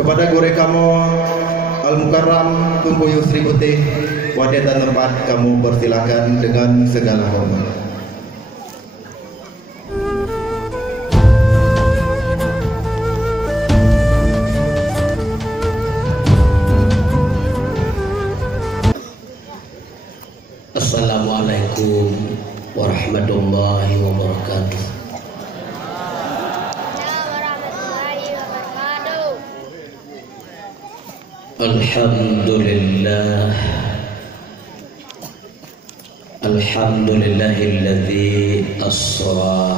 Kepada guru kamu Al-Mukarram Tunku Yusri Putih, wadatan tempat kamu persilakan dengan segala hormat. Assalamualaikum warahmatullahi wabarakatuh. Alhamdulillah, alhamdulillahilladzi asra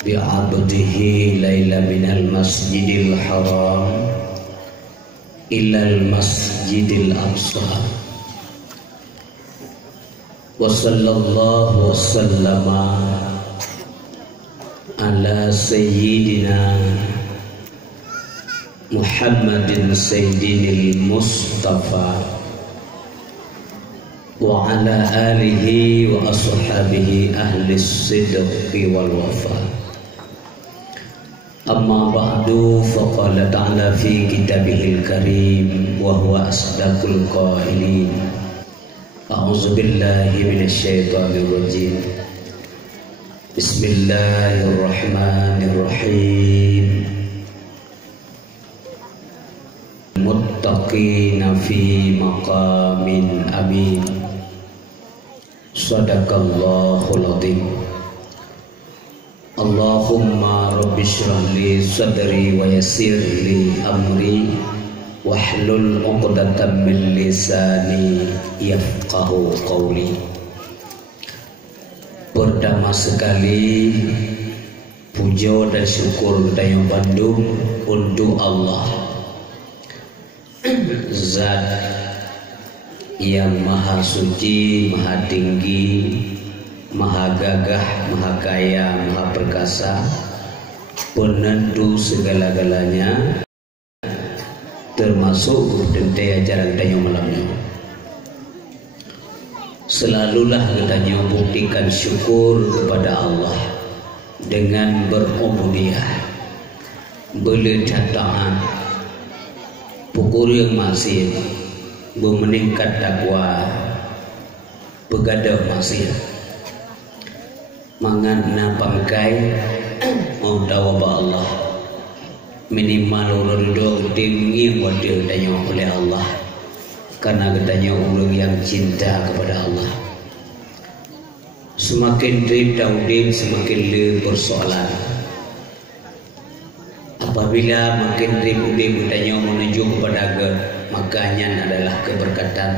bi'abdihi laila minal masjidil haram ilal masjidil aqsa. Wa sallallahu wasallama ala sayyidina Muhammadin sayyidinil Mustafa wa ala alihi wa ashabihi ahli sidqi wal wafa. Amma ba'du, faqala ta'ala fi kitabihil karim wa huwa asdaqul qailin. A'udzu billahi minasy syaithanir rajim. Bismillahirrahmanirrahim. Muttaqina fi maqamin amin. Sadaqallahul azim. Allahumma rabbi shrah li sadri wa yassir li amri wahlul 'uqdatam min lisani yafqahu qawli. Pertama sekali puja dan syukur Dayang Bandung untuk Allah, Zat yang maha suci, maha tinggi, maha gagah, maha kaya, maha perkasa, penentu segala-galanya, termasuk tentu ajaran Dayang malamnya. Selalulah kita buktikan syukur kepada Allah dengan berubudiyah, bertaat, pukur yang masih meningkat takwa, begadang masih mangan na pangkai tahu Allah minimal orang dua tinggi wadah tanya oleh Allah, karena katanya orang yang cinta kepada Allah. Semakin derita udin, semakin le persoalan. Apabila makin ribu-ribu bertanya menuju kepada God, makanya adalah keberkatan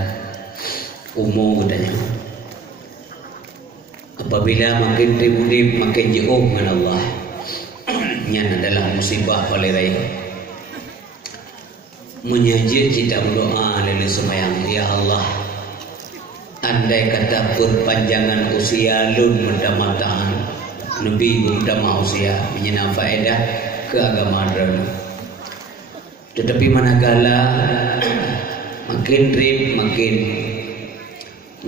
umum bertanya. Apabila makin ribu-ribu makin jauh dengan Allah, yang adalah musibah paling raya. Menyaji kita berdoa lalu semayang, ya Allah, andai kata perpanjangan usia lun mudah-mudahan lebih mudah usia menyenang faedah ke agama agama. Tetapi manakala makin rib makin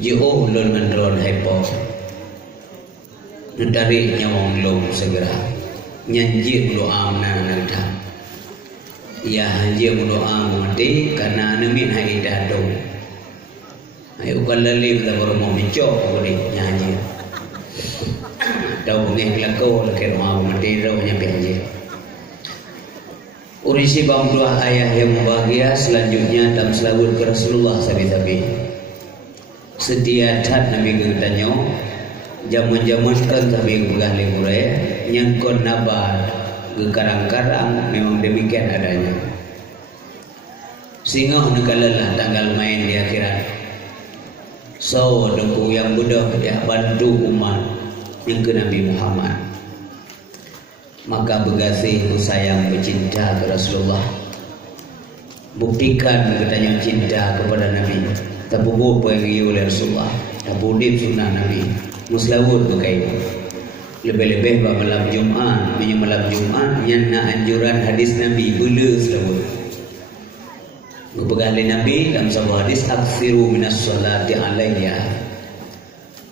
jauh lun mendron hypo nutari nyawang lom segera nyanji doa menanagda ya hanji doa mati karena nemin haidah dong. Ayo kalali kita baru mau mencok boleh nyanyi tahu ngeh lakau laki doa mati tahu nyampe hanji. Urisi bang dua ayah yang bahagia selanjutnya dalam selawat ke Rasulullah sabi-sabi. Setia tat Nabi tanya zaman-zaman kan kami begali murai nyangkon nabar ke karang-karang memang demikian adanya. Sehingga nekalalah tanggal main di akhirat. So dengku yang budak ya bantu umat yang ke Nabi Muhammad. Maka bergasih bersayang bercinta ke Rasulullah, buktikan katanya cinta kepada Nabi. Tabubu pergi oleh Rasulullah, tabudip sunnah Nabi, muslawud berkait. Lebih-lebih malam Jumat, malam Jumat yang nak anjuran hadis Nabi bela selawud. Berpegang Nabi dalam sebuah hadis, aksiru minas salati alayya.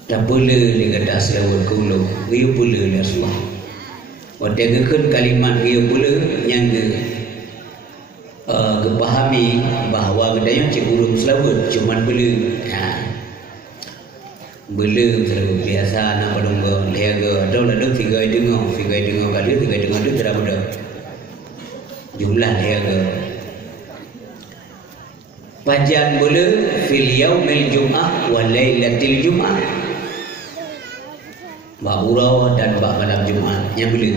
Tak boleh dia kata selawud kulo, dia boleh Rasulullah. Wadagakan kalimat dia pula nyangga pahami bahawa gedanya cik urung selawut cuman belum belum selalu biasa nak pelunggu liaga atau lalu tiga dengar kali tiga dengar itu tidak mudah jumlah liaga panjang boleh fil yaumil jum'ah wal lailatil jum'ah ba'urau dan ba' malam Jumaat yang boleh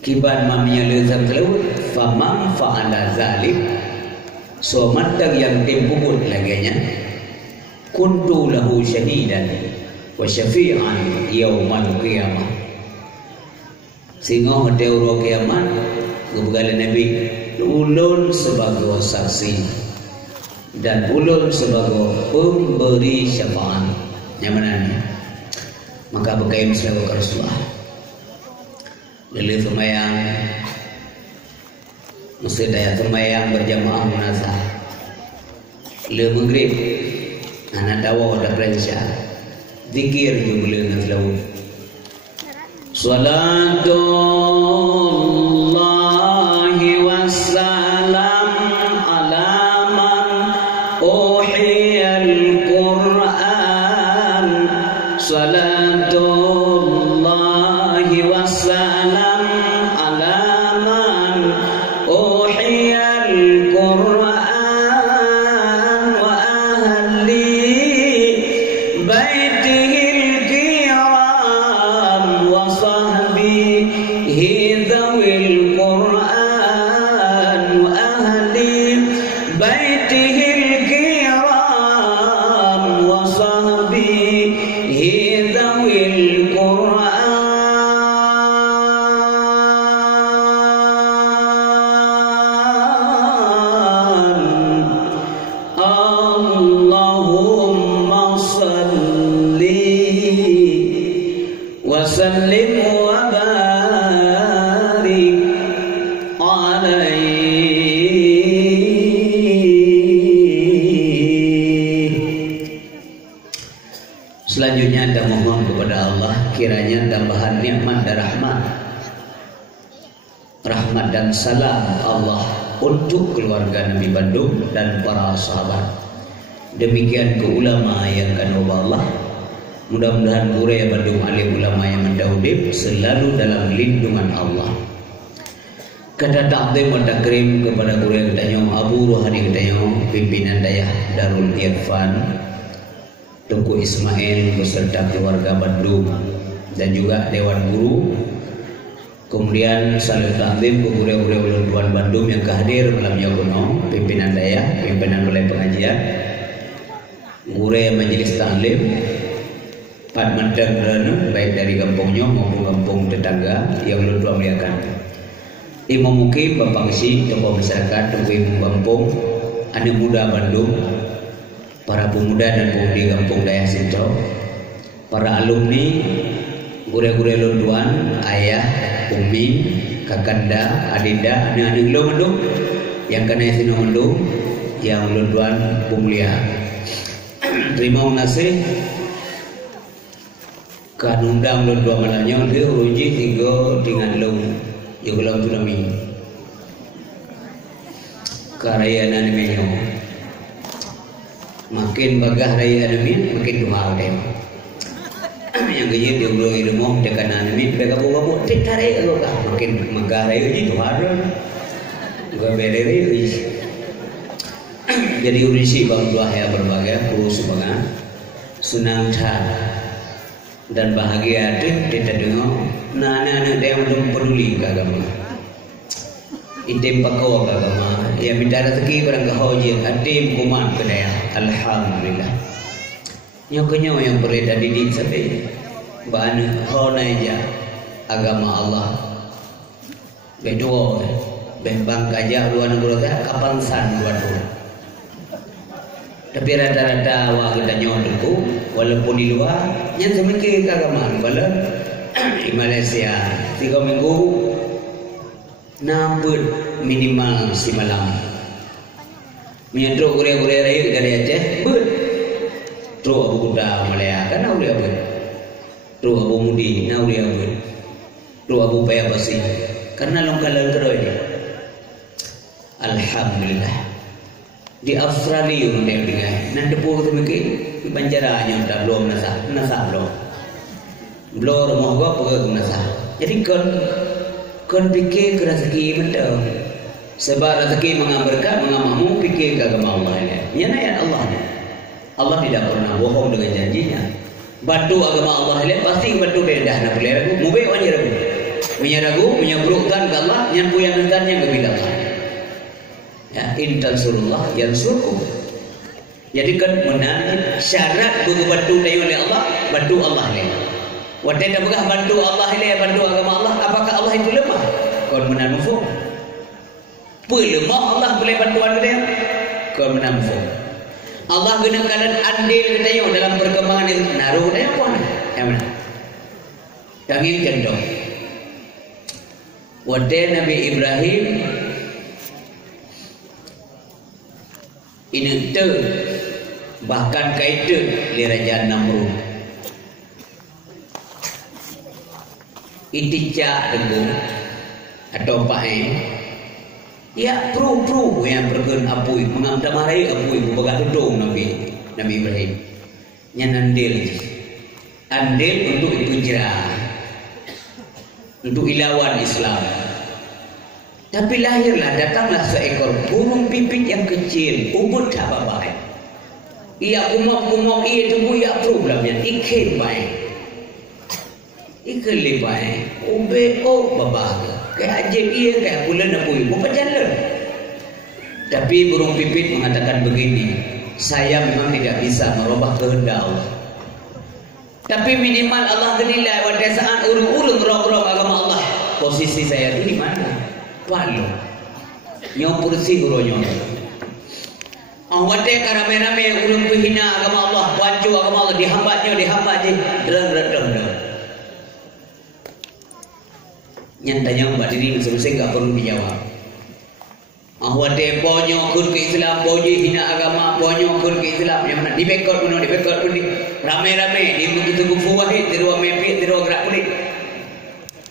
kiban mamnya lezam selawut famam fa'ala zalik so madag yang tempubut laginya kuntu lahu syahidan wa syafi'an yaumal qiyamah sehingga pada hari kiamat kebegalan Nabi ulun sebagai saksi dan ulun sebagai pemberi syafaat yang mana ni maka berkait selawat Rasulullah Lili semayang mesti daya semayang berjamaah munasah le maghrib anak dawa ada perintah zikir jumlah selawat salatullahi wassalam ala man uhiyal Qur'an salatullahi wassalam ala man uhiyal Qur'an wa ahli baitihil kiram wa sahbihi dhawil Qur'an wa ahli baitihil kiram wa sahbihi dhawil Qur'an Allahumma salli wa sallim wa barik alaihi. Selanjutnya kita mohon kepada Allah kiranya tambahan nikmat dan rahmat dan salam Allah untuk keluarga Nabi Bandung dan para sahabat. Demikian ke ulama yang kanu Allah. Mudah-mudahan Guraya Bandung alim ulama yang mendaudib selalu dalam lindungan Allah. Kata takdim wa takrim kepada Guraya Ketanyong Abu Rohani Ketanyong pimpinan dayah Darul Irfan Tengku Ismail beserta keluarga Bandung dan juga Dewan Guru. Kemudian saling takdim ke Guraya-Guraya Ulun Bandung yang kehadir malam yakuno pimpinan dayah, pimpinan balai pengajian, Guraya Majelis Taklim, Pat Manteng Rana, baik dari kampungnya maupun kampung tetangga yang ulun tua muliakan. Imam Mukim, Bapak Kesi, tokoh masyarakat, tokoh imam kampung, anak muda Bandung, para pemuda dan pemudi kampung Daya Sinto, para alumni, Guraya-Guraya Lunduan, ayah, umi, kakanda, adinda, anak-anak lo Bandung, yang kena sino Bandung, yang Lunduan pemulia. Terima kasih. Kan undang lo dua malamnya dia uji tiga dengan lo yang belum tsunami karya nanimenya makin bagah raya nami makin dumal dem yang gaya dia belum ilmu dekat nami mereka bawa tarik lo kah makin megah raya uji dumal juga beda uji jadi urisi bang dua ya berbagai kurus banget senang dan bahagia kita dengar anak-anak dia belum peduli ke agama itim pakau ke agama ya minta rezeki barang kehajian atim kuman ke daya alhamdulillah nyokonyo yang beredar didik sampai bahan hona aja agama Allah bedua bembang gajah dua negara kapan san dua tu tapi rata-rata awak kita nyodku walaupun di luar yang semikir keagamaan bala di Malaysia 3 minggu nambut minimal si malam menyedruk gurih-gurih raya dari Aceh bet terus Abu Kuda Malaya kan nak boleh apa terus Abu Mudi nak boleh apa terus Abu Paya Basi karena longkalan terus ini Alhamdulillah. Di Australia dia dengan nan depo tu mungkin di banjaranya dah belum nasah belum rumah gua pergi nasah. Jadi kon fikir ke rezeki betul. Sebab rezeki mengabarkan mengamakmu fikir ke agama Allah ni. Nyana ayat Allah ni. Allah tidak pernah bohong dengan janjinya. Bantu agama Allah ni pasti bantu bedah nak boleh ragu. Mube wanya ragu. Menyaragu menyabrukkan ke Allah yang puyangannya ke bila Allah. Ya, in tansurullah yansurkum. Jadi kan menang syarat berbantu oleh Allah, bantu Allah ni. Wadai dah berah bantu Allah ni, bantu agama Allah, apakah Allah itu lemah? Kau menanufuk. Lemah Allah boleh bantuan dia. Kau menanufuk. Allah gunakan andil kita dalam perkembangan itu. Naruh dia pun. Yang mana? Yang ini contoh. Wadai Nabi Ibrahim ini tu bahkan kaitu di Raja Namrud iticak dengan atau pahe ya pru yang bergen apui mengamdamarai apui bebaga tudung Nabi Ibrahim nyanandil untuk dipenjara untuk ilawan Islam. Tapi lahirlah, datanglah seekor burung pipit yang kecil, ubud tak apa-apa. Ia kumok, ia tunggu, ia problemnya, ikhil baik. Ikhil baik, ube, babaga. Kayak ajib ia, kayak bulan apa ibu, berjalan. Tapi burung pipit mengatakan begini, saya memang tidak bisa merubah kehendak Allah. Tapi minimal Allah menilai pada saat urung-urung rong-rong agama Allah. Posisi saya itu di mana? Palu nyong kursi uronyo awate karame-rame ulun pihina agama Allah wancu agama Allah dihambat je dreng nyantanya mbak diri masing-masing enggak perlu dijawab awate ponyo kun ke Islam boji hina agama ponyo kun ke Islam yang mana dibekot pun rame-rame di begitu kufu wahid di ruang mimpi di ruang gerak kulit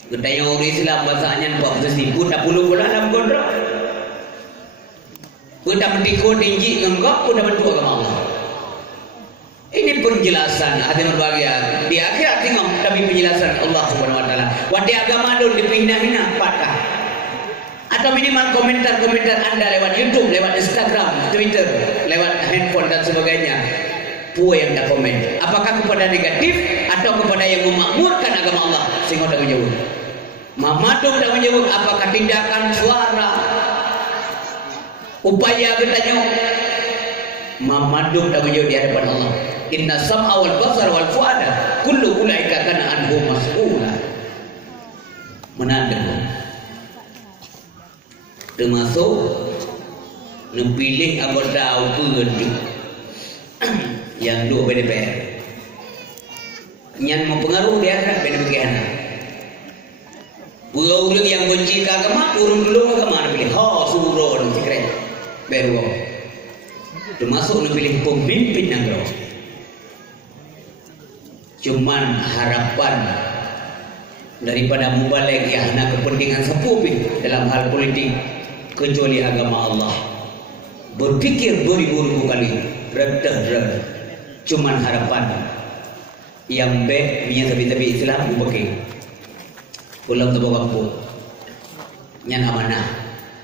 Gedaya orang Islam bahasanya nampak bersibuk tak puluh bulan dalam kontrak. Kita mentikun tinggi enggak pun dapat dua agama Allah. Ini penjelasan ada berbagai di akhirat tengok tapi penjelasan Allah Subhanahu Wa Taala. Wadi agama dulu dipihina-hina patah. Atau minimal komentar-komentar anda lewat YouTube, lewat Instagram, Twitter, lewat handphone dan sebagainya. Puan yang dah komen. Apakah kepada negatif atau kepada yang memakmurkan agama Allah? Sehingga tak menjawab. Mamadum tak menjawab apakah tindakan suara upaya bertanya. Mamadum tak menjawab di hadapan Allah. Inna sam'a wal basar wal fu'ada kullu ulaika kana anhu mas'ula. Menandang. Termasuk nepilih anggota apa yang dua BDPR yang mempengaruhi dia kan BDPR orang yang benci ke agama urung dulu agama pilih suruh dan sekret baru termasuk pilih pemimpin negara. Cuman harapan daripada mubalik yang nak kepentingan sepupin dalam hal politik kecuali agama Allah berpikir beribu-ribu kali redah cuman harapan yang baik punya tapi Islam pakai pulang ke kampung nyan amanah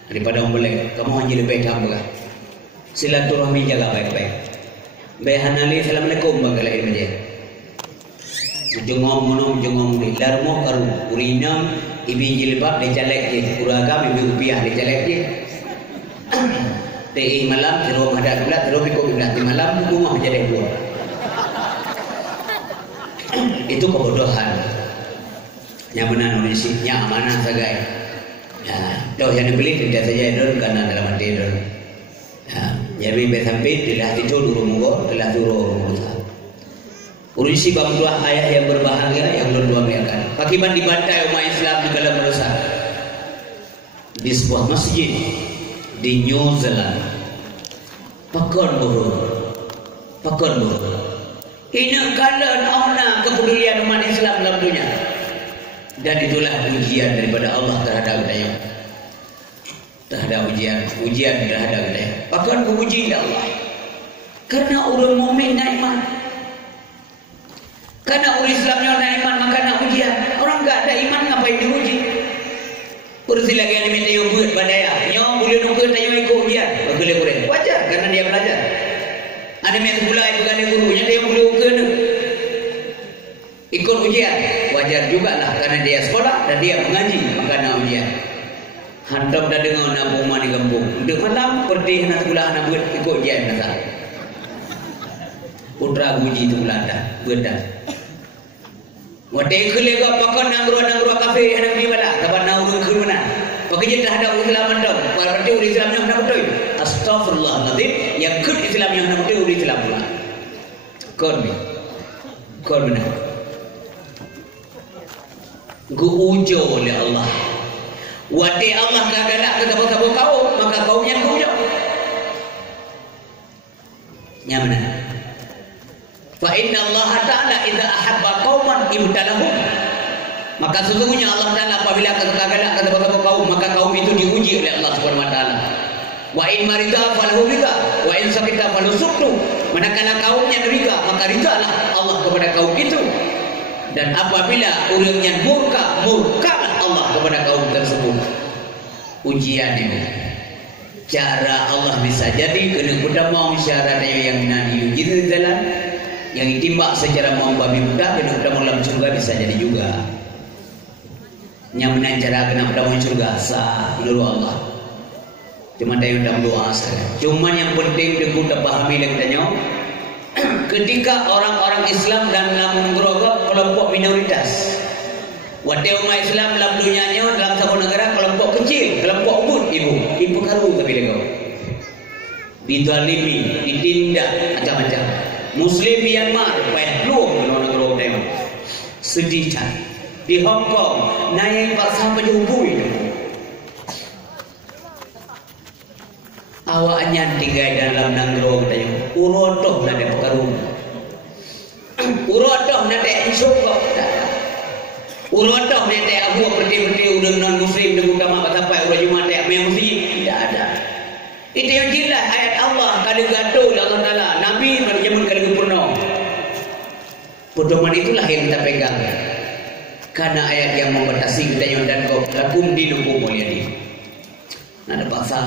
daripada mubalik kamu hanya lebih kamu silaturahmi jaga baik-baik bahanali assalamualaikum bagaimana ini jengom ni larmo karu urinam ibi jilbab de jalek je uragam ibi rupiah de jalek je teh malam terus ada bulat terus ikut bulat di malam rumah jadi dua. Itu kebodohan yang benar Indonesia amanah sagai ya doh yang dibeli tidak saja itu karena dalam hati itu ya jadi sampai tidak itu dulu monggo telah turun urusi bab dua ayat yang berbahagia yang belum dua miliakan akibat dibantai umat Islam di dalam merusak di sebuah masjid di New Zealand pakon buruk ini kala nauna kepedulian umat Islam dalam dunia dan itulah ujian daripada Allah terhadap kita dah ada ujian dah ada kita. Bahkan puji Allah. Karena orang mukmin nak iman. Karena orang Islamnya nak iman maka nak ujian. Orang enggak ada iman ngapain diuji? Kursi lagi yang diminta yang buat badaya. Nyo boleh nunggu tanya ikut ujian. Boleh. Wajar karena dia belajar. Ada yang pula itu kan gurunya dia boleh ukur ikut ujian. Wajar juga lah karena dia sekolah dan dia mengaji maka nak ujian. Hantam dah dengar nak rumah di kampung. Untuk malam pergi nak sekolah nak buat ikut ujian nak. Putra uji itu melanda bedah. Wadai kelega pakai nangro kafe anak ni bala. Kapan nangro ke mana? Pakai je dah ada Islam mandam. Berarti orang Islam yang nak betul. Astagfirullahaladzim. Yang kut Islam yang nak betul orang Islam pula. Kau benar. Guujo oleh Allah. Wadai Allah kagak nak ketemu kau maka kau yang guujo. Yang mana? Fa inna Allah Ta'ala idza ahabba qauman ibtalahum. Maka sesungguhnya Allah Ta'ala apabila kagak kata kaum maka kaum itu diuji oleh Allah Subhanahu wa taala. Wa in marida falahu rida wa in sakita falahu sukru. Manakala kaumnya derita maka ridalah Allah kepada kaum itu. Dan apabila orangnya murkalah Allah kepada kaum tersebut. Ujian ini. Cara Allah bisa jadi kena kuda mau syarat yang nadi uji dalam yang ditimbak secara mau babi budak kena kuda mau dalam surga bisa jadi juga. Yang menancara kena kuda mau surga sah menurut Allah. Cuma dia dalam doa saja. Cuma yang penting dia kuda pahami lagi tanya. Ketika orang-orang Islam dan dalam kelompok minoritas. Wadai umat Islam dalam dunianya dalam satu negara kelompok kecil, kelompok ubud ibu karu tapi dia kau. Dizalimi, ditindak macam-macam. Muslim Myanmar payah luang negara dia. Sedih tak. Di Hong Kong naik paksa penjubui. Awaknya tinggal dalam negara dia. Urotoh nak ada perkaru. Urotoh nak ada insya-Allah. Urotoh nak ada abu berti-berti udah non muslim dengan agama sampai udah Jumat tak memang mesti tidak ada. Itu yang jelas ayat Allah kada gaduh Allah Taala. Nabi pada zaman kada sempurna. Pedoman itulah yang kita pegang. Karena ayat yang membatasi kita yang dan kau lakum dinukum waliyadin. Ada paksa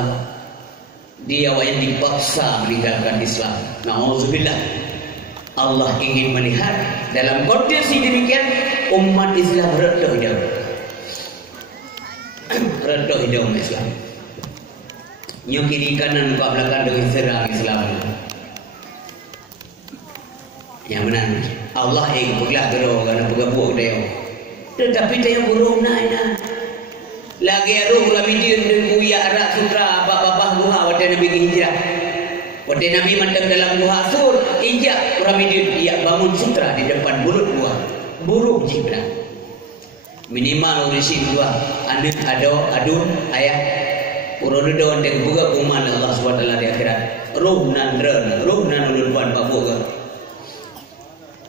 dia yang dipaksa meninggalkan Islam. Nauzubillah. Allah ingin melihat dalam kondisi demikian umat Islam redha hidup. Redha hidup Islam. Nyok kiri kanan buka belakang dengan serang Islam. Yang benar Allah ingin peglah gerau kerana pegabuk dia. Tetapi dia yang burung naik. Lagi aruh Ramadan dan kuya arak sutra bapak guha wadai Nabi hijrah. Wadai Nabi mandang dalam guha sur ijak Ramadan dia bangun sutra di depan mulut buah. Buruk jibra. Minimal urisi dua anak adun ayah urut daun dan buka kuman Allah SWT di akhirat. Ruh nan ulun puan babu ke.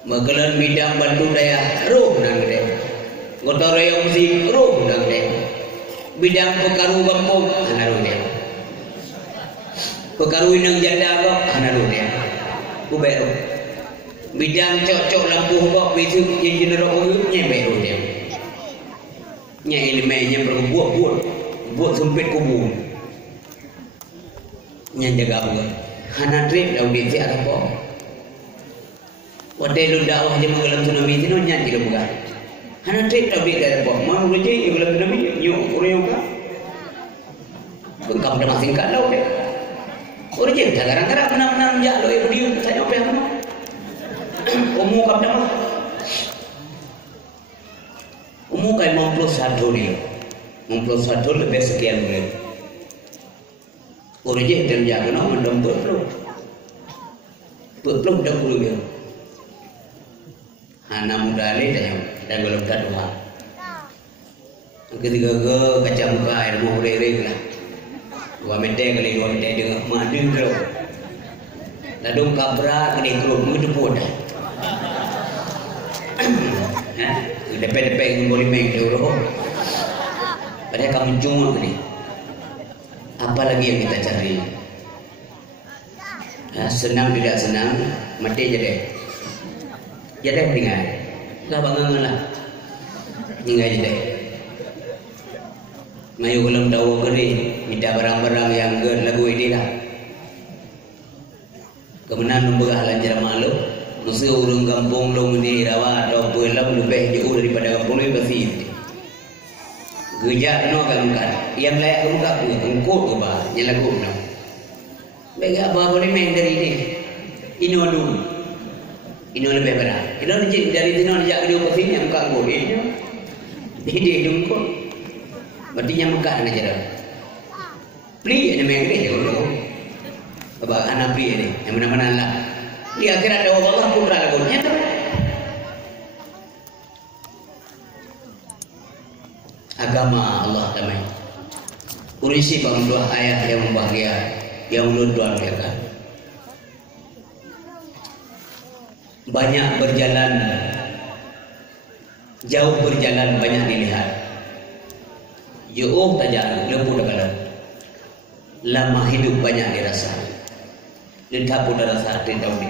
Magalan bidang bantu daya ruh nan gede. Gotor yang si ruh nan gede. Bidang pekaru kampung anaru dia. Pekaru inang janda kok anaru dia. Kuberu. Bidang cocok lampu kok bisu yang jenera uyutnya beru dia. Nya ilmunya buat sempit kubur. Nya jaga buat. Hana trip dah di ada apa? Wadai lu dakwah je mengalam tsunami itu nya tidak bukan. Hana trip dah di ada apa? Mau lu je mengalam tsunami nyu orang ka. Bengkam dah masing kat lau deh. Orang je garang-garang menang-menang jak lo dia tanya apa yang mana? Umur kap dah. Umur kai 51 ni. 61 lebih sekian bulan. Orang je dalam jaga nak mendom peluk dah puluh dia. Anak muda ni dah belum kedua. Ketiga ke kacang muka air mau rering lah. Dua meter dengan madu tu. Lalu kabra kena kerup muda pun dah. Depan-depan boleh main dulu. Padahal kamu cuma ni. Apalagi yang kita cari? Senang tidak senang, mati jadi. Jadi tinggal. Gak bangun lah. Tinggal jadi. Mayu belum tahu geri, minta barang-barang yang ger lagu ini lah. Kemudian membegah lancar malu, nusi urung kampung long ni rawa atau pulang lebih jauh daripada kampung lebih bersih. Gejak no kan, yang layak kamu engkau tu bah, yang lagu no. Bagi apa boleh main dari ini? Ini dulu. Ini lebih berat. Ini dari sini dia kerja ke sini muka aku ini. Ini dulu. Berarti muka anak jalan. Pri ini main ni dulu. Bapa anak pri ini yang mana-mana lah. Di akhirat ada Allah putra lagunya tu. Agama Allah damai. Urisi bangun dua ayat yang membahagia. Yang ulun doakan. Banyak berjalan, jauh berjalan banyak dilihat. Jauh tajam, lembu dah. Lama hidup banyak dirasa. Lihat pun rasa hati tahu ni.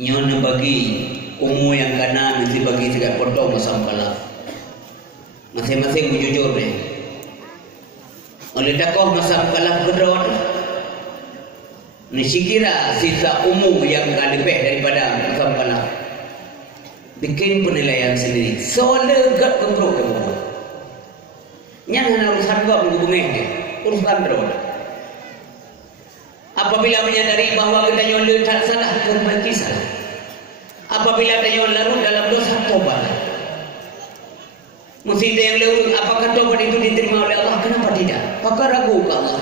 Nyon bagi umur yang kanan mesti bagi tiga potong masam kalah. Masing-masing jujur ni. Oleh dakwah masa kalah kedua ni sekira sisa umum yang lebih daripada masa kalah bikin penilaian sendiri soalnya gak kemprok kemprok yang urusan gak menghubungi urusan terus apabila menyadari bahawa kita nyolong tak salah perbaiki salah apabila kita nyolong larut dalam dosa tobat musibah yang lalu, apakah tobat itu diterima oleh Allah? Kenapa tidak? Apakah ragu ke Allah?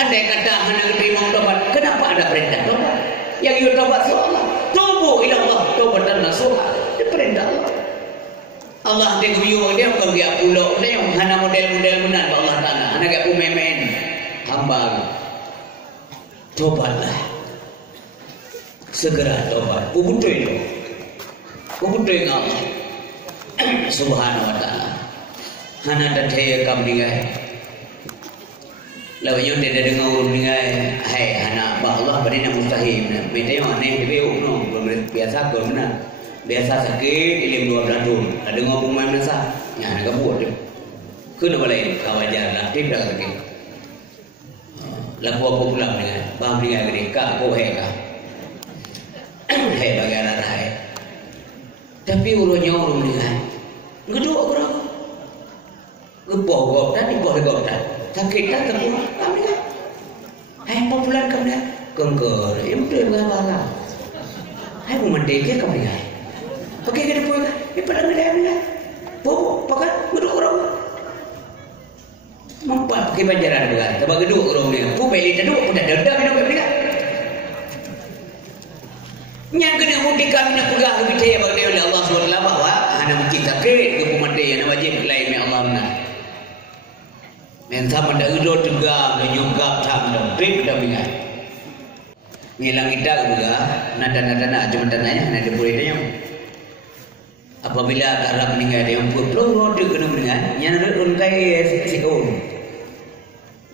Andai kata hendak diterima tobat, kenapa ada perintah tobat? Yang you tobat Allah, tubu ila Allah, tobat dan nasuha. Itu perintah Allah. Allah dia guyu dia pergi pulau dia yang hana model-model benar Allah Taala. Anak gak pumemen hamba. Tobatlah. Segera tobat. Bubutuin. Bubutuin Allah. Subhanahu wa ta'ala hana dadaya kam dingai lawan yo dia dengar urun dingai hai hana ba Allah beri nak mustahil bete yo ne be no biasa ko mana biasa sakit ilim 12 tahun ada dengar pemain masa nya nak buat dia kena balai kawajar lah tip dah sakit lagu apa pulang dengan bang dingai gede ka ko he ka he bagaimana hai tapi urunnya urun dingai geduk orang geboh gop tadi gop tak sakit tak terbunuh kami kan hai popular kami kan kengker yang betul bala hai mandi ke kami kan pakai ke depan kan pada ngada kan bobo pakai geduk orang mampat pakai banjaran bukan coba geduk orang ni pu beli taduk pun dah dendam minum kan yang kena mutikan nak pegah percaya bagi oleh Allah SWT bahawa hana kita ke hukuman dia yang wajib lain mai Allah benar. Men sama dak udo tegang nyungkap tam dong trip dah bingat. Ngilang kita juga nada-nada cuma tanya nada boleh dia. Apabila Arab meninggal dia pun pelong dia kena meninggal nyana on kai sikon.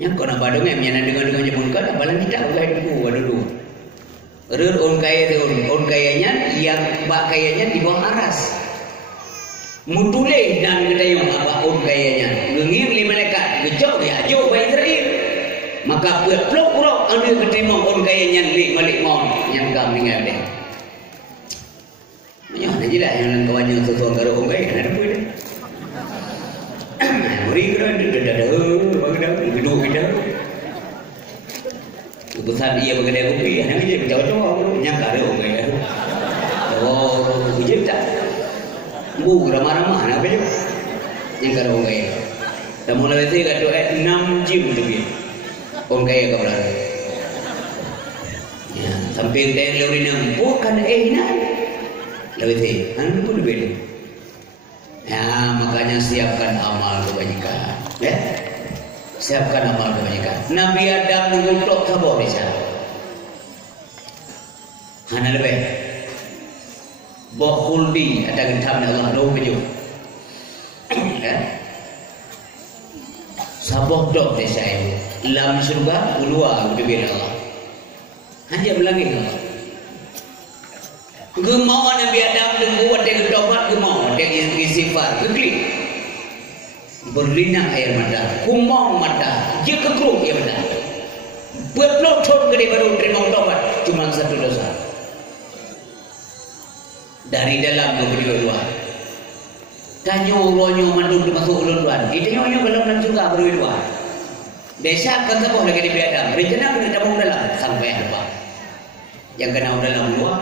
Yang kena badong yang dengan jamun kan apalan kita ugai dulu. On kayanya yang bak kayanya di bawah aras. Mutuleh dan gedayung apa on kayanya. Ngir li malaikat gejau dia ajo ba Israel. Maka plok urang anda keterima on kayanya li malik mon yang kami ngade. Menyo na jelah yang kawannya sesuatu karo on kaya ada apa dia. Muri kira dah bagi gedung kita. Besar dia berkedai kopi, anak dia bercakap-cakap, nyangka dia orang kaya. Oh, hujung tak? Bu, ramah-ramah, nak apa je? Nyangka dia orang kaya. Dan mulai itu kata 6 jam tu dia. Orang kaya kau berada. Ya, sampai dia lewat ni, bukan nak. Lewat itu, anda pun lebih. Ya, makanya siapkan amal kebajikan. Ya. Siapkan amal kebajikan. Nabi Adam mengutuk sabar di sana. Hana lebih. Bakhuldi ada gentam Allah doa baju. Sabah dok desa itu. Lam surga ulua udah bela Allah. Hanya belagi Allah. Gemau Nabi Adam dengan kuat dia tobat gemau dia istighfar keklik. Berlinang air mata, kumau mata, dia kekeruk dia mata. Berpelotot gede baru terima tobat, cuma satu dosa. Dari dalam ke luar. Tanya ulonyo mandung masuk ulun luar. Ditanya ulonyo dalam juga baru luar. Desa kan sebuah lagi di Adam. Rencana kena tabung dalam sampai apa? Yang kena dalam luar.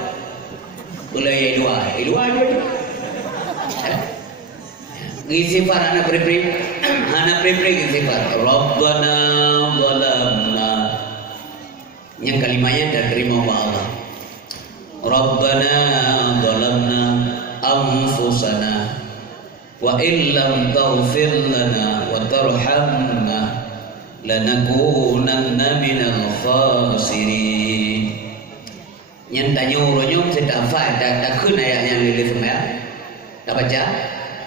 Ulai luar dia. Istighfar anak prepri istighfar. Rabbana zalamna. Yang kalimahnya dah terima Allah. Rabbana zalamna anfusana wa illam taghfir lana wa tarhamna lanakunanna minal khasirin. Yang tanya urunnya tidak hafal, tak kun ayatnya lilis semua, tak baca.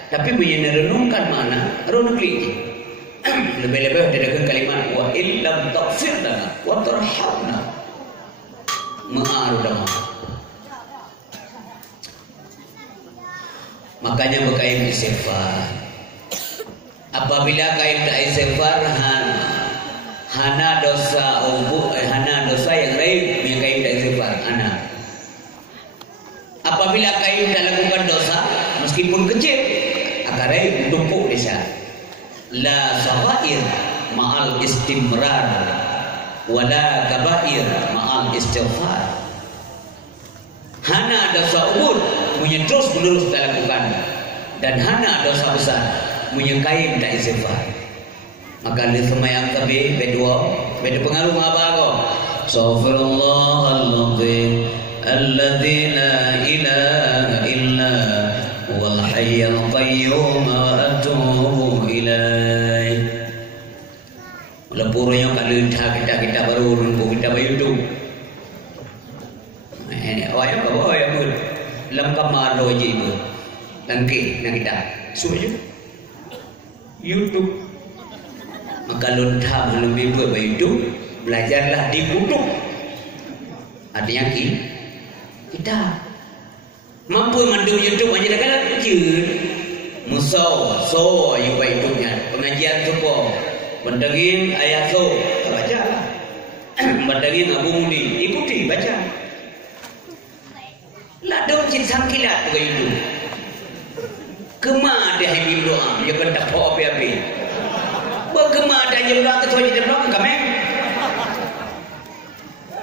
Tapi merenungkan mana, renung klik. Lebih-lebih ada kalimat wa illam taghfir lana wa tarhamna. Ma'arudama. Makanya berkain istighfar. Apabila kain tak istighfar, hana dosa yang lain yang kain tak istighfar. Apabila kain tak lakukan dosa, meskipun kecil, akarai tumpuk desa. La sawair ma'al istimrar, wala kabair ma'al istighfar. Hana dosa umur punya terus menerus tak lakukan, dan hana dosa besar punya kain tak istighfar. Maka di semayang tapi berdua pengaruh apa kau? Astaghfirullahaladzim alladzi la ilaha illa huwal hayyul qayyum wa atubu ilaih. Lepur yang kalau kita baru nunggu kita bayu tu. Awak apa bawa yang mul? Lam kamar roji mul. Langki nak kita. Suju. YouTube. Maka lontar lebih bayu tu belajarlah di butuh. Artinya kita mampu mandu YouTube hanya dekat kecil. Musau, yang baik tuhnya. Pengajian supo. Mendengin ayat baca. Mendengin Abu Mudi, ikuti baca. Ladong cinta kilat ke itu. Kema dia habib doa, dia bentak po api. Bergema dan dia doa ketua di depan kami.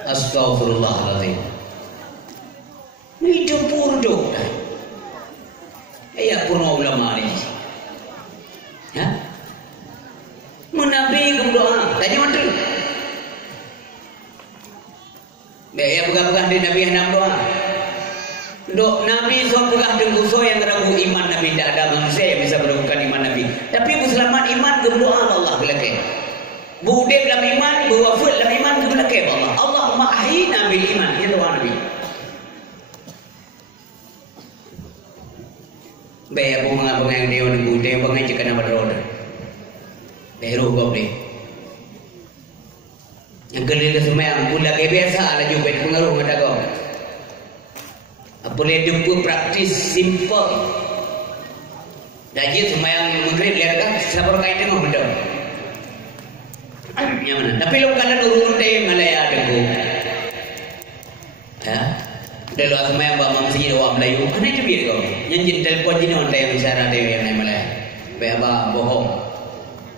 Astagfirullahaladzim. Itu purdo. Ya purno ulama ni. Ya. Menabi doa, tanya mana? Dia pegang-pegang di Nabi hendak doa. Dok Nabi so pegang dengan so yang ragu iman Nabi, tidak ada manusia yang bisa meragukan iman Nabi. Tapi berselamat iman berdoa Allah belakang. Budek dalam iman, berwafat dalam iman ke belakang Allah. Allahumma ahyina bil iman. Itu doa Nabi. Baik aku mengapungi dia orang budek yang pengen cakap nama roda. Baru kau beli. Yang kelima semua yang pula biasa lah juga pengaruh mata kau. Boleh jumpa praktis simple. Jadi semua yang mungkin lihat kan siapa kait dengan benda. Yang mana? Tapi lo kalau turun deh Malaya dengku. Ya. Dulu semua yang bawa masjid orang Melayu. Mana itu biar kau? Yang telefon jenis orang yang bicara deh yang Malaya. Bapa bohong.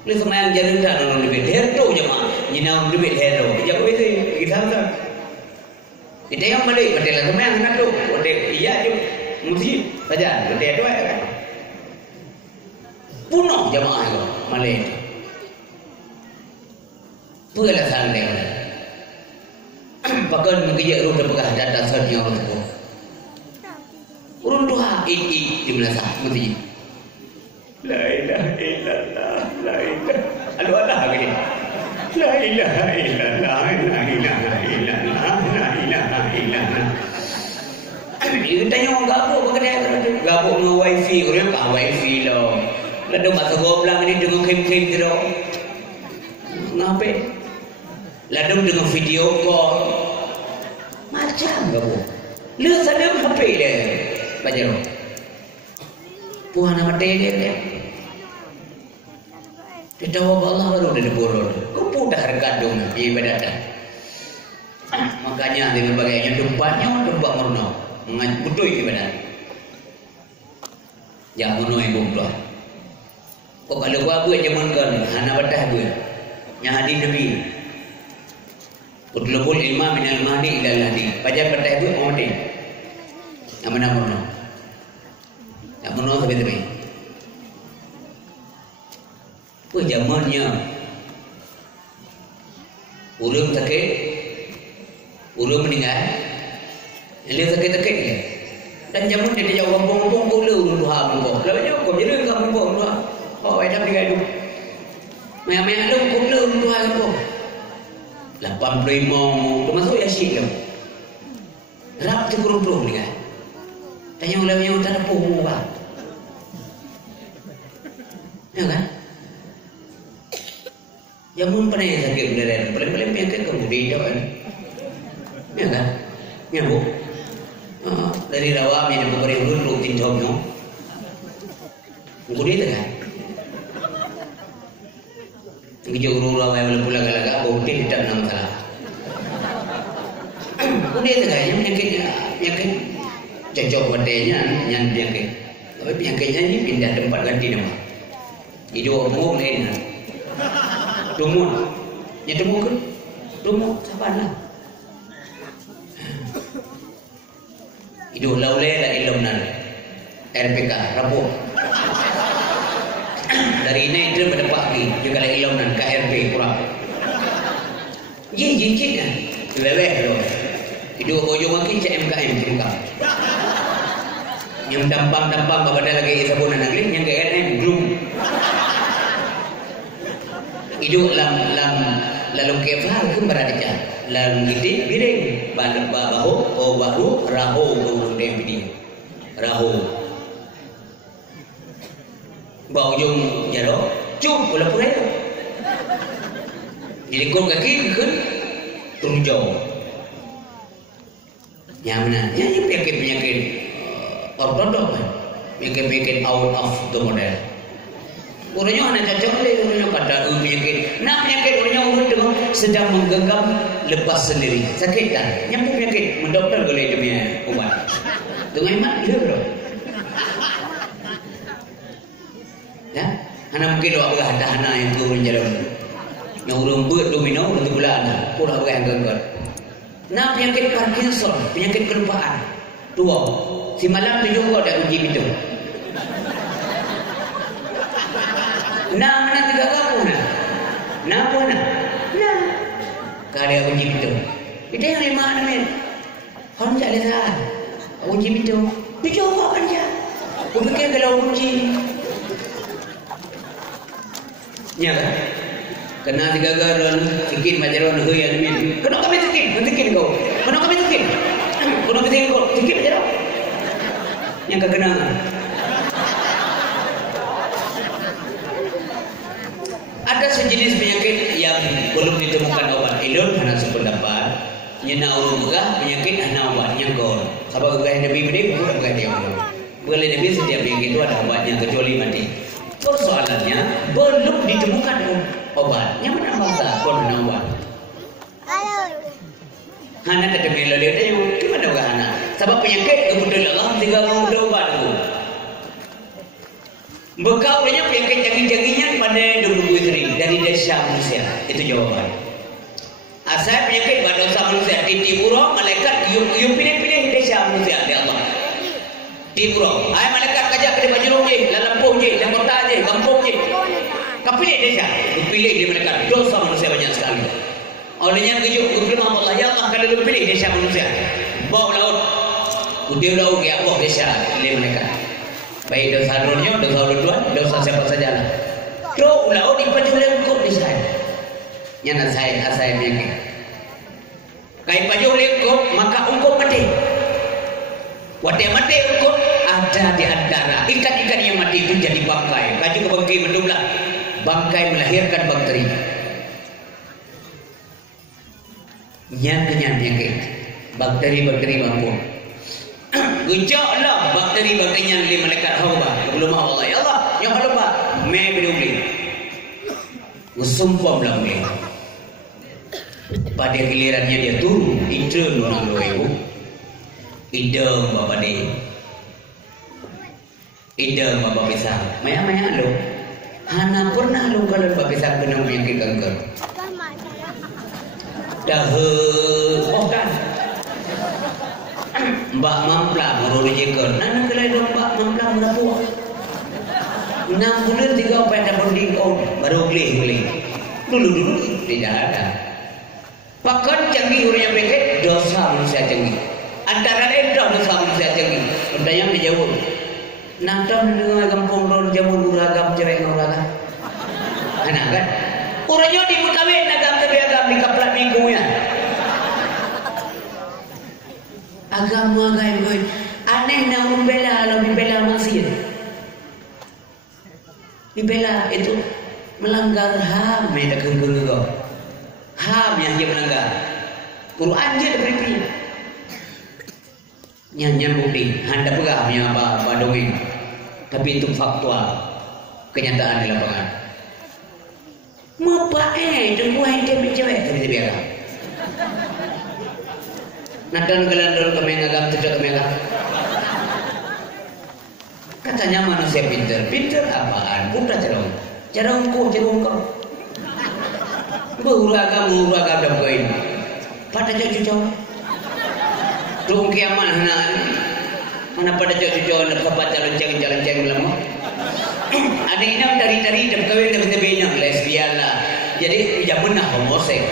Lo semua yang jalan dah orang lebih hero jemaah. Jenis orang lebih hero. Jangan begitu kita tak. Kita yang balik betul semua yang nak tu, betul iya tu, mesti saja betul tu kan. Puno jemaah itu Malay. Pugalah santai. Pakai mengejar rumah bekas data sernya orang tu. Urun doa di belakang mesti. La ilaha illallah, la ilaha. Aduh Allah gini. La ilaha illallah, la ilaha illallah, la ilaha illallah. Dia tanya orang gabuk ke kedai tu. Gabuk dengan wifi, orang kah wifi lo. Lalu masa goblang ni dengan krim-krim tu. ngapain? Ladung dengan video call. Macam kamu. Lihat sadam HP dia. Bajaro. Puan nama dia. Dia jawab Allah baru dia borol. Kau dah harga dong ibadat. Makanya dengan bagainya tempatnya tempat murno. Betul ibadat. Jangan murno ibu tua. Kau kalau gua zaman kan hana batah gua. Yang hadis Nabi. Utlubul ilma minal mahdi ilal hadi. Pajar batah gua mau mati. Yang mana murno? Yang murno tapi. Kau zamannya ulum sakit, ulum meninggal, dia sakit-sakit dia. Dan zaman dia jauh kampung-kampung kau ulum dua kampung. Lawannya kau jadi kampung dua. Oh, ada tiga itu. Maya-maya ulum kau ulum dua kampung. 85 termasuk Yasin tu. Rap tu kurung-kurung ni kan. Tanya ulama tak ada pun apa. Ya kan? Jamun pernah yang sakit beneran, paling-paling penyakit kemudian kan, ya kan, ya bu, dari rawa yang diberi ulun rutin jomno, kemudian kan, kerja urut rawa yang pulang galaga, bukti tidak nama salah, kemudian kan, yang penyakit cocok padanya, yang penyakit, tapi penyakitnya ini pindah tempat ganti nama, hidup umum lain. Dumuk, ya dumuk kan? Dumuk, sabana. Hidup laulai lah ilmunan RPK, rapuh. Dari ini dia berdepak lagi, juga lah ilmunan KRP kurang. Jin kan? Leleh loh. Hidup ujung lagi CMKM tinggal. Yang tampang-tampang kepada lagi sabunan lagi, yang KRM belum. Hidup lalu kefar ke berada lalu gede biring bahu rahu kemudian pidi rahu bau jung jaro cum pula pura itu jadi kau kaki kan turun jauh yang mana yang penyakit ortodok penyakit out of the model. Orangnya anak cocok le, orangnya pada penyakit. Nak penyakit orangnya urut dengan sedang menggenggam lepas sendiri. Sakit tak? Yang penyakit mendokter boleh demi ubat. Tengah imat dia bro. Ya, anak mungkin doa berah dah anak yang turun jalan. Yang urung buat domino untuk bulan. Pura berah yang genggot. Nak penyakit Parkinson, penyakit kelupaan. Dua. Si malam tu juga ada uji itu. Nak mana tiga kamu nak? Nak apa nak? Nak. Kalau uji itu, itu yang lima namanya. Kamu tak ada salah. Uji itu, dijawab aja. Kau fikir kalau uji, ya kan? Kena tiga garan, sikit macam orang yang ni. Kenapa kami sikit kau? Kenapa kami sikit? Kenapa sikit kau? Sikit macam apa? Yang kekenangan. Ada sejenis penyakit yang belum ditemukan obat. Ilun hana sependapat. Nyena urung megah penyakit hana obatnya kor. Sebab gaya Nabi beri bukan gaya dia. Boleh Nabi setiap penyakit itu ada obatnya kecuali mati. Persoalannya belum ditemukan obat. Yang mana masa kor hana obat? Hana kata melalui dia gimana bukan hana? Sebab penyakit kebetulan Allah tinggal ada obat tu. Bekau banyak penyakit jangin-janginnya pada 20 dari desa manusia. Itu jawaban. Asal penyakit pada dosa manusia. Di burung malaikat you pilih-pilih desa manusia di Allah. Di burung. Hai malaikat kajak ke Bajurung je, Lampung je, Kota je, kampung je. Kau pilih desa. You pilih di malaikat. Dosa manusia banyak sekali. Olehnya kejuk firman Allah, ya Allah kalau you pilih desa manusia. Bawa laut. Udah laut ya Allah desa pilih malaikat. Baik dosa dunia, dosa tuan, dosa siapa saja lah. Terus laut dipaju lengkut di sana. Yang asai penyakit. Kai paju lengkut, maka ungkut mati. Waktu mati ungkut ada di antara ikan-ikan yang mati itu jadi bangkai. Kaju ke bangkai mendulang. Bangkai melahirkan bakteri. Nyan penyakit bakteri bangku. Gejak lah bakteri nyan li malaikat hamba. Belum Allah ya Allah yang hamba me beli. Usumpam lah me. Pada gilirannya dia turun, ide orang loyo. Ide bapa dia. Ide bapa pisah. Maya lo. Hana pernah lo kalau bapa pisah kena penyakit kanker. Dah kan Mbak Mamplang urut jekon nana kelai dong Mbak Mamplang berapa 6 bulan 3 pada bonding baru beli dulu tidak ada pakan canggih urutnya penyakit dosa manusia canggih antara lain dosa manusia canggih pertanyaan dijawab nonton dengan kampung lor jamun uragam cewek uragam anak kan orangnya di Mekawin agam terbiagam di kaplat minggunya agama gaib aneh nak membela lebih bela maksiat dibela itu melanggar HAM yang kegeng HAM yang dia melanggar Quran je dia beri nyanyi bukti handa pegamnya apa dongeng tapi itu faktual kenyataan di lapangan Mapa tunggu hente cewek tapi dia biarkan. Natan gelandol kami ngagam tidak kami ngagam. Katanya manusia pinter apaan? Bukan jarang kau. Beragam dah koin. Pada jauh. Tung kiamat mana pada jauh nak kapat jalan-jalan lama. Ada inang dari kawin tapi lesbian lah. Jadi zaman nak homosek.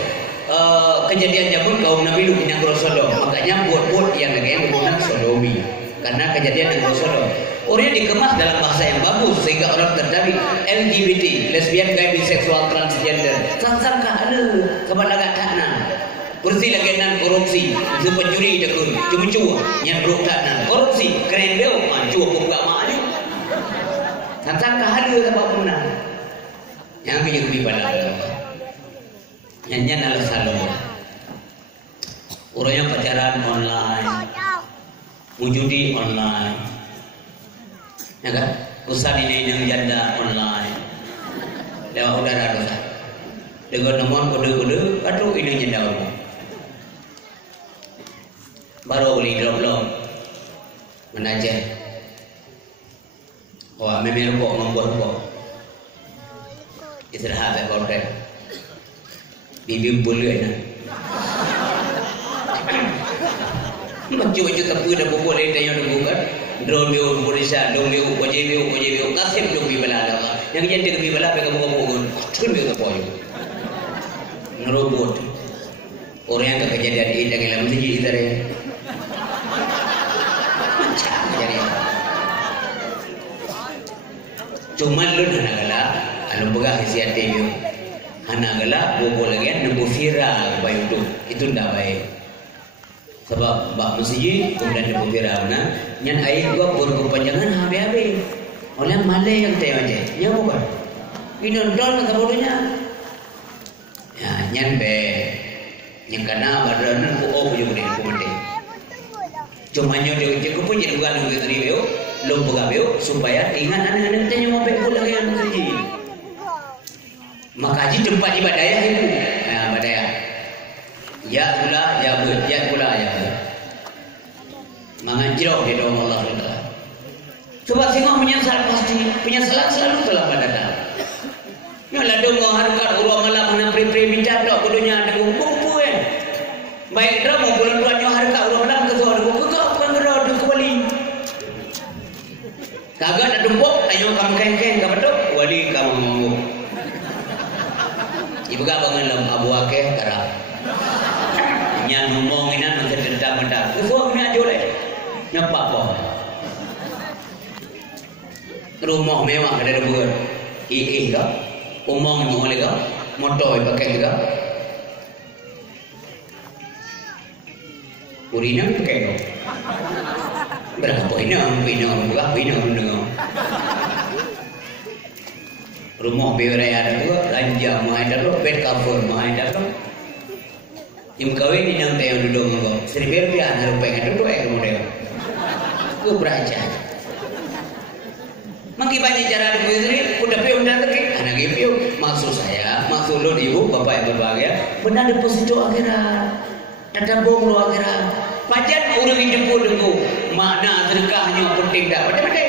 Kejadian zaman kaum Nabi Lut yang Sodom. Makanya buat yang lagi menggunakan sodomi. Karena kejadian yang Sodom. Orang dikemas dalam bahasa yang bagus sehingga orang tertarik. LGBT, lesbian, gay, biseksual, transgender. Sangka ada kepada takna. Kursi lagi nan korupsi, pencuri dekun, cuma nyabruk takna. Korupsi, keren dia, cua buka maknya. Sangka ada apa pun yang punya kebibalan nyanyian alasan orang yang pacaran online wujudi online ya kan usaha ini yang janda online lewat udara dengan nomor kode aduh ini janda baru beli drop menajah wah memang kok membuat kok istirahat ya kau bibi boleh na macam tapi dah boleh dah yang bukan drone dia Malaysia drone dia OJB kasih dong bibala dah yang jadi bibala pegang bukan cun dia apa yo ngerobot orang yang kejadian ini dengan lama saja istirahat macam jadi cuma lu nak alam begah siat dia anak galak bobo lagi nunggu viral baik itu tidak baik sebab bak masjid kemudian nunggu viral nyan air gua berkepanjangan habis oleh malai yang tanya aja nyawa kan ini don kata bodohnya ya nyan be yang kena badan ku juga ni kumande cuma nyodo je ku pun jadi bukan nunggu tadi beo lo boga beo supaya ingat anak-anak tanya mau be lagi yang masjid makaji tempat ibadah itu ibadah ya pula mengajrau di dalam Allah Taala coba tengok penyesalan selalu telah datang ya lado mengharkat urang malam mana pre minta dak kudunya ada kumpul kan baik dah mau bulan tuannya harkat urang malam ke tuan aku kau bukan gerak ke wali kagak ada dempok ayo kamu kengkeng ka betul wali kamu mau ibu bangun dalam Abu Akeh karena yang ngomongin nanti dendam-dendam itu ni aja boleh nyepak boh rumah mewah ada buat kah umang ni boleh kah motor pakai kah urina pakai kah berapa pina dengar rumah berai ada tu, ranjang mahal dah tu, bed cover mahal dah tu. Yang kawin ni nang tayang duduk nggo. Seribu rupiah harus pengen duduk model. Ku beraja. Mangki banyak cara duduk istri, udah piu dah lagi. Anak piu. Maksud saya, maksud lo ibu, bapak yang berbahagia, benar deposito akhirat. Ada bom lo akhirat. Pajan urang hidup dengku. Makna sedekahnya penting dah. Betul-betul.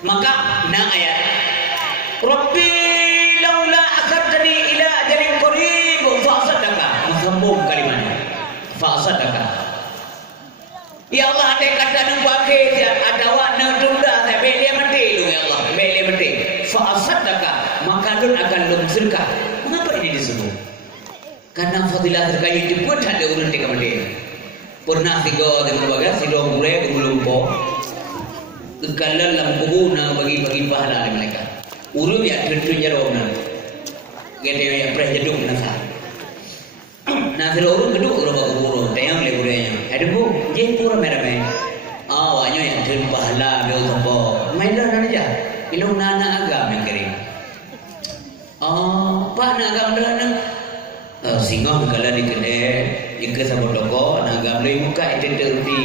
Maka na ayat. Rabbi laula akhartani ila ajalin qarib fa asaddaka. Sambung kalimatnya. Fa asaddaka. Ya Allah, andai kata nu pakai dia ada warna tunda tapi dia mati lu ya Allah. Dia mati. Fa asaddaka, maka lu akan lu sedekah. Mengapa ini disebut? Karena fadilah sedekah itu pun ada urang tiga mati. Pernah tiga dengan bagas sidong mure belum po. Kekalan lam kubuna bagi-bagi pahala di mereka. Urut ya tentunya romna. Gede ya pernah jeduk nasa. Nah kalau urut geduk urut kubur, tayang le kurenya. Ada bu, je pura merah. Awaknya yang ten pahala dia tempo. Main dah nana aja. Ilung nana agam yang kering. Pak nak agam dah nana. Singa kalau di kedai, jika sama toko, nak agam le muka itu terudi.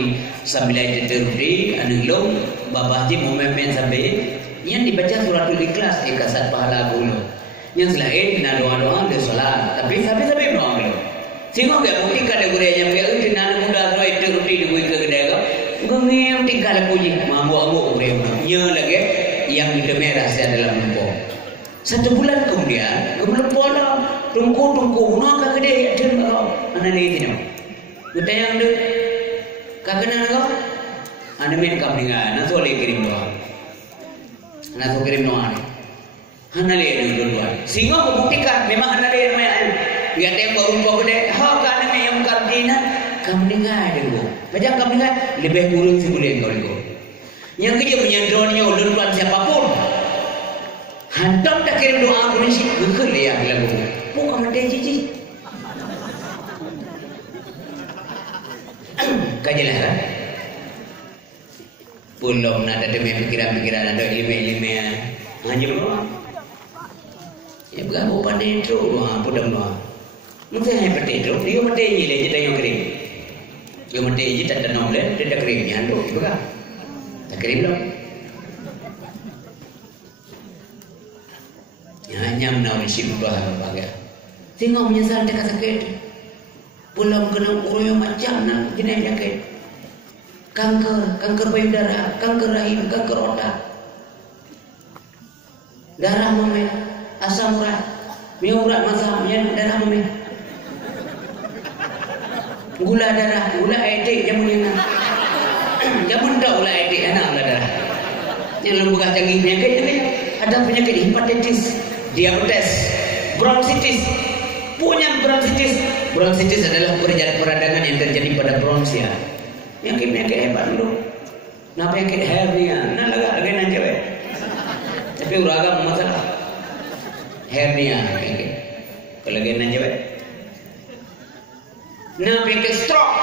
Sambil itu terudi, anu long. Bapa Haji mau main sampai yang dibaca suratul ikhlas kasat pahala bulu. Yang selain nak doa-doa dia salat. Tapi sampai doa bulu. Sehingga enggak mungkin kada gurenya dia itu nak muda roy itu rupi di ke kedai kau. Gengem tinggal puji mambu-mambu gurenya. Nya lagi yang hidup merah saya dalam lempo. 1 bulan kemudian lempo lah tungku nak ke kedai dia kau. Anak ni tidak. Kita yang tu kagak kau. Anda main kam dengan, nanti oleh kirim doa, nanti kirim doa ni, anda lihat dulu. Sehingga membuktikan memang anda lihat main, dia tembak rumput gede, kan yang kardina, kam dengan dulu. Macam kam dengan lebih kurang sebulan kau itu. Yang kerja menyandroni ulun tuan siapapun, hantam tak kirim doa pun sih, bukan dia bilang bukan, bukan mendek cici. Kajilah kan? Belum ada demi pikiran-pikiran ada ilmu-ilmu hanya doa. Ya berapa pandai itu doa, pudam doa. Mungkin hanya pandai itu, dia pandai ni le kita yang kirim. Dia pandai je tak tenang le, dia dah kirim ni ando, bukan? Tak kirim lah. Ya hanya menawi sibah bahagia. Tengok menyesal dekat sakit. Belum kena urut macam nak jenis penyakit. Kanker payudara, kanker rahim, kanker otak, darah memeh, asam urat, urat masam, darah memeh, gula darah, gula edik jamun yang jamun tak gula edik anak gula darah. Yang lembaga canggih penyakit ini ada penyakit hepatitis, diabetes, bronkitis. Punya bronkitis adalah peradangan yang terjadi pada bronsia. Yang penyakit hebat dulu. Nah penyakit hernia, nah lagi nang cewek. Tapi uragam masalah. Hernia penyakit. Kalau lagi nang cewek. Nah penyakit stroke,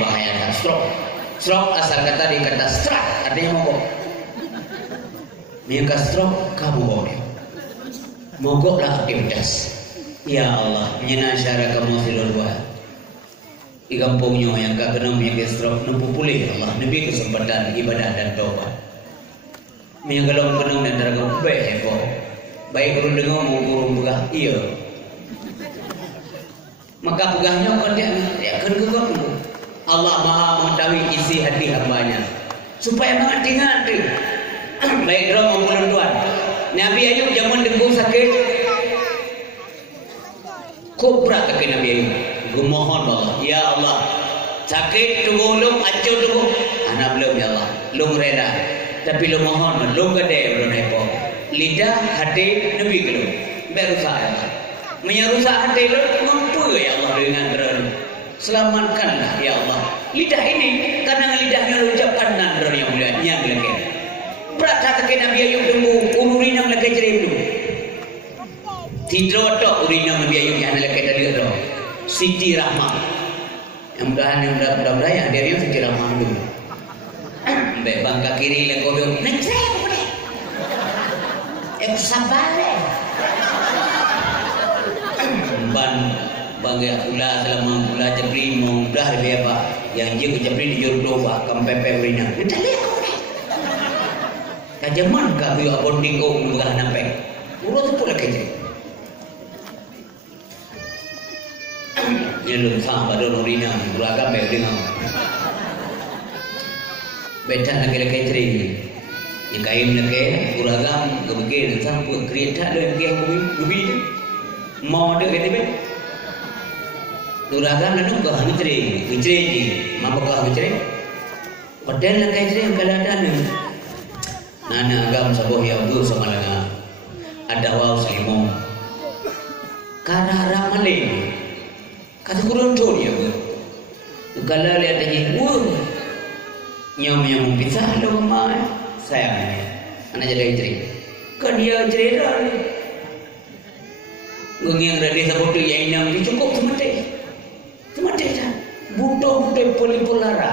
bahaya kan stroke. Stroke asal kata dari kata stroke, artinya mogok. Penyakit stroke kamu boleh. Mogoklah aktivitas. Ya Allah, menyana syara kamu silur buat. Di kampungnya yang tak kena penyakit stroke nampu pulih Allah nabi kesempatan ibadah dan taubat. Yang kalau kena dan terang baik kok. Baik kalau dengar mau burung pegah iya. Maka pegahnya kan dia akan gegap dulu. Allah Maha mengetahui isi hati hambanya. Supaya mengerti-ngerti. Baik drum maupun tuan. Nabi Ayub zaman dengkul sakit. Kubra kaki Nabi Ayub. Mohon Allah, ya Allah, sakit tunggu lum, acuh tunggu, anak belum ya Allah, lum reda, tapi lum mohon, lum gede belum hepo, lidah hati Nabi belum, berusaha ya Allah, menyerusak hati belum, mampu ya Allah dengan terang, selamatkanlah ya Allah, lidah ini karena lidahnya ucapkan nandur yang mulia, yang lagi, berat kaki Nabi Ayub tunggu, ulurin yang lagi cerim dulu, tidak ada ulurin yang Nabi Ayub yang lagi tadi ada. Siti Rahmah. Yang mudah-mudahan ya dia Siti Rahmah dulu. Baik bangka kiri le kodok. Nece boleh. Sabar. bagi pula selama pula Jabri mau dah dia apa yang je Jabri di jodoh pak kampepe berina kita lihat kajaman ka biyo bonding ko mga nampe puro tu pula kece nyelum sama do rina buraga be dengan beta nagele kece ni kaim nake buraga gubge sang pu krieta do ke gubi mau de kete be Duragan nanu kah mitri ni, mama kah mitri. Padahal nak mitri kaladan ni. Nana agam saboh yang tu sama langa. Ada wau selimong. Karena ramaling. Kata kurun tu dia. Kalau lihat aja, nyam pisah lo mama. Sayang, anak jadi mitri. Kan dia cerita. Gungyang radi saboh tu yang enam cukup semati. Cuma dia butuh pola.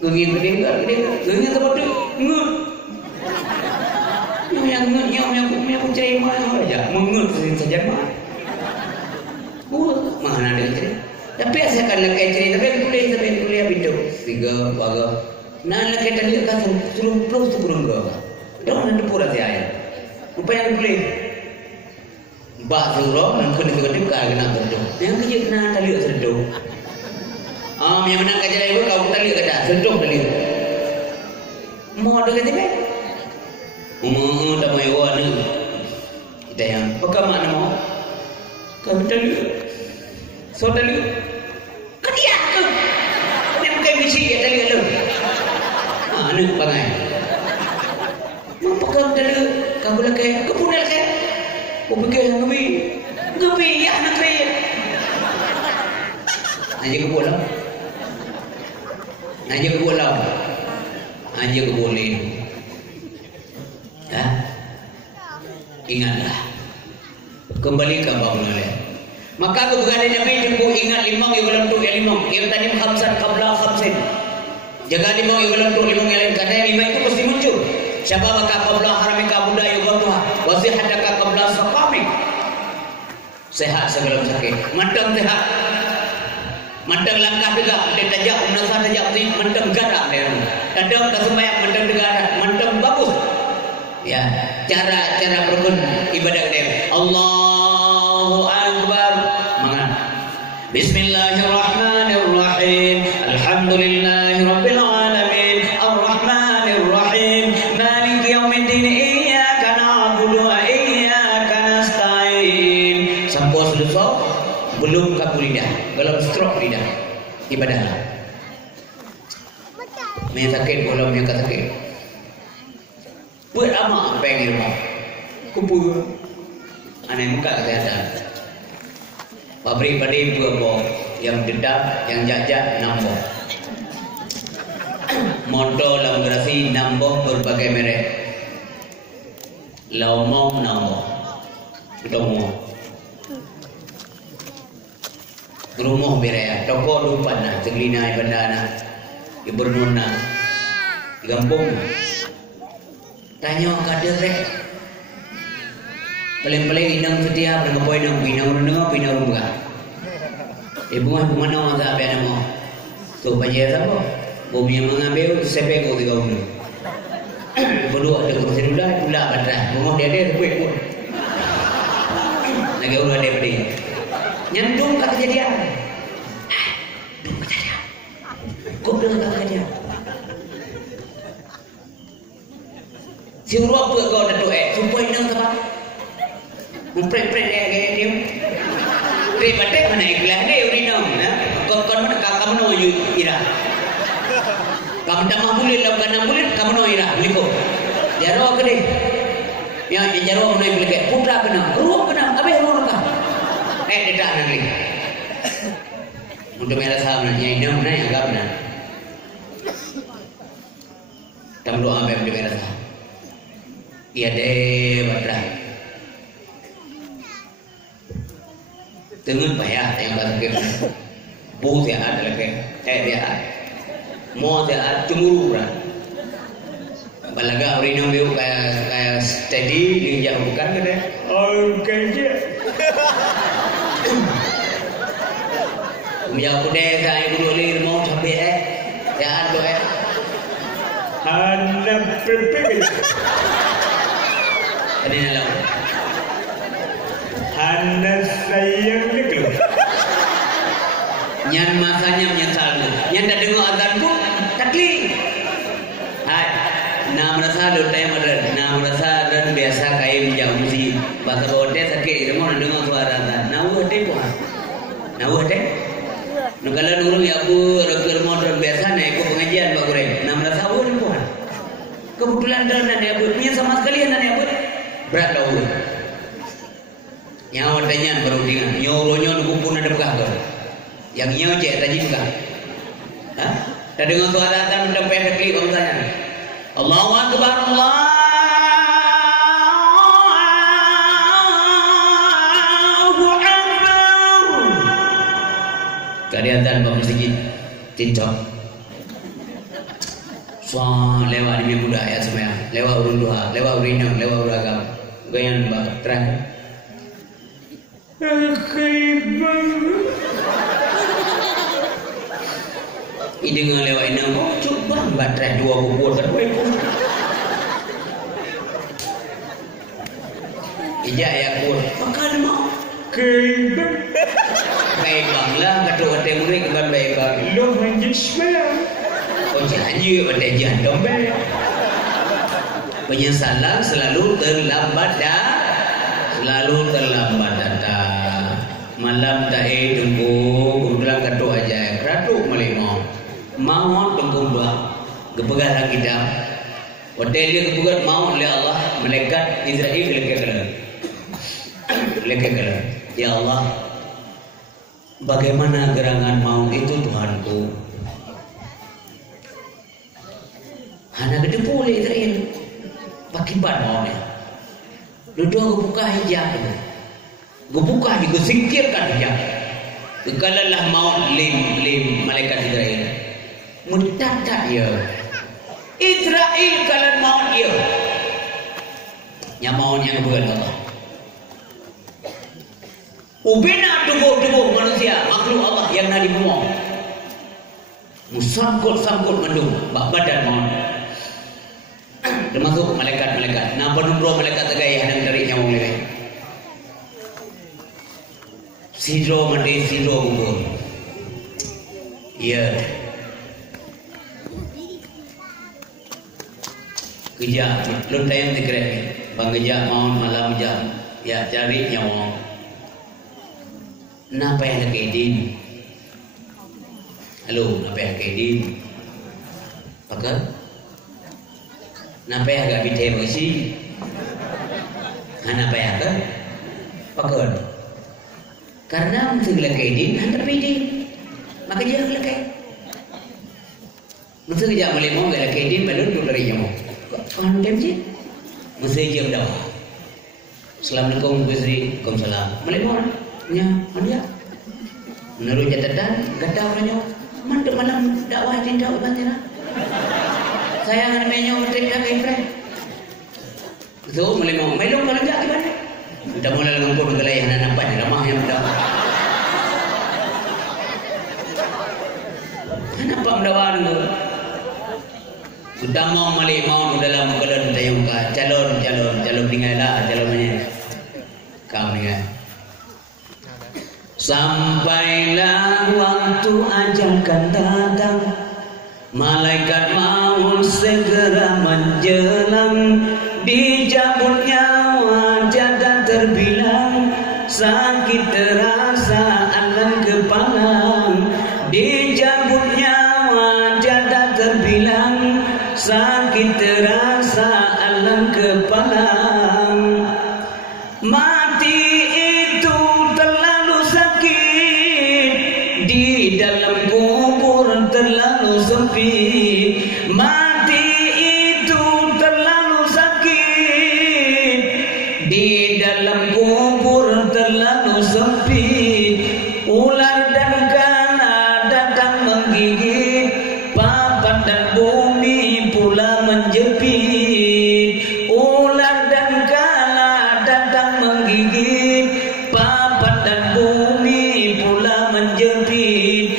Gengin tempat tu ngut. Yang cari mana aja mengut saja mah. Mana ada cari. Tapi saya kan nak cari tapi kuliah hidup. Tiga baga. Nah nak kita lihat kan suruh plus tu kurang gak. Dah nanti pura saya. Upaya kuliah. Bah surau dan kena kena terdo. Yang kerja kena tali terdo. Yang menang kerja ibu kau tali kata terdo tali. Mau ada kata be? Tak mau iwan ni. Kita yang pakai mana mau? Kau tali. So tali. Kerja tu. Yang pakai misi dia tali tu. Ni pakai. Mau pakai tali. Kau boleh ke? Kau boleh ke? Kau fikir yang gebi ya nak kaya. Aja ke bola. Ingatlah. Kembali ke bangunan. Maka kebegalan Nabi itu ingat limang yang belum tu yang limang. Yang tadi khamsan qabla khamsin. Jaga limang yang belum tu limang yang lain. Karena limang itu pasti muncul. Siapa maka qabla haramika budaya watuha wasihadaka qabla saqamik. Sehat sebelum sakit. Mantap sehat. Mantap langkah tegak. Dia tajak menasah tajak mantap garak dia. Kadang tak sembahyang mantap garak. Mantap bagus. Ya, cara bergun ibadah dia. Allahu Akbar. Mangan. Bismillahirrahmanirrahim. Alhamdulillahirabbil alamin. Arrahmanir rahim. Maliki yaumiddin. Iyyaka na'budu wa iyyaka nasta'in. Sampai selesai belum kabul lidah. Belum stroke lidah. Ibadahlah. Yang sakit belum yang sakit. Buat apa pengen rumah? Kumpul. Aneh muka kesehatan. Pabrik padi buat yang dendam, yang jajak nambah. Motor laminasi nambah berbagai merek. Laumong nambah. Ketemu. Rumah berea, toko dupan na, ceglina bandana, ibernuna, di kampung. Tanya kader rek. Paling-paling inang setia dengan poin yang pinang rumah. Ibu mana masa apa nama? Tu pajak apa? Bumi yang mengambil sepek kau tiga umur. Berdua ada kursi sudah pula patah. Rumah dia ada kuih pun. Lagi orang dia pedih. Nyandung kat kejadian. Kau dengar kat kejadian. Si urup tu kau dah tuai, supaya nang apa? Mempret-pret dia. Dia batek mana ikhlas dia urinam, ya? Kau mana kamu no ira. Kamu dah boleh lakukan 6 bulan, kamu no ira, liko. Jaro ke dia? Yang jaro no beli putra kena, ruak kena, habis ruak kah? Dia tak nak lagi. Untuk merah saham nak yang enam yang agak benar. Tam doa ambil di merah saham. Ia deh batrah. Tengah payah yang bahasa kita. Bu dia ada lagi. Dia ada. Mau dia ada cemburu lah. Balaga orang yang biu kayak steady yang jauh bukan kan? Oh kerja. Menjawab kudai saya dulu lir mau sampai ya ado Anak berpikir Ini lah Anak sayang negeri Nyan makanya menyesal Nyan dah dengar azanku takli Hai Nah merasa lutai modern Nah merasa dan biasa kain jauh musik Bakar hotel sakit Mau dengar suara azan Nah hotel puan Nah hotel Nukala dulu ya aku reker modern biasa naik ke pengajian Pak Goreng. Nah merasa awal puan. Kebetulan dan ya bu, punya sama sekali dan ya bu. Berat lah bu. Yang wadanya baru dengan nyoronya nunggu pun ada bekah tu. Yang nyawa cek tadi bekah. Hah? Dah dengar suara akan mendapat keklik orang tanya. Allahu Akbar Allah. Kelihatan bawa masjid cincok soal lewat di budaya semua lewat urun dua lewat urino lewat uragam goyan mbak terang ini dengan lewat ini oh coba mbak terang dua bubur terbaik ijak ya kuat pakai mau baik banglah kata-kata murid keban baik bang Lo menjismel oh janji pada jandong penyesalan selalu terlambat datang malam dae tunggu kebetulan kata aja keratuk melimo mau tunggu dua kepegaran kita hotel dia kepegat mau oleh Allah malaikat Israel lekekala ya Allah bagaimana gerangan mau itu Tuhanku hana gede pulih Israel pakai ban maunya duduk aku buka hijab aku buka aku singkirkan hijab kekalalah mau lim malaikat Israel mutatak ya Israel kalan mau dia yang maunya bukan Allah ubina tubuh manusia makhluk Allah yang nadi buang musangkut mendung badan mau termasuk malaikat nah penumbro malaikat tegai hadang dari nyawa lele sidro mandi sidro bubur iya kerja lontai yang dikerek bang kerja maun malam jam ya cari nyawa Napa yang kedin? Halo, napa yang kedin? Pakai? Napa yang agak bite bersih? Napa yang agak? Pakai? Karena mesti kedin, anda kedin, maka dia kelak. Mesti kerja boleh mau gak kedin, belum dulu dari jamu. Kan dem je? Mesti jam dah. Assalamualaikum Gusri, Waalaikumsalam. Boleh mau? Ya, mana? Menurut catatan, gadah orangnya, mana malam dakwah tindak ubatnya. Saya akan menyo tindak impre. So, mulai mau melong kalau enggak gimana? Kita mulai ngumpul dengan yang nampak di ramah yang mudah. Kenapa mendawan tu? Sudah mau malik mau dalam kelan tayung calon tinggal lah calon mana? Kami kan. Sampailah waktu ajal kan datang, malaikat maut segera menjelang, dicabut nyawa jagat terbilang, sakit terasa alam kepala, dicabut nyawa jagat terbilang, sakit terasa alam kepala. Mati itu terlalu sakit, di dalam kubur terlalu sempit. Mati itu terlalu sakit, di dalam kubur terlalu sempit. Ular dan kala datang menggigit, papan dan bumi pula menjepit. Ular dan kala datang menggigit, papan dan bumi pula menjepit.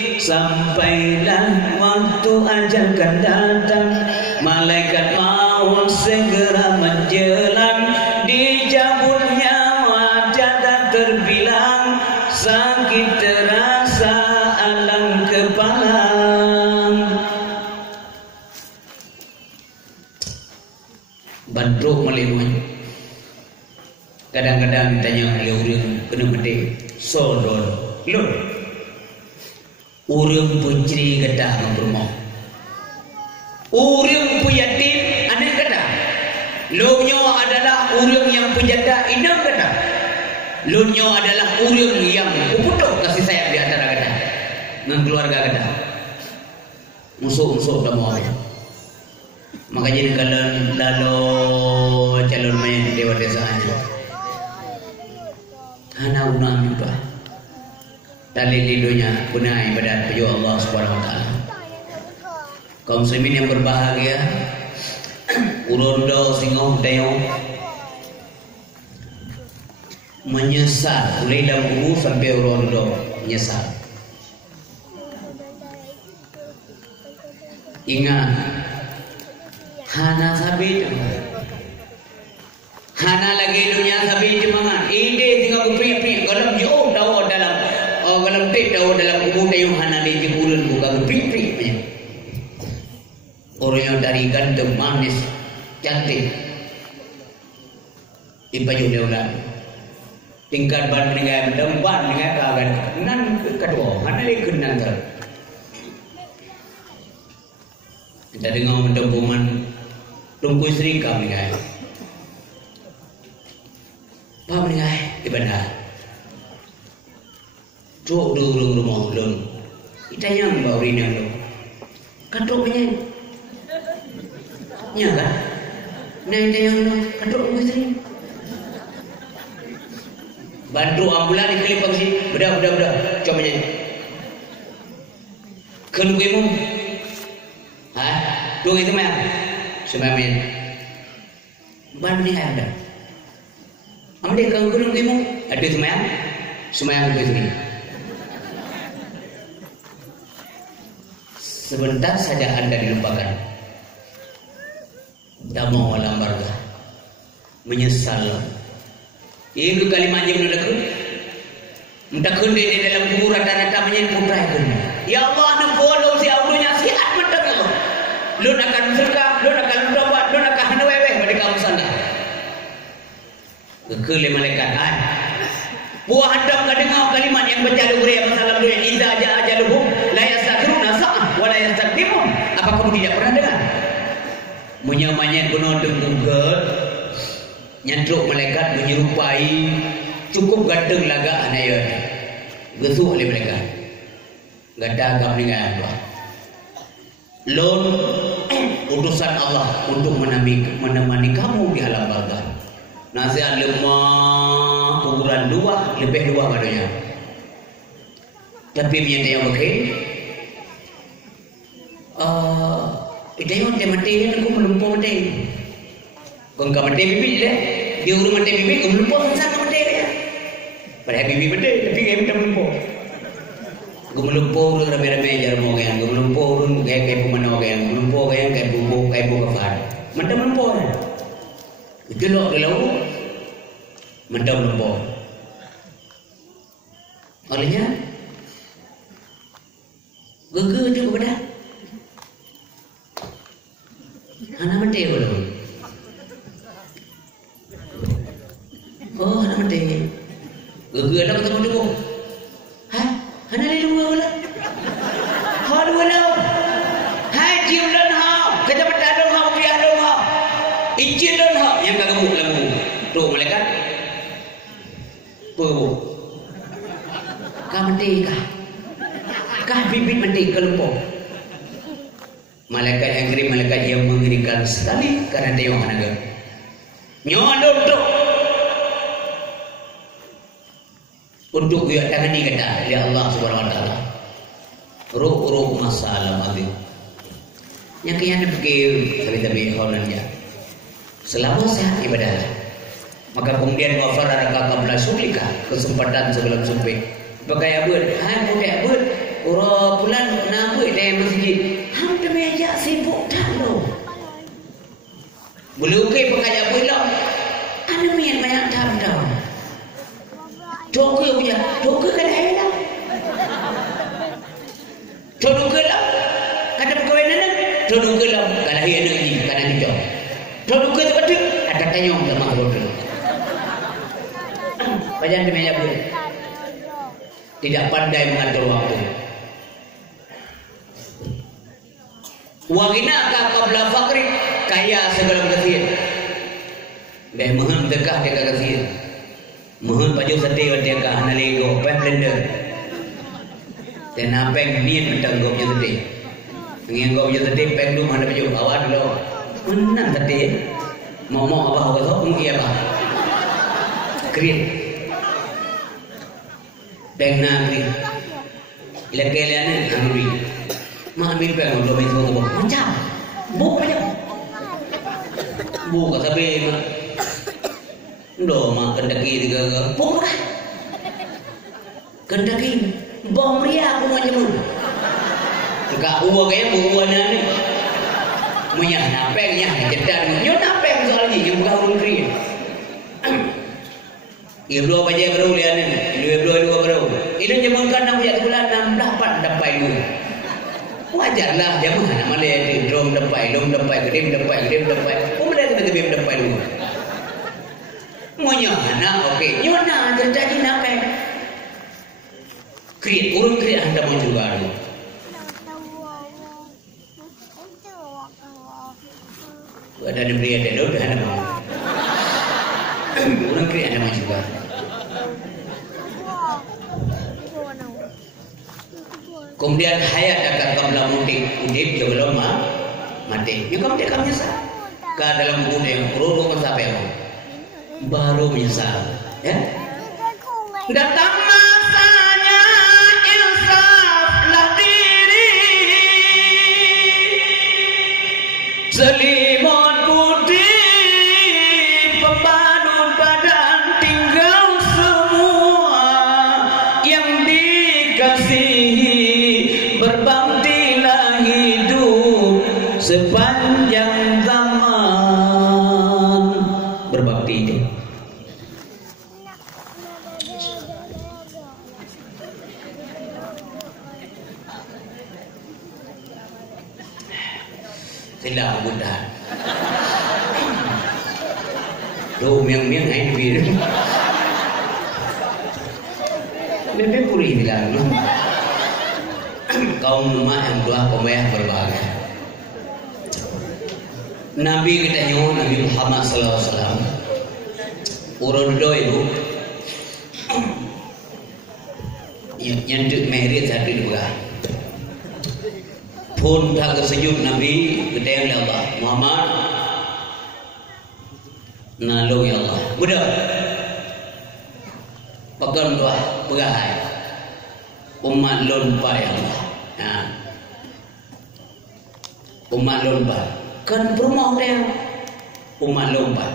segera menjelang, dicabut nyawa tiada terbilang, sakit terasa alam kepala. Bantu melihat. Kadang-kadang ditanya oleh orang kena mati sodor lo orang puncri gadah mempermau orang puyatim anak gadah lo nyo adalah orang yang penjada inam gadah lo nyo adalah orang yang puputuk kasih sayang di antara gadah dengan keluarga gadah musuh-musuh dah mau makanya kalau lalu calon main dewa desanya hana una mimba dalil lidonya guna ibadat bagi Allah Subhanahu wa taala. Kaum muslimin yang berbahagia, urondo singo dayo menyesal mulai dalam kubur sampai urondo menyesal. Ingat hana sabit hana lagi dunia sabit jemangan ide tinggal berpri-pri kalau jauh dawa dalam kalau tek dawa dalam kubur dayu hana di jemuran bukan berpri-pri orang yang dari ganteng manis cantik dipaju leulan tingkat ban meninggal demban dengan kagan nan kedua hana lagi kenan ter kita dengar mendebuman tunggu serika meninggal apa meninggal ibadah cuk dulu rumah lon kita yang bawa rinang lo katok punya nya kan nang yang lo katok istri bantu ambulan di kelipang sih bedah coba nya kan gue mau dua itu mah semamen ban meninggal dah amde kang gunung timu ada semayang begitu. Sebentar saja Anda dilupakan. Damau alam barga menyesal. Itu kalimat yang mendaku. Mentakun di dalam kuburan rata-rata menyebutkan. Ya Allah nak follow si audunya sihat mata Allah. Lu akan surga, lu akan tobat, lu akan hanweweh pada kamu sana. Kekele malaikat buah hadam dengar kalimat yang berjalan beria masalah dunia idza jaa ajaluhum la yastakhiruna sa'ah wa la yastaqdimun. Apa kamu tidak pernah dengar menyamanya benar dengar nyantruk malaikat menyerupai cukup ganteng laga anaya gesu oleh mereka gadah agam dengan apa lon utusan Allah untuk menemani kamu di alam barzakh. Nasihat lemah kuburan lebih dua padanya. Tapi menyata yang okey. Itu yang mati ni aku melumpur mati. Kau enggak mati bibi le, di rumah mati bibi kau melumpur sangat mati dia. Pada bibi mati, tapi kau minta melumpur. Kau melumpur ramai-ramai jarum orang, kau melumpur kayak pemana orang, melumpur kayak bubuk kafan. Mana melumpur? Gelok mendam lembor. Olehnya geger juga pada anak mati belum. Oh anak mati geger dah ketemu dulu. Anak ni dua pula. Dua lau. Cium dan kita bertadung biar dong izin dan yang kagak lagu tuh malaikat kah mati kah bibit mati kelumpur malaikat yang ngeri malaikat yang mengerikan sekali karena dia orang naga nyodok untuk dia tangani kata ya Allah Subhanahu wa taala ruh masalah azim yang kian fikir tapi honannya selama sehat ibadah maka kemudian wafar ada kabla sulika kesempatan sebelum sempit pakai abud mudah abud ora bulan nabu di masjid ham meja sibuk dah lo Bulu ke pekaya bulan. Ada mian banyak tahu. Doke punya, doke kan ayah. Doke lah. Kata perkahwinan nak, doke lah. Kalau ia nak ni, kalau ni jauh. Doke tu betul. Ada tanyong sama doke. Bajan demi apa? Tidak pandai mengatur waktu. Wagina kabla fakri kaya segala kasih. Dah mohon dekah dia kasih. Mohon baju setia dia ka analego blender. Dan apa yang ni mentang gop je tadi. Ngin gop je tadi peng lu mana baju awak dulu. Menang tadi. Mau apa awak tahu mungkin apa. Krim. Peng nagri. Lekelian nagri. Mak ambil peng untuk main semua tu. Macam. Buk aja. Buk kata be mak. Ndo mak kendaki tiga. Buk lah. Kendaki. Bom ria aku macam mana? Dekat uang kaya buat ni. Munyah napeng nya jedar. Nyo napeng soal ni yang bergaul kering. Ia dua baca berau lian ni. Dua berau. Ini jaman kan nak buat bulan 16 dapat lu. Wajarlah dia mana malah di drum dapat, gedim dapat. Pemuda tu lebih dapat lu. Munyah nak okey. Nyo nak jadi napeng. Urut kriat anda mau juga ada. Ada yang beri ada dulu dah mau. Urut kriat anda mau juga. Kemudian hayat akan kabla mudik udip juga belum mati. Juga kemudian kami menyesal. Ke dalam buku yang urut sampai baru menyesal. Ya. Datang selimut putih pembalut badan tinggal semua yang dikasihi berbaktilah hidup sepanjang zaman berbakti hidup. Sila mudah. Do miang hai bir. Lebih puri bilang. Kaum rumah yang dua komeh berbahagia. Nabi kita nyawa Nabi Muhammad sallallahu alaihi wasallam. Urut do itu. Yang duk merit satu dua. Pun tak kesejut Nabi kedai Allah Muhammad nalung ya Allah budak pegang doa pegahai umat lompat ya Allah umat lompat kan perumah dia umat lompat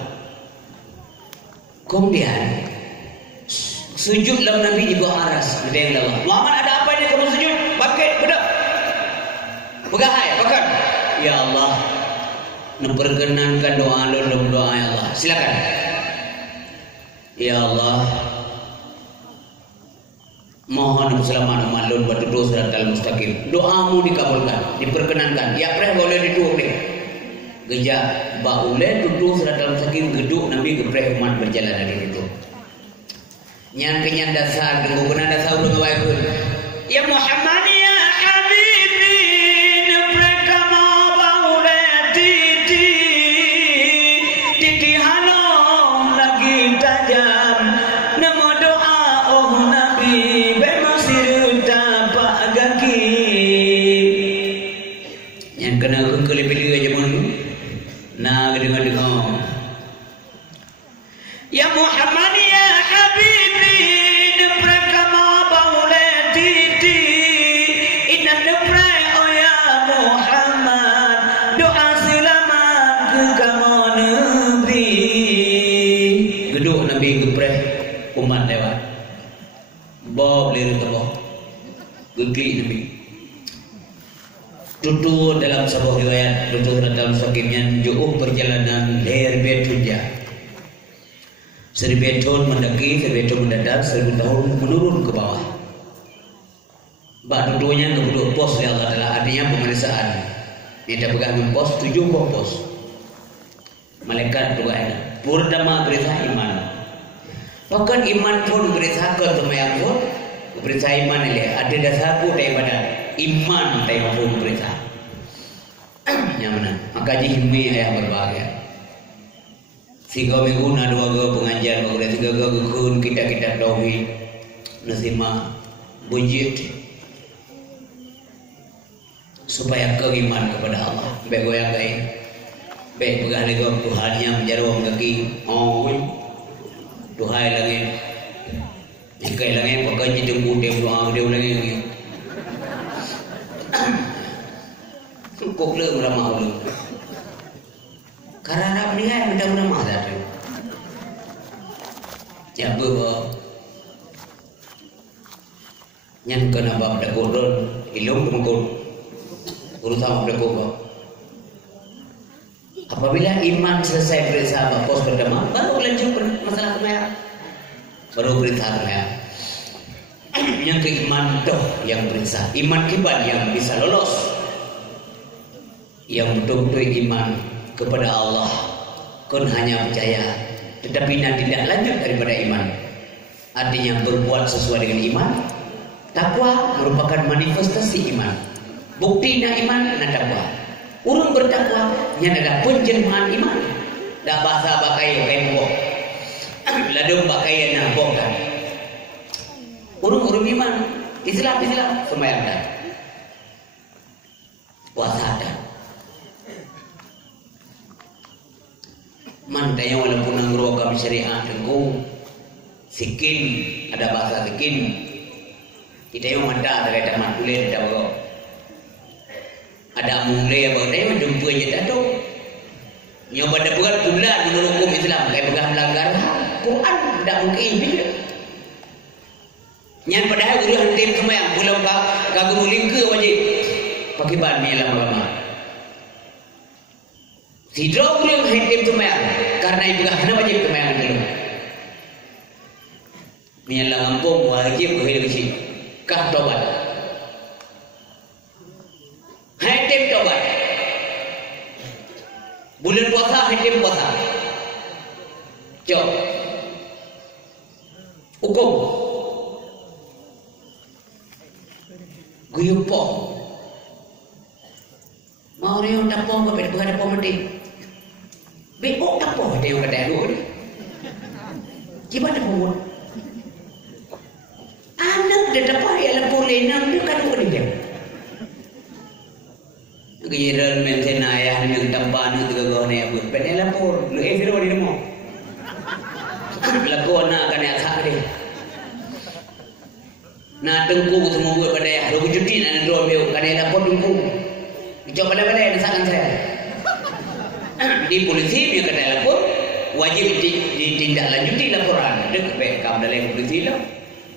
kemudian sujud dalam Nabi di bawah aras kedai Allah Muhammad ada apa ini kamu sujud pakai budak pegahai, pegang. Ya Allah, memperkenankan doa dalam doa ya Allah. Silakan. Ya Allah, mohon keselamatan umat batu dosa dalam mustaqim. Doamu dikabulkan, diperkenankan. Ya pernah boleh duduk deh. Gejak baulai duduk dalam mustaqim geduk Nabi gepreh umat berjalan dari itu. Nyan kenyan dasar tunggu benar dasar udah baik. Ya Muhammad ya Ya Muhammad ya Habibi nepreka ma baulati inna nepre oh ya Muhammad doa selamat ke kamu negeri geduk Nabi gepreh umat lewat bawa beliau tebak gegi Nabi Tutur dalam sebuah riwayat, tutur dalam sakimnya jauh perjalanan leher betunja. 1000 tahun mendaki, 1000 tahun mendadak, 1000 tahun menurun ke bawah. Bak tuturnya kebutuh pos oleh Allah adalah artinya pemeriksaan. Dia pegang pos, 7 pos. Malaikat doa purnama berita iman. Bahkan iman pun berita ke temayang pun berita iman ini ada dasarku daripada iman tayang pun berita. Nyaman. Maka jihmi ayah berbahagia. 3 minggu na 2 ga pengajian baru 3 ga kun kita tauhid nasima bujit supaya keiman kepada Allah. Baik goyang baik. Baik pegang lagi Tuhan yang menjarum kaki. Tuhan lagi. Jika lagi pakai jemput dia doa dia lagi. Cukup le ramah le. Karena ni kan mudah-mudah dah tu. Ya berapa? Yang kena bab dah koron, ilmu mengkon. Urusan dah koron. Apabila iman selesai periksa pos pertama, baru lanjut masalah kemaya. Baru periksa kemaya. Yang keiman doh yang periksa. Iman kibat yang bisa lolos. Yang betul-betul iman kepada Allah, kon hanya percaya, tetapi tidak lanjut daripada iman. Artinya berbuat sesuai dengan iman. Takwa merupakan manifestasi iman. Bukti na iman na takwa. Urang bertakwa yang ada penjelmaan iman. Dah bahasa pakai bok. Ladung pakai na bokkan. Urang iman. Islam sembahyang dah. Puasa dah. Mandai walaupun nangro kami syariat tengku sikin ada bahasa sikin kita yang manda ada kata makule ada bago ada mule apa dia menjumpa je tak tahu yang pada bukan bulan menurut hukum Islam kayak pegang melanggar Quran tak mungkin dia yang padahal guru hantim semayang bulan kagum lingke wajib pakai ban ni lama-lama tidak boleh menghentim semayang karena itu kena wajib semayang dulu. Menyalah kampung wajib berhidup isi. Kah tobat. Hentim tobat. Bulan puasa hentim puasa. Cok. Hukum. Guyupo. Mau dia tak pom apa dia pom mati. Beko tak apa dia yang kata dulu. Gimana pun? Anak dia dapat ya lapor lenang dia kan dia. Giran maintain ayah yang tampan itu kau ni abut. Pada lapor, lu eviro di rumah. Lakon nak kan yang sah dia. Nah tengku semua buat pada ayah. Lu cuti nak drop dia kan yang lapor tengku. Coba balik desakan saya. Di polisi dia kena lapor wajib ditindaklanjuti laporan dekat bekam dalam polisi lah.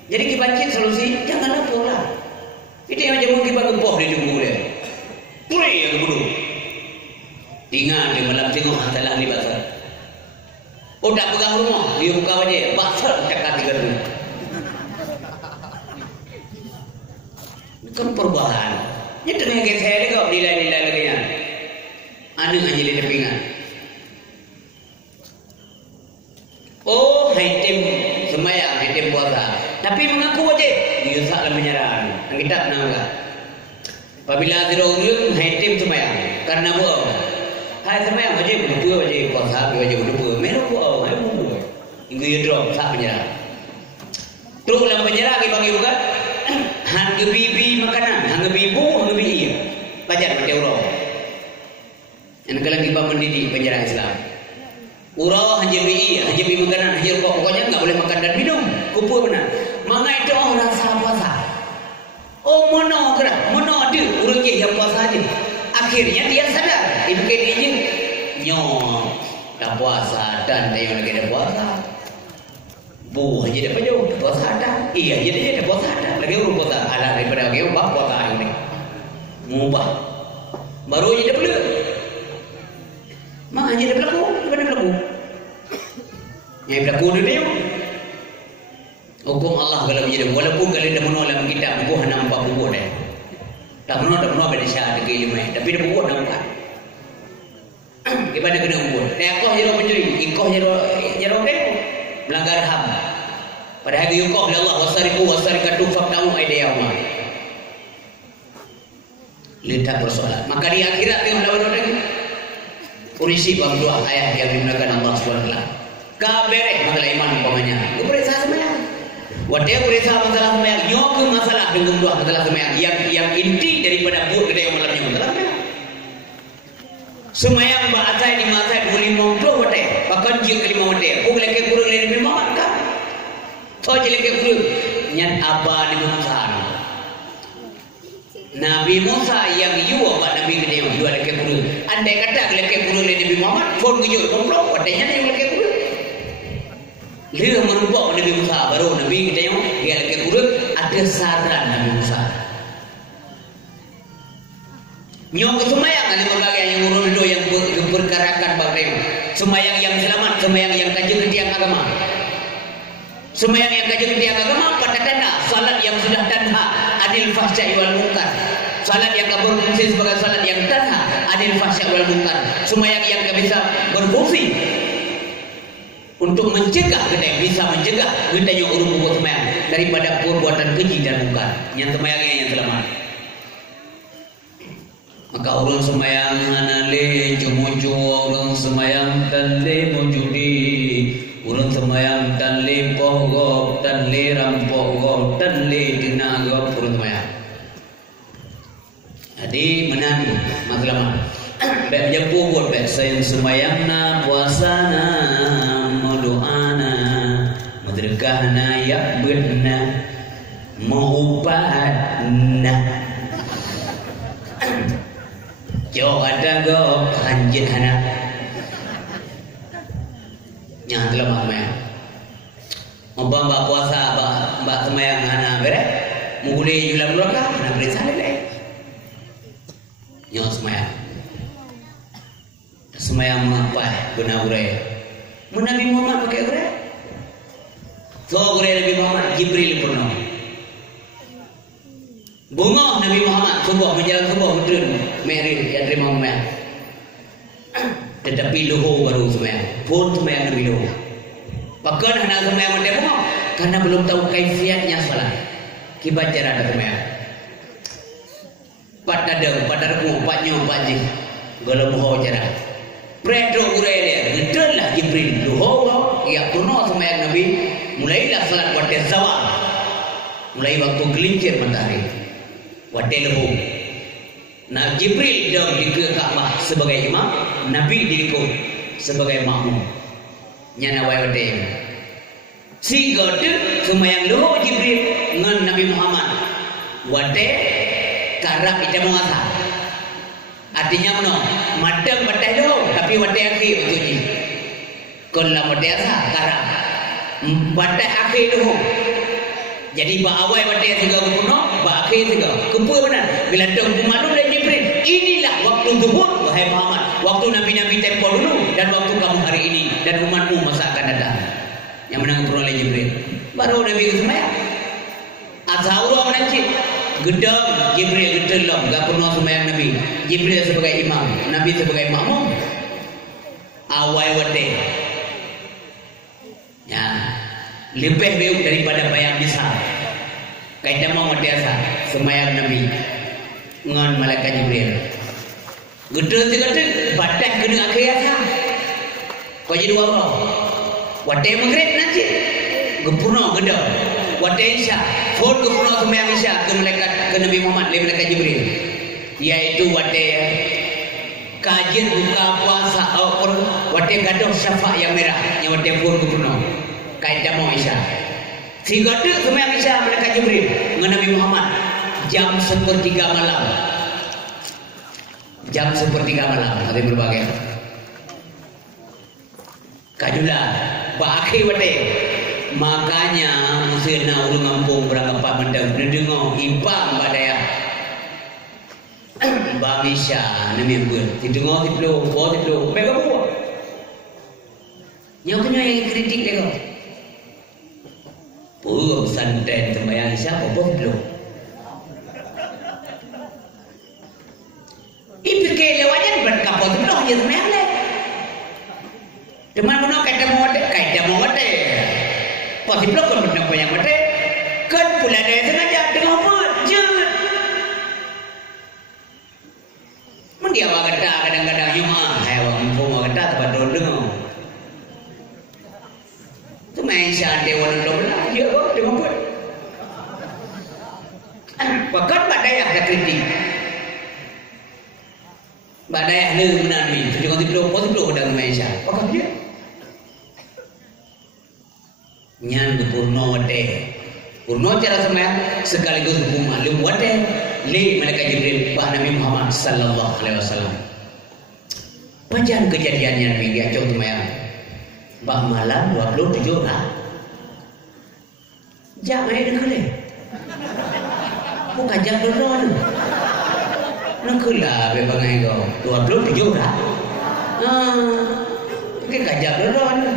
Jadi kita baca solusi jangan lapor lah. Itu yang macam kita gempoh di tunggu dia. Puri yang bodoh. Tinggal di malam tengok hantalah ni basah. Oh tak pegang rumah dia buka wajib basah cakap tiga tu. Kan perubahan. Ini terima kasih saya dekat nilai-nilai lagi ya. Anu hanya di tepingan. Oh, haitim semayang, haitim puasa. Tapi mengaku wajib. Dia salah menyerah. Yang kita nak. Apabila dirorong haitim semayang. Karena buang. Hai semayang wajib berdua wajib puasa, wajib berdua. Merah buang, hai berdua. Hingga dia drop, tak menyerah. Terus dalam menyerah kita bagi bukan. Hangga bibi makanan, hangga bibu, hangga bibi. Bajar macam orang. Yang kalau kita mendidik penjara Islam. Urau hanya bi makanan, hanya rokok. Pokoknya enggak boleh makan dan minum. Kumpul benar. Mangai itu orang rasa puasa. Oh mono gerak, mono ada urang je yang puasa aja. Akhirnya dia sadar, ibu ke dia nyok tak puasa dan dia lagi ada puasa. Bu hanya dapat jauh puasa ada. Iya jadi dia ada puasa ada. Lagi urang puasa ada daripada dia ubah puasa ini. Mubah. Baru je dah pula. Mak je dah berlaku. Mana berlaku? Yang berlaku dia. Hukum Allah kalau menjadi walaupun kalian dah menolak kitab buah nampak buah dah. Tak menolak pada syahadat kelimai. Tapi dah buah nampak. Gimana kena ukur? Ikoh jero pencuri, ikoh jero demo. Melanggar HAM. Pada hari ikoh oleh Allah wasarikatu faqta'u aydiyahuma. Lihat bersolat. Maka di akhirat yang lawan lagi. Urisi bang dua ayat yang digunakan Allah SWT. Kabeh masalah iman umpamanya. Itu perisa semayang. Wadah perisa masalah semayang. Nyok masalah dengan dua masalah semayang. Yang inti daripada buat kedai yang malamnya masalah semayang. Semayang bahasa ini masa boleh mongklo wadah. Bahkan jika kelima wadah. Pukul lagi kurang lebih makan. So jadi lagi kurang. Nyat apa di bangsa. Nabi Musa yang yuwa pak Nabi gede yang jual leke puluh. Andai kata leke puluh le Nabi Muhammad, phone kejut, komplok, katanya yang leke puluh. Dia merupakan Nabi Musa baru Nabi gede yang dia leke puluh ada saran Nabi Musa. Nyong kesemayang ada berbagai yang urun do yang berkarakan bagai semayang yang selamat, semayang yang kaji ke tiang agama. Semayang yang kaji ke tiang agama pada tanda salat yang sudah tanha adil fahsya'i wal munkar. Salat yang berfungsi sebagai salat yang tanha adil fahsya'i wal munkar. Semayang yang bisa berfungsi untuk mencegah kita yang bisa mencegah kita yang urut buat semayang daripada perbuatan keji dan munkar. Yang semayangnya yang selamat. Maka orang semayang anale cumucu, orang semayang tanle mujudi, orang semayang tanle pohgop, tanle rampok, tanle dinagop, orang semayang. Jadi menang maklum. Baik jempu buat baik sayang semayang na puasana, mendoana, medrekahna ya benar, maubatna. Jauh ada go hanjit anak. Yang telah makan. Mbak puasa, mbak semayang anak beres. Mulai jualan berapa? Anak beri sana deh. Yang semayang. Semayang apa? Benar urai. Nabi Muhammad pakai urai. So urai Nabi Muhammad Jibril pernah. Bunga Nabi Muhammad subuh menjalan subuh medun Meri yang terima Muhammad. Tetapi luhu baru semayang. Pun semayang Nabi luhu. Bahkan hendak semayang mandi bunga karena belum tahu kaifiatnya salat. Kibat cara ada semayang. Pat ada, pat darku, pat nyo, pat jih. Kalau buho cara. Predro urai dia. Betul lah Jibril luhu. Ya kuno semayang Nabi. Mulailah salat waktu zawal. Mulai waktu gelincir matahari. Wadelahu. Nah Jibril dong di Ka'bah sebagai imam, Nabi diikut sebagai makmum. Nyana wae wadem. Si gode semayang luhu Jibril ngan Nabi Muhammad. Wade karap ite mengasa. Artinya mana? Madang batah do, tapi wade akhir untuknya. Kalau wade asa karap. Batah akhir luhu. Jadi ba awal pada tiga kuno, ba akhir tiga. Kepu benar. Bila dong malu dan Jibril. Inilah waktu zuhur wahai Muhammad. Waktu nabi-nabi tempo dulu dan waktu kamu hari ini dan umatmu masa akan datang. Yang menang oleh Jibril. Baru Nabi semayang. Azhaurah menancik. Gedang Jibril gedelom. Gak pernah semayang Nabi. Jibril sebagai imam, Nabi sebagai makmum. Awal wade. Ya. Lebih baik daripada bayang besar. Kaitan mau biasa semayang Nabi ngan malaikat Jibril. Gedeng badak kena akhirnya. Kau jadi apa? Wadah maghrib nanti. Gempurna gedeng. Wadah Isya. Fort gempurna semayang Isya ke malaikat ke Nabi Muhammad le malaikat Jibril. Yaitu wadah kajian buka puasa wadah gaduh syafa' yang merah yang wadah fort gempurna. Kaitan mau Isya. Sehingga tu semayang Isya malaikat Jibril dengan Nabi Muhammad jam 1/3 malam. Jam 1/3 malam ada berbagai. Kajula baakhir wate. Makanya musina urang kampung berangkat mendang dengar impang badaya. Bamisha na member tidungo tiplo ko tiplo mega buwa yang kena yang kritik dia puro santen temayang siapa tiplo ipike lewajan berkapot tiplo aja temayang le teman mono kaita mo wate po tiplo kon benak bayang wate kan pula dia sengaja dengan berjud dia kata kadang-kadang cuma hewan pun kata tempat dulu tu main syade orang dola dia kok dia buat bahkan badai ada kritik badai ada menani jangan tidur kadang main syade bahkan dia nyan purno wate purno cara semaya sekaligus hukum maklum wate li malaikat Jibril Pak Nabi Muhammad sallallahu alaihi wasallam. Panjang kejadiannya Nabi dia jauh temaya. Bah malam 27 lah. Jak mai dah kele. Bukan jak doron. Nak kela be bangai go. 27 lah. Ke kajak doron.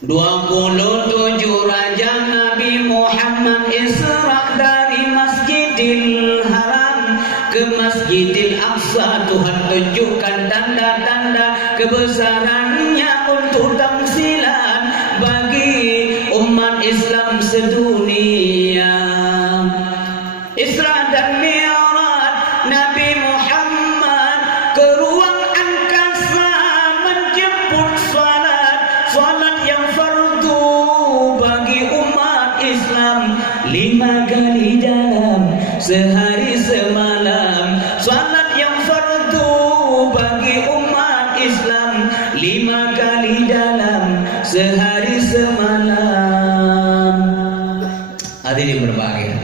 27 Rajab Nabi Muhammad Isra dari Masjidil Haram ke Masjidil Aqsa. Tuhan tunjukkan tanda-tanda kebesarannya untuk tamsilan bagi umat Islam sedunia. Isra dan Mi'raj Nabi Muhammad ke ruang angkasa menjemput salat yang fardu bagi umat Islam 5 kali dalam sehari semalam. Salat yang fardu bagi umat Islam 5 kali dalam sehari semalam. Hadirin berbahagia,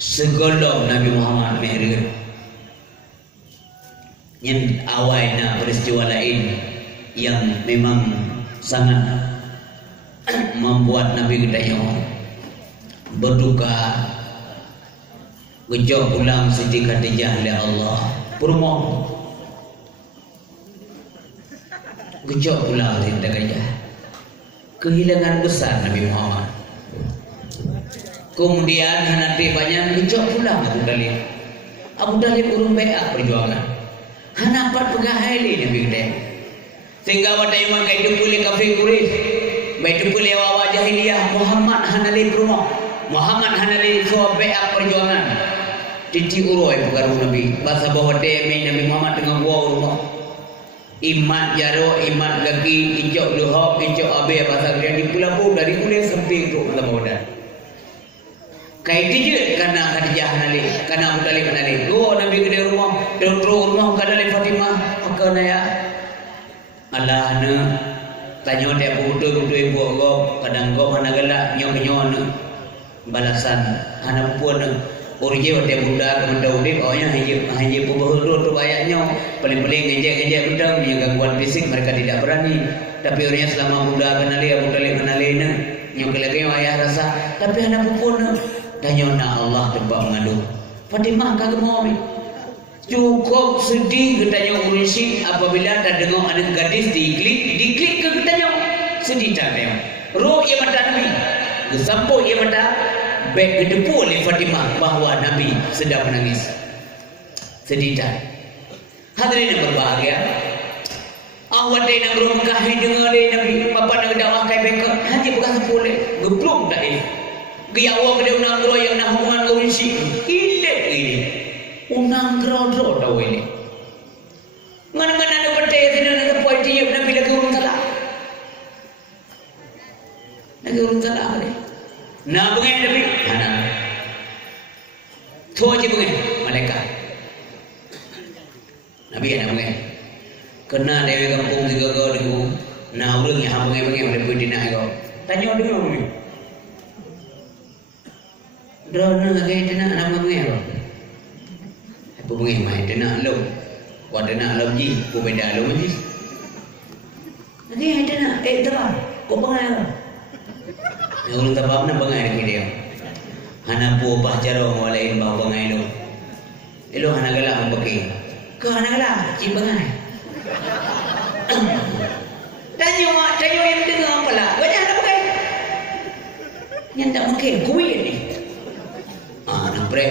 segolong Nabi Muhammad Mi'raj yang awalnya peristiwa lain yang memang sangat membuat Nabi kita berduka. Gejok pulang Siti Khadijah oleh Allah purmo. Gejok pulang Siti Khadijah, kehilangan besar Nabi Muhammad. Kemudian nanti banyak gejok pulang Abu Talib urung beak perjuangan hanapat pegahai Nabi kita. Sehingga pada iman kaitu pulih kafir Quraisy, baitu pulih awal jahiliyah Muhammad hanali rumah, Muhammad hanali sobeak perjuangan. Titi uroi bukan Nabi. Bahasa bahwa demi Nabi Muhammad dengan gua rumah. Imat jaro, imat gagi, ijok luhok, ijok abe bahasa dia di pulau dari kuliah sampai itu dalam badan. Kaitu je karena Khadijah hanali, karena Abu Talib hanali. Gua Nabi ke rumah, terus rumah kadang Fatimah, pakai naya. Allah na tanya dia butuh ibu go kadang go mana galak nyon balasan hana pun orje dia budak kemudian udip ohnya hanya pembaharu tu bayaknya paling-paling ngejek budak punya gangguan fisik mereka tidak berani. Tapi orangnya selama budak kenali Abu Talib kenali na nyon kelagi ayah rasa tapi hana pun tanya na Allah tempat mengadu Fatimah kagak mau cukup sedih katanya Quraisy apabila tak dengar ada gadis diklik ke katanya sedih tak dia roh ia mata Nabi sampo ia mata baik kedepu oleh Fatimah bahawa Nabi sedang menangis sedih tak. Hadirin yang berbahagia, awak dia nak berumkah dengar dia Nabi bapa nak dakwah kai beka hati bukan sepulih geblok tak ini gaya awak dia nak roh yang nak hubungan Quraisy ini unang kro-kro tahu ini. Mana-mana ada petai tidak ada poin tiup Nabi lagi urung salah. Lagi urung salah ni. Nah bungai Nabi. Mana? Tuh je bungai malaikat. Nabi ada bungai. Kena dewi kampung tiga kau dulu. Nah urung yang bungai-bungai boleh pergi nak kau. Tanya dia bungai. Drone lagi nak nama bungai kau. Bungai mai dena lo wa dena lo ji ku beda lo ji ni dena tera ko bangai lo ya ulun tabab na bangai ni dia hana po pahjaro walain bawa bangai lo. Elo hana gala ang baki. Ke hana gala cik bangai. Tanya yang dengar apa lah? Banyak hana pakai. Yang tak pakai kuih ni. Nak pray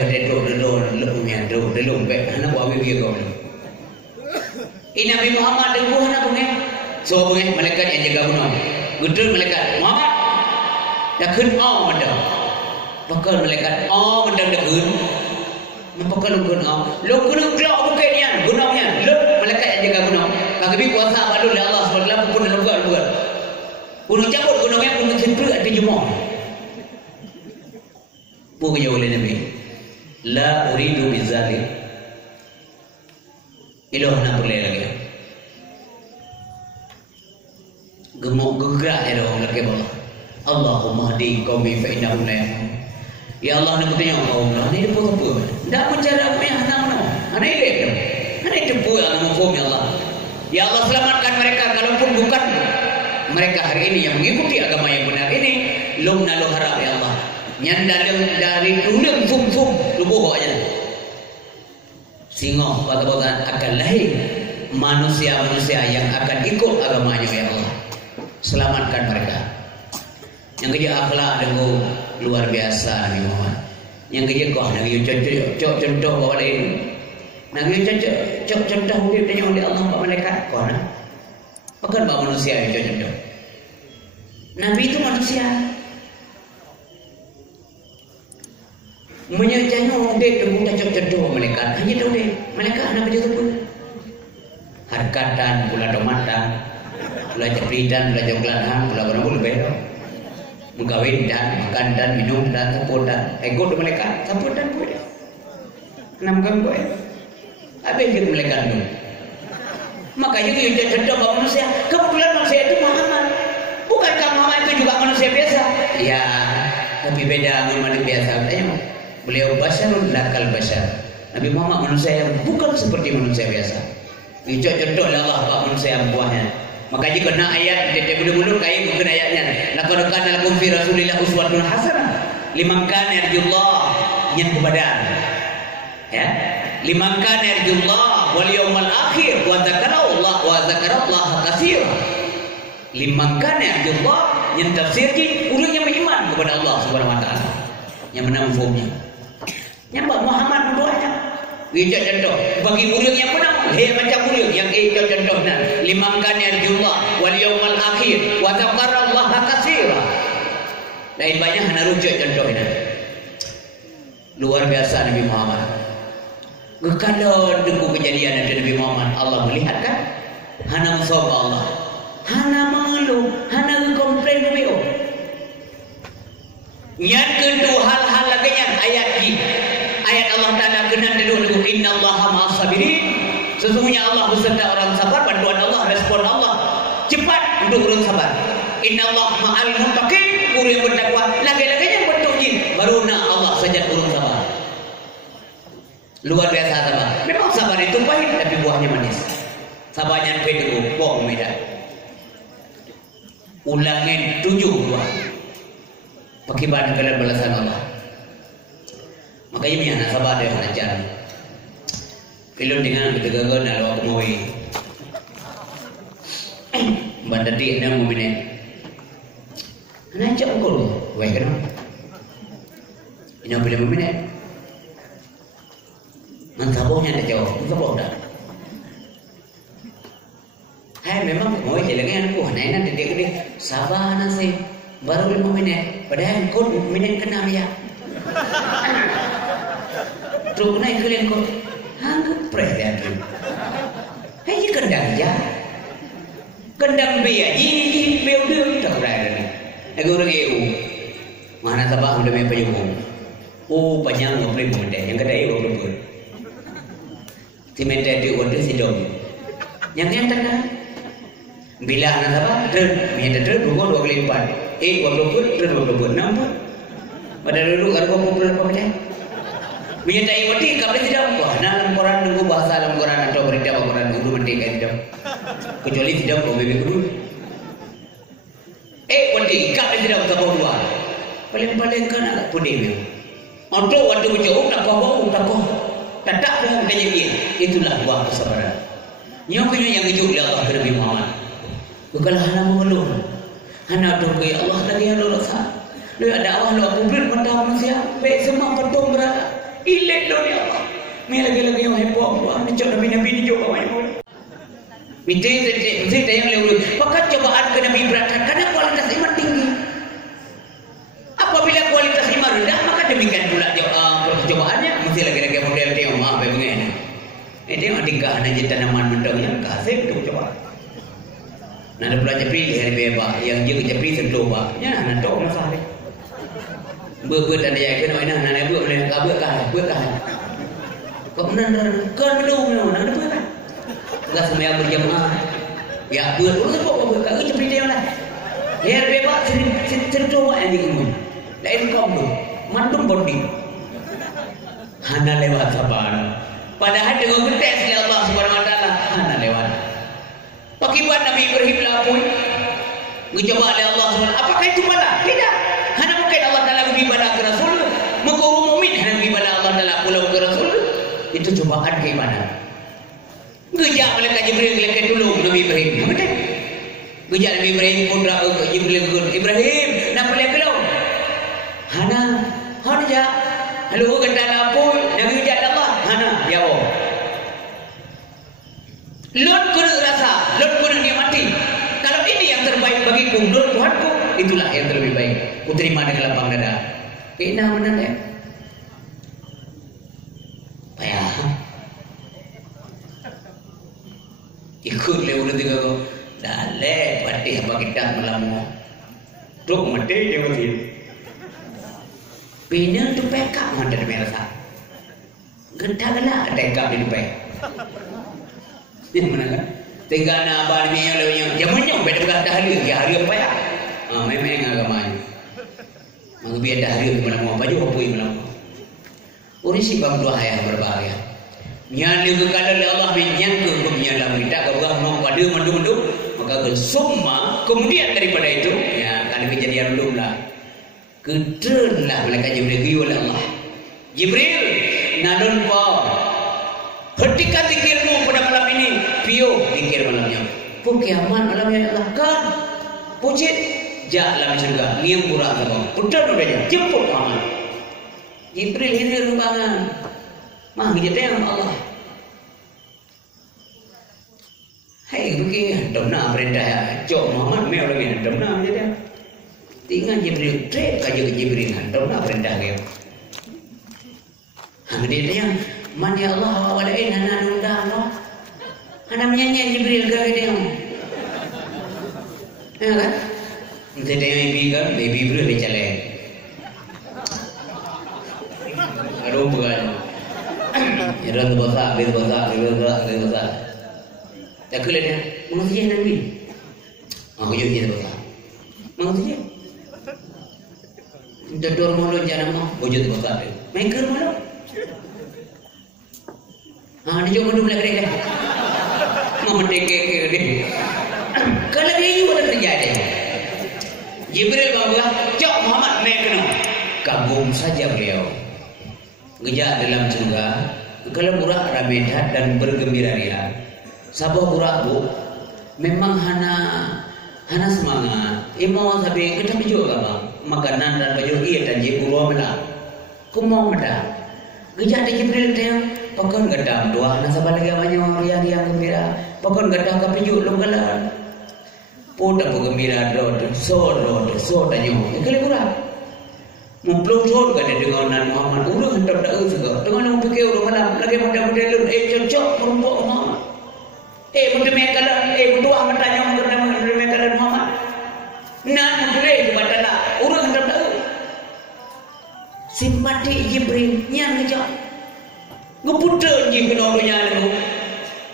delong baik hana bawa bibi kau. Ini Nabi Muhammad denguh hana pakai. So pakai malaikat yang jaga gunung. Betul malaikat Muhammad. Dah kun ada. Bakal malaikat benda dah kun. Mempakal kun lo gunung kelak bukan dia gunungnya. Lo malaikat yang jaga gunung. Kami puasa padu oleh Allah SWT pun dalam buat. Gunung cabut gunungnya pun sempurna ada jemaah. Bukan oleh Nabi. La uridu bizalik. Ilah nak boleh lagi. Gemuk gerak ya orang lagi bawah. Allahumma hdi qaumi fa innahum la ya'lamun. Ya Allah nak bertanya kaum lah ni depa apa? Ndak mencara meh hang mana? Ana ile. Ana depa yang menghukum ya Allah. Ya Allah selamatkan mereka kalaupun bukan mereka hari ini yang mengikuti agama yang benar ini lum nalu harap ya Allah. Nyandalung dari tulung fum lubuh aja. Singo bata-bata akan lahir manusia-manusia yang akan ikut agamanya ya Allah. Selamatkan mereka. Yang kerja akhlak dengan luar biasa Nabi Muhammad. Yang kerja kau Nabi contoh bawa lain. Nabi contoh hidup tanya oleh Allah pak malaikat kau nak. Bukan bawa manusia yang contoh. Nabi itu manusia. Menyajanya dia dengan contoh malaikat. Hanya tahu dia malaikat nak kerja tu pun. Harkatan pula domatan. Pula cepritan, pula jonglanan, pula barang lebih. Mengkawin dan makan dan minum dan saput dan ego tu malaikat saput dan boleh. Enam kami boleh. Apa yang kita malaikat tu? Makanya itu yang cerita manusia. Kebetulan manusia itu Muhammad. Bukankah Muhammad itu juga manusia biasa? Ya, tapi beda dengan manusia biasa. Beliau basyarun lakal basyar. Nabi Muhammad manusia yang bukan seperti manusia biasa. Itu contoh Allah pak manusia yang buahnya. Maka jika kena ayat dia mula-mula kaya bukan ayatnya. Laqad kana lakum fi Rasulillah uswatun hasanah liman kana yarjullah yang kepada ya liman kana yarjullah wal yawmal akhir wa dzakarallaha katsiran. Liman kana yarjullah yang tafsir ji orang yang beriman kepada Allah Subhanahu wa taala. Yang menamfumnya. Yang Muhammad berdoanya. Wujud contoh bagi murid yang benar dia macam murid yang contohnya liman kana yarjullah wal yawmal akhir wa dzakarallaha katsiran. Lain banyak hana rujuk contohnya. Luar biasa Nabi Muhammad. Kalau tunggu kejadian Nabi Muhammad Allah melihat kan hana musabah Allah. Hana mengeluh, hana komplain beliau. Yang kedua hal-hal lagi yang ayat ini. Ayat Allah Ta'ala kena dulu innallaha ma'as sabirin. Sesungguhnya Allah beserta orang sabar. Bantuan Allah, respon Allah cepat untuk orang sabar. Innallaha ma'al muttaqin. Orang yang bertakwa lagi-lagi yang bertauhid baru nak Allah saja orang sabar. Luar biasa sabar. Memang sabar itu pahit tapi buahnya manis. Sabarnya pedu bom medan. Ulangin 7 buah. Pakiban kalian balasan Allah. Makanya punya anak sabar dia mengajar. Film dengan berdegagan lalu aku mau bandar di 6 minit. Anak cakap kau, weh kenapa? Ini apa 5 minit? Mantapnya tak jauh, mantap dah. Hai memang mau jalannya aku, anak dia sabar nasi baru 5 minit. Padahal kau minit kena ya. Terus naik kalian kau anggap perhatian tu. Hanya kendang je, kendang biar ji biar tak berada ni. Aku orang EU, mana sabah sudah mempunyai payung. Oh panjang ngopri muda, yang kedai orang pun. Si muda di order si dom. Yang tanda bila anak sabah terus, minta terus 2 kali lipat. 20 pun terus 20 nampak. Pada dulu kalau kau popular apa macam? Menyertai wati kabel tidak apa. Dalam Quran nunggu bahasa dalam Quran atau berita Quran guru mendeka tidak. Kecuali tidak kau bebek guru. Wati kabel tidak apa dua. Paling kan pun dia. Untuk waktu berjauh tak kau, tak dengan kejadian. Itulah buah kesabaran. Yang punya yang itu oleh Allah Nabi Muhammad. Bukanlah hana mengeluh, hana doa ya Allah lagi yang dosa. Lu ada Allah lu kubur mata manusia, baik semua petung berada. Ilet lu ya Allah. Mai lagi yang heboh, ni cok Nabi ni jauh awak ni. Mesti yang lewat. Maka cobaan ke Nabi berat karena kualitas iman tinggi. Apabila kualitas iman rendah, maka demikian pula cobaannya mesti lagi model dia maaf begini. Ini yang tingkah aja tanaman mentongnya kasih untuk coba. Nada pula Jibril hari bebas yang dia Jibril sentuh pak, ya nada tahu masalah. Ber tanda ya kena mana nada ber boleh kabur kah? Kau benar kan belum nada ber kan? Enggak semua berjamaah. Ya ber orang kau kau Jibril dia lah. Hari bebas sentuh pak yang diumum. Lain kau tu, mantum bonding. Hana lewat sabar. Padahal dengan getes oleh Allah Subhanahu Wa Taala, hana lewat. Akibat Nabi Ibrahim lapun, mencoba oleh Allah Subhanahu. Apakah itu malah? Tidak. Hana mungkin Allah Taala beribadah ke Rasul, mengurung mukmin hana beribadah Allah Taala pulau ke Rasul. Itu cobaan keimanan. Gejak malaikat Jibril lekat dulu Nabi Ibrahim. Betul? Gejak Nabi Ibrahim pun Jibril Ibrahim, nak pergi ke laut. Hana je. Lalu kata lapun, Nabi ujar Allah, hana, ya Allah. Lord kena rasa, Lord kena nikmati. Kalau ini yang terbaik bagiku, Lord Tuhanku, itulah yang terlebih baik. Ku terima dengan lapang dada. Kena mana ya? Payah. Ikut lewat tiga ko. Dah le, patih apa kita melamu. Tuk mati dia mati. Pina tu pekak mandar merasa. Gentaglah tekap di pek. Ini mana kan? Tinggal nak abang ni yang lainnya. Jamannya beda belah dahlia. Ya hari apa ya? Memang agamanya. Maka biar dahlia di mana mau baju apa yang melamu. Orang si bang dua ayah berbahaya. Nyali kekala oleh Allah menyangka kemenyalam kita kalau mau pada mandu-mandu maka semua kemudian daripada itu ya kalau kejadian belum lah. Keterlah malaikat Jibril diuji oleh Allah. Jibril, nadon pa. Hentikan zikirmu pada malam ini. Pio zikir malamnya. Pun kiamat malamnya Allah kan. Pucit. Jalan surga. Ngiam kurang sama. Putar udahnya. Jemput Muhammad. Jibril ini rumbangan. Mah kejadian Allah. Hai, begini. Domna perintah ya. Cok Muhammad meo lagi. Domna kejadian. Tinggal Jibril, trek kaji ke Jibril, hantar nak perintah dia. Dia tanya, man ya Allah, walain hana nunda Allah. Hana menyanyi Jibril ke dia. Ya kan? Dia tanya ibu kan, ibu Jibril bicara. Aduh bukan. Iran bahasa, bahasa. Tak kelihatan dia, mengasihi Nabi. Aku jadi bahasa. Mengasihi. Dodor mulu jangan mau wujud besar. Maker mulu. Ni cuma dulu lagi kan. Mau mendekek dia. Kalau dia juga terjadi. Jibril bawa cok Muhammad maker. Kagum saja beliau. Gejak dalam surga. Kalau murah ramedah dan bergembira ria. Sabah murah bu. Memang hana semangat. Imo sabi kita juga bang. Makanan dan baju ia dan jepuro mela. Kumau meda. Gejak di Jibril dia. Pakon gedam dua anak sabar lagi banyak yang gembira. Pakon gedam kapiju longgalan. Puda po gembira so tanyo. Kali kurang. Memplong kan dengan Muhammad. Udah hendak dah juga. Dengan orang fikir orang malam lagi model cocok merumpuk Muhammad. Muda mekalan. Berdua bertanya mengenai mekalan Muhammad. Nak boleh kepada orang hendak tahu. Simpati Jibril yang ngejak. Ngeputar je kena orangnya lalu.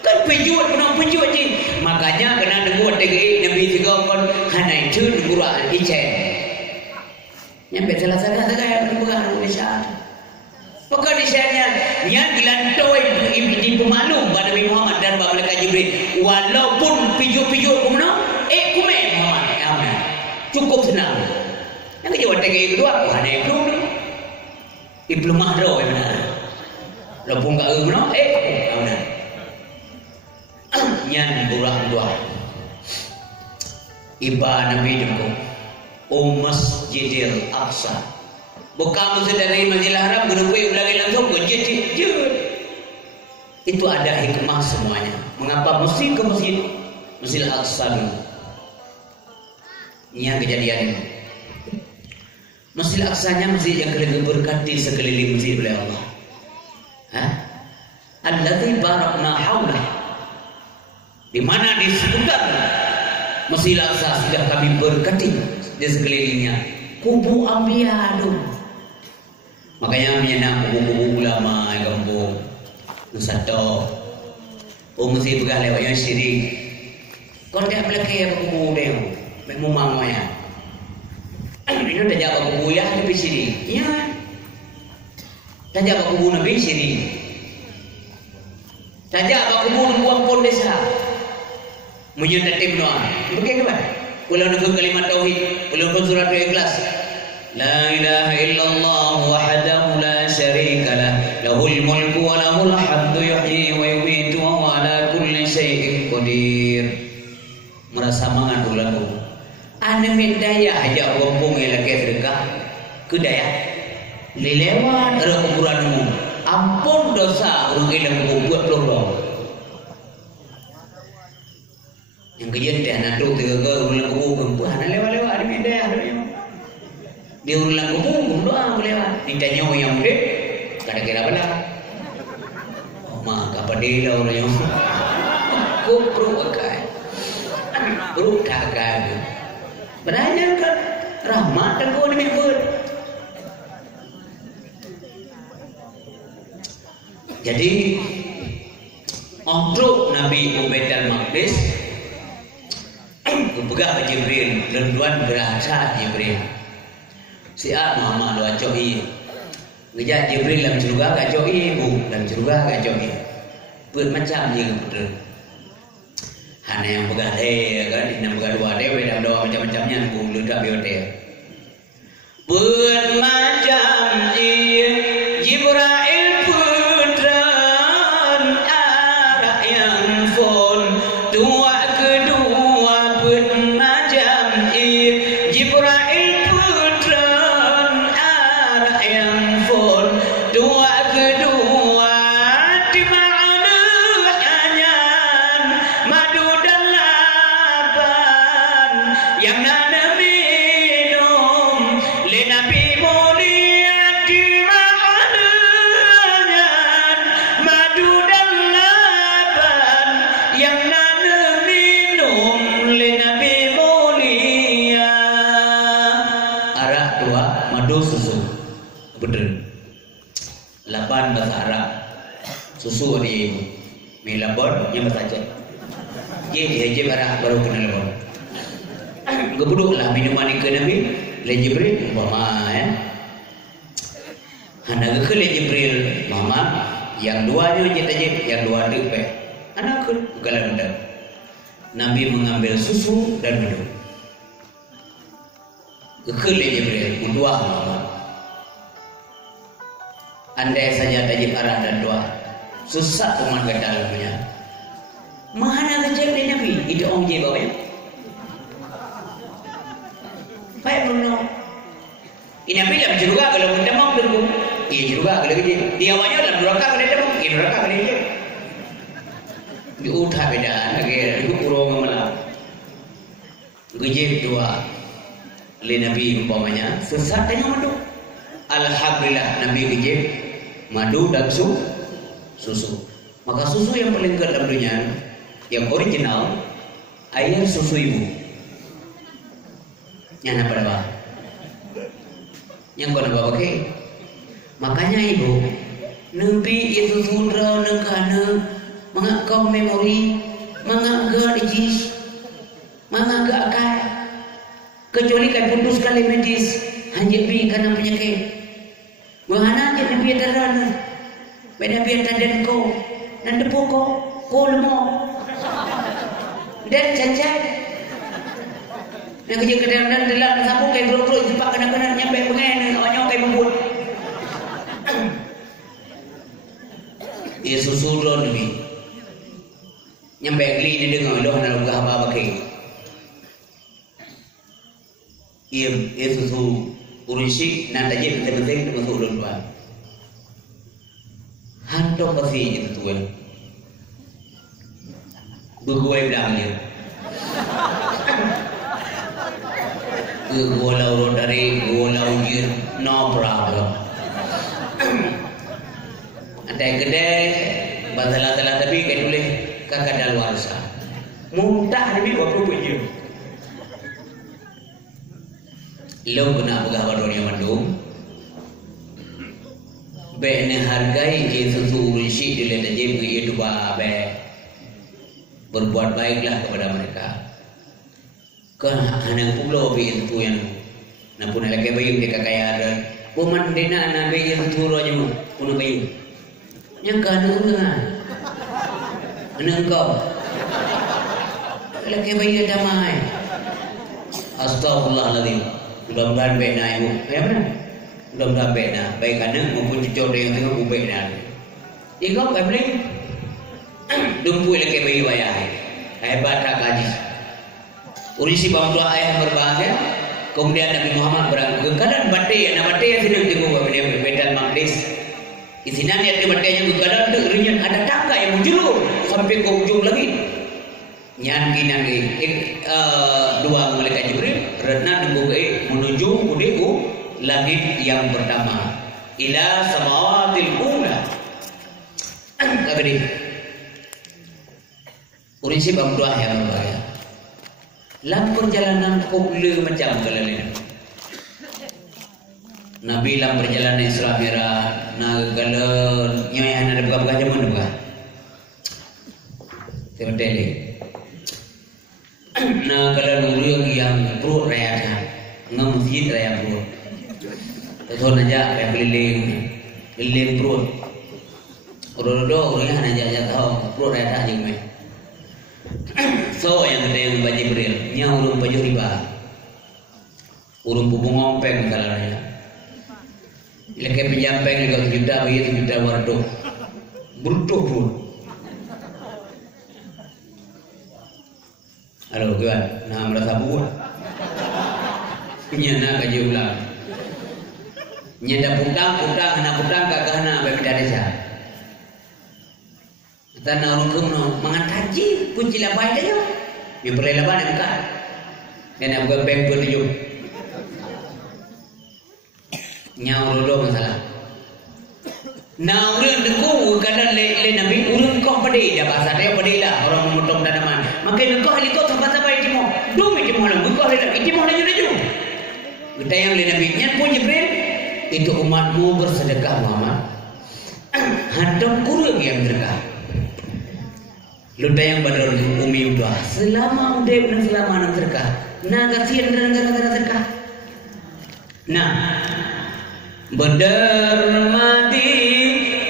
Kan penjuat kena penjuat je. Makanya kena dengar tegak Nabi juga pun hana itu Quran icen. Nyampe salah-salah yang berpengaruh Isya. Pokok Isyanya yang dilantoi di pemalum pada Nabi Muhammad dan malaikat Jibril. Walaupun pijuk-pijuk kumna, kume Muhammad. Cukup senang. Yang kejauhan tegak kedua, hana itu. Ibnu Mahdo yang benar. Lopung ka eueuh benar. Nyan urang dua. Iba Nabi dengko. Masjidil Aqsa. Bukan dari Masjidil Haram gerupai ulangi langsung ke jejit. Itu ada hikmah semuanya. Mengapa mesti ke Masjidil Aqsa dulu? Ini kejadian ini. Masjidil Aqsanya masjid yang berkati sekeliling masjid oleh Allah. Alladzi barakna haulah. Di mana disebutkan Masjidil Aqsa sudah kami berkati di sekelilingnya. Kubu Anbiya dulu. Makanya menyenang kubu-kubu ulama yang kampung Nusato. Mesti pegah lewat yang syirik. Kalau dia belakang apa kubu dia, memang ya. Ini dah jawab kubu ya tapi syirik. Ya. Dah jawab kubu Nabi syirik. Dah jawab kubu buang pon desa. Menyenang tim doa. Bagaimana? Ulang dengan kalimat tauhid, ulang dengan surat Ikhlas. La ilaha illallah wahdahu la syarika lah, lahul mulku wa lahul hamdu yuhyi wa yumiitu wa huwa ala kulli syai'in qadir. Merasa mangan ulang. Ane medaya aja rombong elake sedekah ke daya. Lelewat ada kuburan umum. Ampun dosa urang ilang buat lorong. Yang kejadian teh anak tu tiga ulang kubur gempuan lewat-lewat ada medaya ada yang dia ulang kubur doa lewat ditanya yang muda kada kira bala mak apa dia orang yang kubur akai bro dagang beranya kan rahmat dan kau ni membut. Jadi untuk Nabi Ubaid al-Maqdis Pegah Jibril, lenduan berasa Jibril. Siap Muhammad doa cohi. Ngejak Jibril dalam surga gak cohi, bu dalam surga gak cohi. Buat macam je betul. Hanya yang pegah kan, yang pegah dua beda doa macam-macamnya bu ledak biote. Buat macam Jibril putran arak yang fon tua. Susu di Melbourne yang bertajuk. Ye barang baru kena lebon. Gebuduklah minuman ke Nabi le Jibril umpama ya. Hana ke le Jibril mama yang duanya je yang dua depe. Anak ke galandang. Nabi mengambil susu dan minum. Ke le Jibril dua mama. Andai saja tajib arah dan doa. Susah umat ke dalamnya. Mana kecil dia Nabi? Itu orang je bawah ya. Baik benar. Ini Nabi dalam juga kalau mendemang bergum. Iya juga kalau kecil. Dia awalnya dalam neraka kalau demang. Ini neraka kalau dia. Diudah beda. Lagi itu kurang malam. Gejib dua. Le Nabi umpamanya sesat tanya madu. Alhamdulillah Nabi gejib madu dan susu. Maka susu yang paling ke dalam dunia yang original air susu ibu. Yang apa dah? Yang kau nak pakai? Makanya ibu nempi itu sundra negana mengakau memori mengagak dijis mengagak akal kecuali kan putus kali medis hanya bi karena penyakit. Bahana je Nabi terana. Beda biar taden ko, nanti poko, kolmo, dan cacat. Yang kerja kedai dan dalam sambung kayak guru-guru cepat kena nyampe pengen, awaknya kayak membut. Yesus suruh ni. Nyampe geli ni dengar loh nak buka apa pakai. Yesus urusi nak tajik penting masuk dalam luar. Hantu pasti itu tuan. Berguai belakangnya. Golau dari golau jir, no problem. Ada gede, batalah tapi keduleh kakak dalwarsa. Muntah ni waktu punya. Lo kena pegah barunya mandum. Bene hargai Yesus urusi dile tajib itu babe. Berbuat baiklah kepada mereka. Kan anak pulau bi itu yang nak pun lagi bayu dia kakak ada. Buman dina anak bayu itu roja mu pun bayu. Yang kan urang. Anak kau. Lagi bayu damai. Astagfirullahaladzim. Mudah-mudahan baik nak ibu. Ya benar. Mudah-mudahan baik nak. Baik anak maupun cucu dia yang tengok baik nak. Ikut baik boleh. Dumpui lagi bayu ayah. Hebat tak kaji. Urisi bawang dua ayah berbahagia. Kemudian Nabi Muhammad berangkat. Kadang batik, nak batik yang sedang tengok dia berbeda magnis. Isinan dia di batiknya kadang ringan ada tangga yang menjulur sampai ke ujung lagi. Nyangi dua malaikat Jibril renang dibukai menuju kudiku langit yang pertama. Ila samawatil ula. Apa ni? Urisi bawang dua ayah berbahagia. Dalam perjalanan kubla macam kalian. Nabi dalam perjalanan Isra Mi'raj, nak kalau nyoyan ada buka-buka jam mana buka? Seperti nah kalau orang yang perut raya kan, ngambil raya perut. Betul aja raya keliling perut. Orang-orang yang aja tahu perut raya tak jengme. So yang ada yang baca Jibril, nya urung baju riba, urung bubung ngompeng kalanya. Lekai penyampeng juga juta bagi juta wardo, bruto pun. Halo kawan, nak merasa buat? Nya nak kaji ulang. Nya dah putang, anak putang kakak anak berbeda desa. Tanah orang kemudian mengataji kunci lapan dia, yang perlu lapan yang kan, dan nak buat bank bertujuh, nyawa dulu masalah. Nah orang deku kadang le nabi orang kau pedih dah bahasa dia pedih lah orang memotong tanaman. Makin kau hal itu sampai itu mau, dua itu mau lah, kau hal itu mau laju. Kita yang le nabi nya pun Jibril itu umatmu bersedekah Muhammad, hadam kurang yang berkah. Luda yang badar umi udah selama udah dan selama anak terkah naga sian dan negara terkah. Nah berdermadi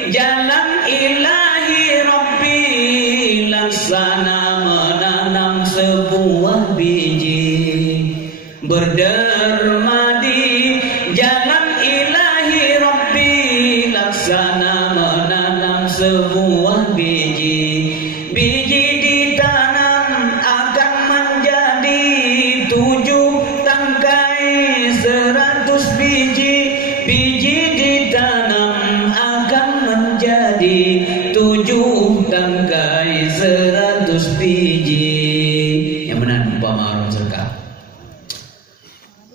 jalan ilahi Rabbi laksana menanam sebuah biji. Berdermadi jalan ilahi Rabbi laksana menanam sebuah biji. Biji ditanam akan menjadi 7 tangkai 100 biji. Biji ditanam akan menjadi 7 tangkai 100 biji. Yang mana umpama orang serka.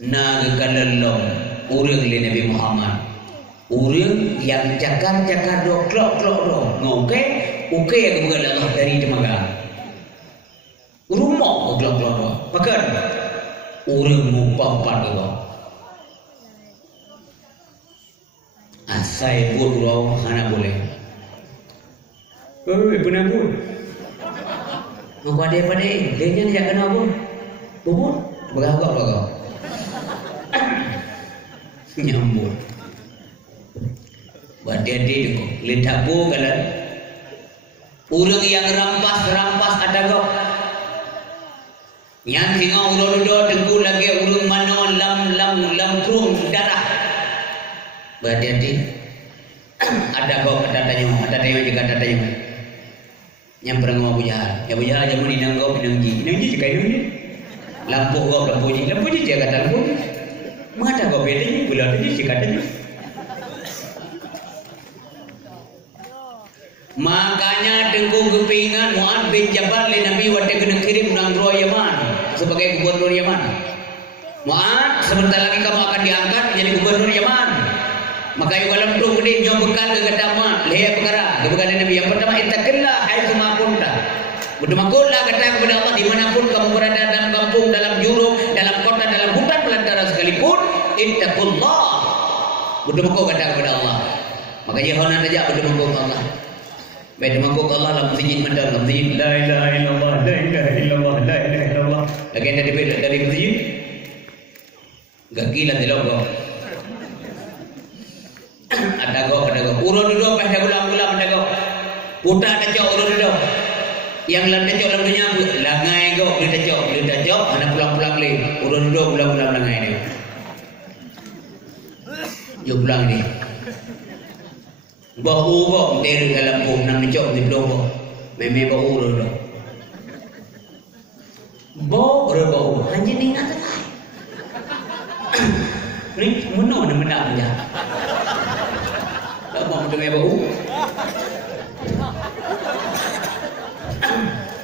Naga kalelong urang le Nabi Muhammad. Urang yang cakar do klok ngoke. Oke yang bukan Allah dari temaga. Rumah gelap-gelap. Bahkan orang mupampat Allah. Asai pun Allah hana boleh. Oh, benar pun. Mau pada dia jangan jangan apa? Bubur, beragak. Nyambut. Buat dia kok. Lihat bu kalau urang yang rampas ada kok. Yang tinggal urang tengku lagi urang mana lam kurung darah. Berhati-hati. Ada kau ada tanya juga ada tanya. Yang pernah Abu Jahal. Abu Jahal jamu di nangkau pinangji juga ini. Lampu ji jaga lampu. Mana kau bedanya bulan ini jika ada. Makanya Tengku kepingan Mu'ad bin Jabal li Nabi waktu kena kirim nang Yaman sebagai gubernur Yaman. Mu'ad sebentar lagi kamu akan diangkat jadi gubernur Yaman. Maka yang dalam tu ini nyo bekal ke ketama leher perkara. Kebenaran Nabi yang pertama ittaqillah haitsu ma kunta. Berdoalah kata kepada Allah dimanapun kamu berada, dalam kampung, dalam juruk, dalam kota, dalam hutan belantara sekalipun, ittaqullah. Berdoa kata kepada Allah. Maka Yohanan saja berdoa kepada Allah. Baik mangkuk Allah dalam masjid mandar dalam masjid la ilaha illallah la ilaha illallah la ilaha illallah lagi dari masjid enggak gila di logo ada go urun duduk pada ulang-ulang ada go puta ada cok urun duduk yang lantai cok dalam dunia langai go dia cok mana pulang-pulang le urun duduk ulang-ulang langai ni yo pulang ni bau kok dari dalam pun nak mencok di belakang memang bau dah bau hanya ni nak terai ni mana nak menang je tak mau dengan bau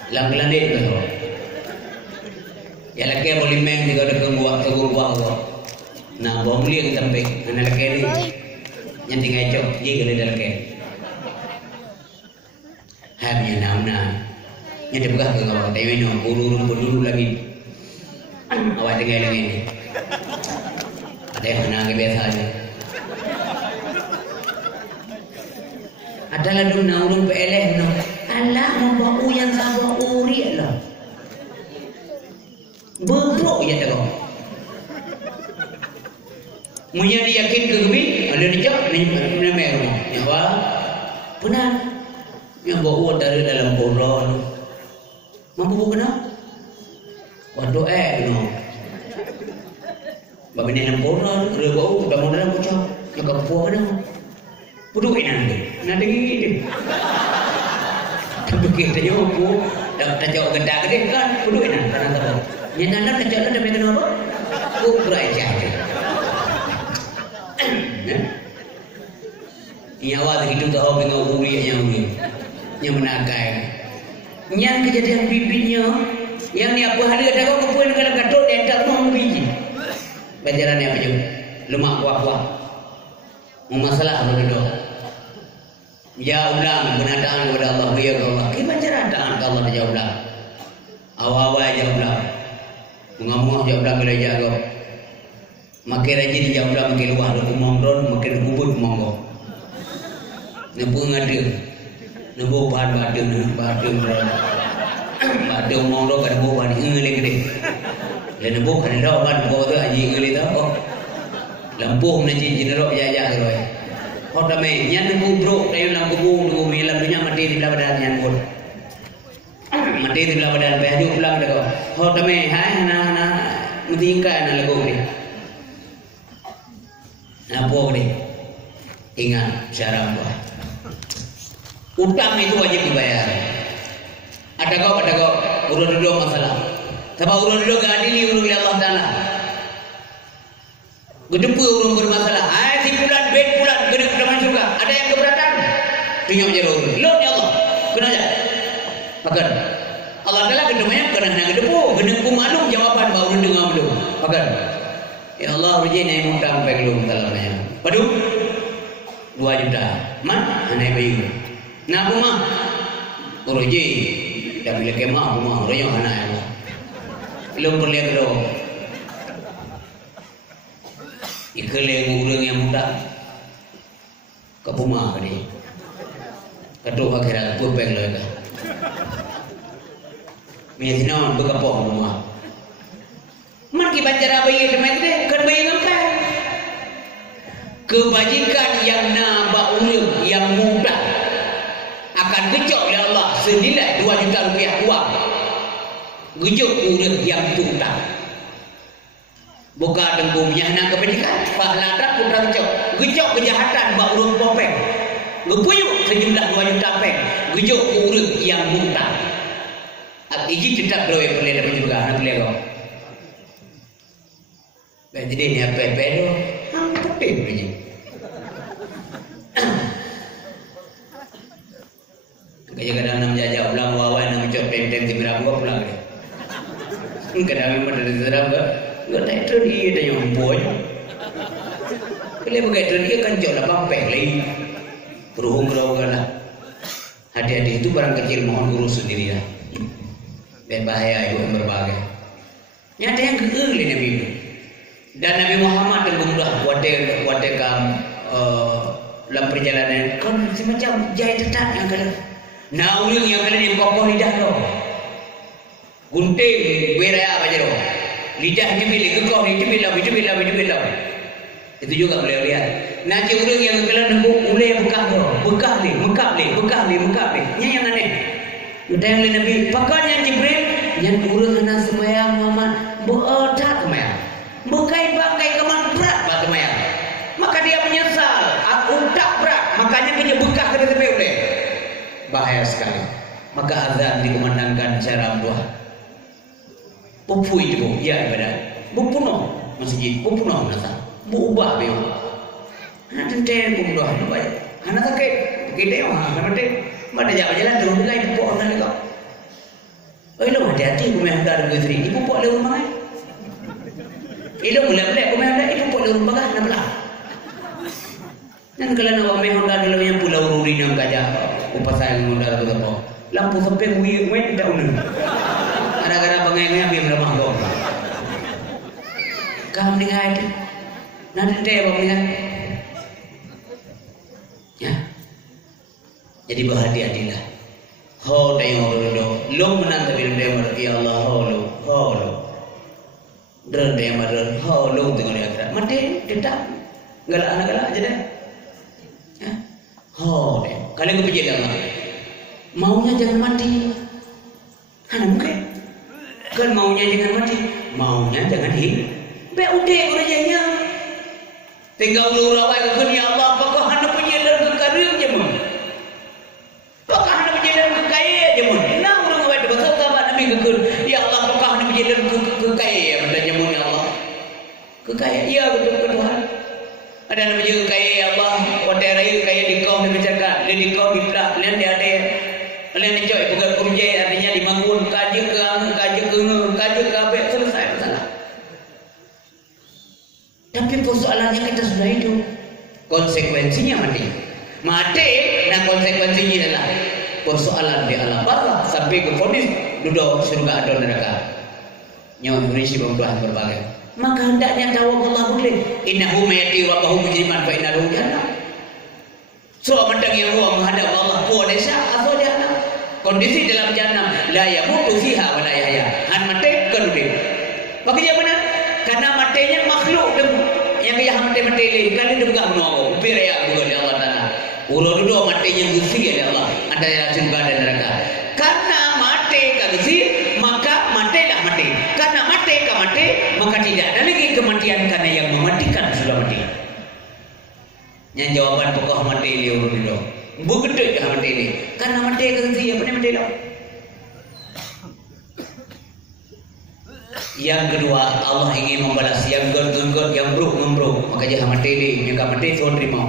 lang-langit tu ya laki boleh main juga dekat buah nah bau mulia sampai anak laki ni yang tinggal cok dia kena dalam ke habisnya nak yang dia pegang ke kau tapi minum urun lagi awak tinggal lagi ni ada yang nak biasa aja ada lalu nak urun peleh no Allah membau yang sabah uri lah berbrok ya tak kau Munya yakin ke kebi ada dijak ni memang ya wah benar yang bawa dari dalam boron mampu bukan waduh no babi ni dalam boron ada bau dah mau dalam bocah yang kapuah dah pudu nak gigi dia tapi kita yo aku dah jauh gendak gede kan pudu tanah tahu nyenan tak jalan dah megan apa ku berai jadi nyawa begitu tahu dengan urianya yang menakai yang kejadian bibinya yang ni apa hari ada kau kepuan kalau gatot dia tak mau biji banjaran apa je lemak kuah masalah berdoa ya ulang benadaan kepada Allah ya Allah banjaran taat ke Allah dia ulang awal-awal aja ulang mengamuk dia ulang gereja kau makin rajin dia ulang makin luar kumongron makin kubur kumonggo nebung ada nebung bahan bada umong kan nebung bahan ngeli gede dan nebung kan dah bahan bawa tu aji ngeli tahu lampu nanti jenero jajah roy kau dah main yang nebung bro kayu lampu nebung milam dunia mati di belah badan yang pun mati di belah badan baju pulang dah kau dah main hai anak mesti ingkar anak lagu ni apa ni ingat cara buat utang itu wajib dibayar. Ada kau urun dulu masalah. Sebab urun dulu keadili urun Allah Taala. Gedepu urun bermasalah. Si bulan kena kedepan juga. Ada yang keberatan. Tunjuk je urun. Lord ya Allah. Kena aja. Pakai. Allah Taala kedemanya kena gedepu. Gedepu maklum jawapan baru dengar belum. Pakai. Ya Allah rejin yang utang peglum dalamnya. Padu 2 juta. Man anai bayu. Nak rumah uruji dah bila kemah rumah royong anak Allah belum perlu kado ikhlas urang yang muda ke rumah ni kado akhirat pupeng loh dah misalnya berkapok rumah mungkin baca apa yang demen deh kan bayi ngapain kebajikan yang nabak urang yang muda akan gejok oleh Allah senilai 2 juta rupiah uang gejok urang yang tutang buka dengkumnya nak kebajikan pahala tak putra gejok kejahatan bak urang popeng Gepuyuk sejumlah 2 juta pek. Gejuk urut yang muntah. Iji tetap doa pelai dapat juga anak pelai kau. Jadi ni apa pedo? Tapi punya. Kadang-kadang nak menjajak pulang wawan nak mencop tem-tem di berapa pulang dia. Kadang memang dari serap ke, enggak tak itu dia dah yang boy. Kalau begitu dia kan jauh lah bampek lagi. Beruhung kalau kan lah. Hati-hati itu barang kecil mohon guru sendiri lah. Dan bahaya itu yang berbagai. Nyata yang kegeli Nabi itu. Dan Nabi Muhammad dan Gumdah kuatir dalam perjalanan kan semacam jahit tetap yang kena. Nauling yang kena di kokoh lidah tu. Gunting beraya apa je tu. Lidahnya pilih kekoh itu bilau. Itu juga beliau lihat. Nanti orang yang kena nembuk ulai bekah tu. Bekah ni. Nya yang aneh. Udah yang Nabi pakaian Jibril yang urang kena semayang Muhammad berat semayang. Bukai bagai keman berat bak semayang. Maka dia menyesal. Aku tak berat. Makanya punya bekah kena sampai ulai. Bahaya sekali. Maka azan dikumandangkan secara dua. Pupui itu ya ibadah. Bupuno masjid. Bupuno nasa. Buubah beo. Anak tentang kumdoh. Anak sakit. Kita yang anak mana jalan terus lagi pupuk orang lagi. Oh ilo hati-hati kumai hendak ada isteri. Ibu pupuk le rumah ai. Ilo mulai kumai hendak ibu pupuk le rumah kan nak belah. Dan kalau nak kumai hendak dalam yang pulau ruri yang gajah upasal hendak betul. Lampu sampai muih tidak unun. Gara-gara bangai ambil rumah kau. Kau meninggal. Nanti dia meninggal. Ya. Jadi berhati-hatilah. Ho dayo do. Long menang tapi dayo ya Allah ho lo. Dren dayo madron ho long tengok dia akhirat. Mati tetap. Galak aja dah. Ya. Ho dayo. Kalau kau pergi dalam maunya jangan mati. Mana mungkin? Kan maunya jangan mati. Maunya jangan hidup. Be udah kerjanya. Tinggal lurawai ke ya Allah apakah hendak pergi dalam kekarir je mun. Ya Allah, apakah Anda menjadi kekaya bertanya ya Allah. Kekaya, ya betul Tuhan. Ada yang menjadi kekaya ya Allah. Wadah raya kaya di kau dibicarakan, di kau dipelak, lian dia ada. Lian dicoy bukan kurjai artinya dimangun kaji ke abek selesai masalah. Tapi persoalannya kita sudah hidup. Konsekuensinya mati dan konsekuensinya adalah persoalan di alam barzah sampai ke vonis duduk surga atau neraka. Nyawa berisi pembahasan berbagai. Maka hendaknya tahu Allah boleh. Innahu mayati rabbahu mujriman fa innahu jahannam. So mandang yang ruang menghadap Allah puan desa atau jahannam. Kondisi dalam jahannam la yamutu fiha wa la yahya. Han mati keduduk. Maka dia benar karena matinya makhluk yang dia mati le kali dia bukan menunggu. Upiraya bukan Allah Taala. Ulo duduk matinya gusi ya Allah. Ada yang surga dan neraka. Karena mati kagzi maka matilah mati. Karena mati maka tidak ada lagi kematian karena yang mematikan sudah mati. Yang jawaban pokok mati ini urut itu. Bukan itu mati ini. Karena mati kagzi apa ni mati dah. Yang kedua Allah ingin membalas yang genggot yang buruk memburuk maka jangan mati ini. Yang mati so terima.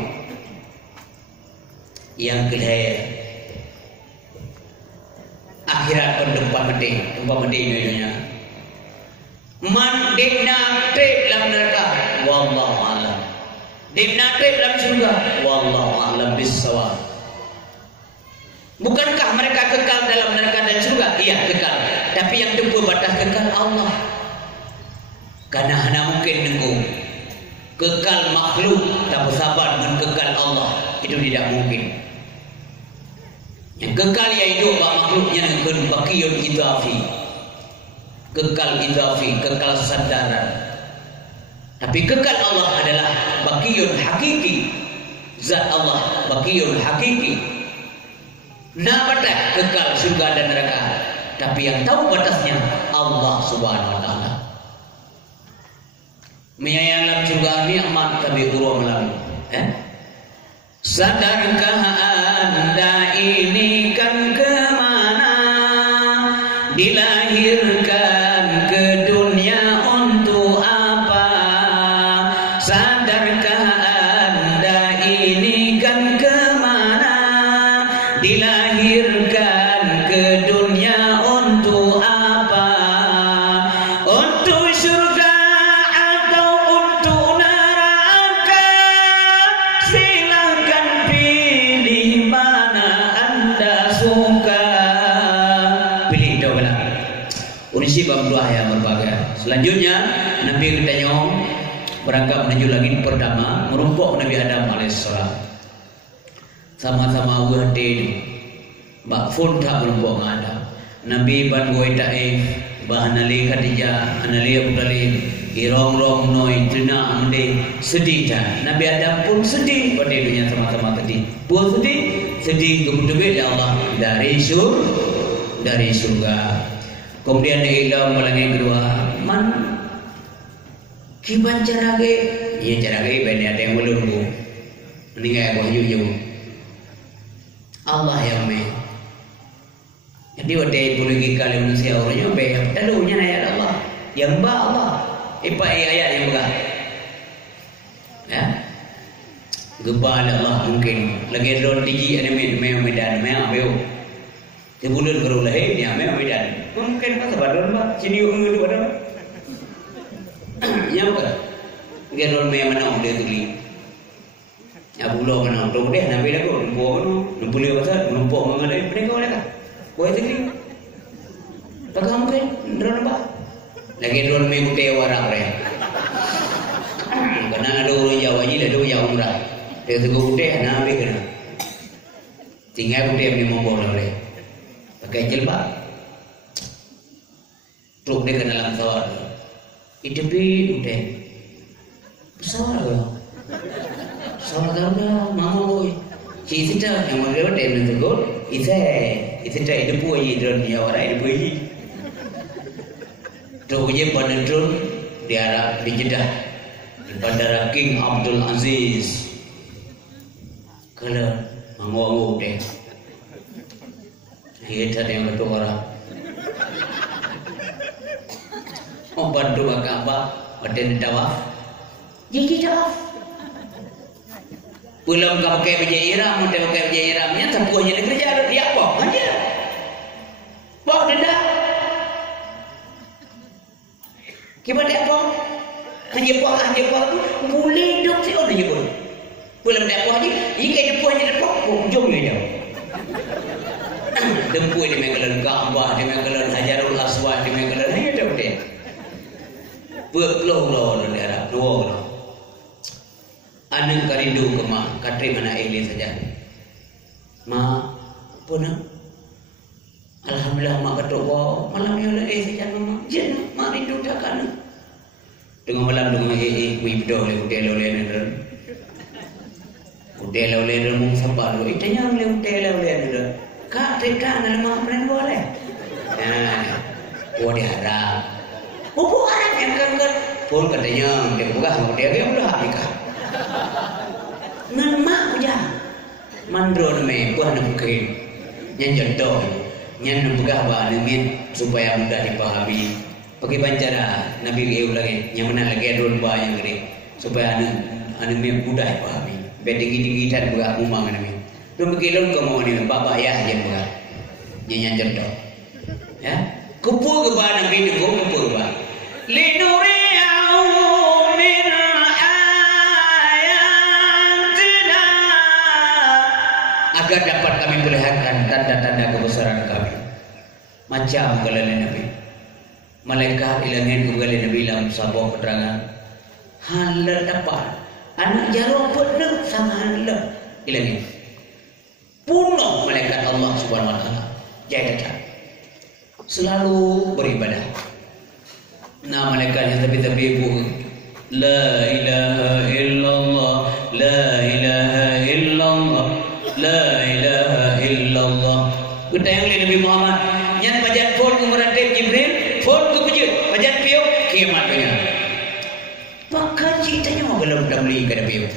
Yang kedua akhirat tempat mati dunia. Man dikna trip dalam neraka, wallahu a'lam. Dikna trip dalam surga, wallahu a'lam bis-shawab. Bukankah mereka kekal dalam neraka dan surga? Iya kekal. Tapi yang tempuh batas kekal Allah. Karena hanya mungkin nunggu kekal makhluk tak bersabar dengan kekal Allah itu tidak mungkin. Yang kekal yang hidup makhluknya dengan bakiyun idafi. Kekal idafi, kekal sandaran. Tapi kekal Allah adalah bakiyun hakiki. Zat Allah bakiyun hakiki. Nah batas kekal surga dan neraka. Tapi yang tahu batasnya Allah Subhanahu wa taala. Menyayang dalam surga ini amat tapi urang malam. Sadarkah Anda ini kan kemana? Dilahirkan ke dunia untuk apa? Sadarkah Anda ini kan kemana? Dilahirkan ke dunia untuk apa? Untuk surga atau untuk neraka? Silahkan pilih mana Anda suka. Pilih itu benar. Unisi berdua yang berbahagia. Selanjutnya Nabi kita berangkat menuju langit pertama, merumpuk Nabi Adam alaihissalam. Sama-sama wahdi bak fun tak merumpuk Adam. Nabi ban goi taif bahanali Khadijah anali Abu Talib irong-rong noi tuna amde sedih dah. Nabi Adam pun sedih pada dunia sama-sama tadi. Pun sedih kemudian ya Allah dari surga. Kemudian dia mulai kedua man kiban cara ke ya cara ke banyak ada yang melunggu ini kayak gua jujur Allah yang me jadi wadai puluh kali manusia orangnya bayar dalunya ayat Allah yang ba Allah ayat yang buka ya gebal Allah mungkin lagi drone tinggi ada medan abeu sebulan baru lahir ni medan mungkin pas badon ba sini ungu ada yang apa? Dia orang mana dia tuli. Ya pulau mana? Pulau dia nabi lagu, pulau pulau apa? Pulau mana? Mereka orang kan? Kau tuli. Tagam kan? Drone apa? Lagi drone mengute orang raya. Karena ada orang Jawa ni, ada orang Jawa murah. Dia tu kute, nabi kena. Tinggal kute ni membawa orang. Pakai jilbab. Truk dia kena dalam sawar. Idepi udah besar lah, besar dah mama boy. Cita yang mana dia nak tegur, itu ide boy drone ni orang ide boy. Drone je pada drone di Arab di Jeddah, di Bandara King Abdul Aziz. Kalau mama udah, itu yang betul orang. Bantu Kaabah, badan tawaf. Jadi tawaf. Pulang kau pakai baju ihram, muda pakai baju ihramnya, tempuhnya dia kerja dia apa? Aja. Bawa denda. Gimana dia apa? Hanya buat tu boleh dok si orang je pun. Pulang dia apa ni? Jika dia punya dia apa? Jom dia. Tempuh dia mengalan Kaabah, dia mengalan Hajarul Aswad, dia mengalan hanya dah dia. Berkeluar dari Arab dua. Anang karindu ke mak katri mana ini saja. Mak puna. Alhamdulillah mak berdoa malam ni oleh saja mak. Jen mak rindu dah kan. Dengan malam dengan widow le ni. Udel le mung sabar lo. Itanya le ni. Kak teka nak mak pernah boleh. Oh dia harap. Buku Arab yang kan pun katanya dia buka sama dia udah nikah. Nama aja. Mandron me buah mungkin. Yang jodoh, yang buka bah nemin supaya mudah dipahami. Pakai bancara Nabi lagi, yang mana lagi adron bah yang gede supaya anu mudah dipahami. Tinggi dan buka rumah nemin. Tu bekilon kamu ni bapak ayah yang buka. Yang jodoh. Ya. Kupu ke bah Nabi tu kupu ke bah. Linuri'ahu min ayatina agar dapat kami perlihatkan tanda-tanda kebesaran kami. Macam kalau Nabi malaikat ilangin kembali Nabi dalam sebuah keterangan hala dapat anak jarang benar sama hala ilangin punuh malaikat Allah subhanahu wa ta'ala jadi selalu beribadah. Nah malaikatnya tapi ibu la ilaha illallah la ilaha illallah la ilaha illallah. Kita yang oleh Nabi Muhammad yang pajak phone ke meratib Jibril phone ke pejut pajak piok kiamat punya. Pakai ceritanya mau belum dah beli ke piok.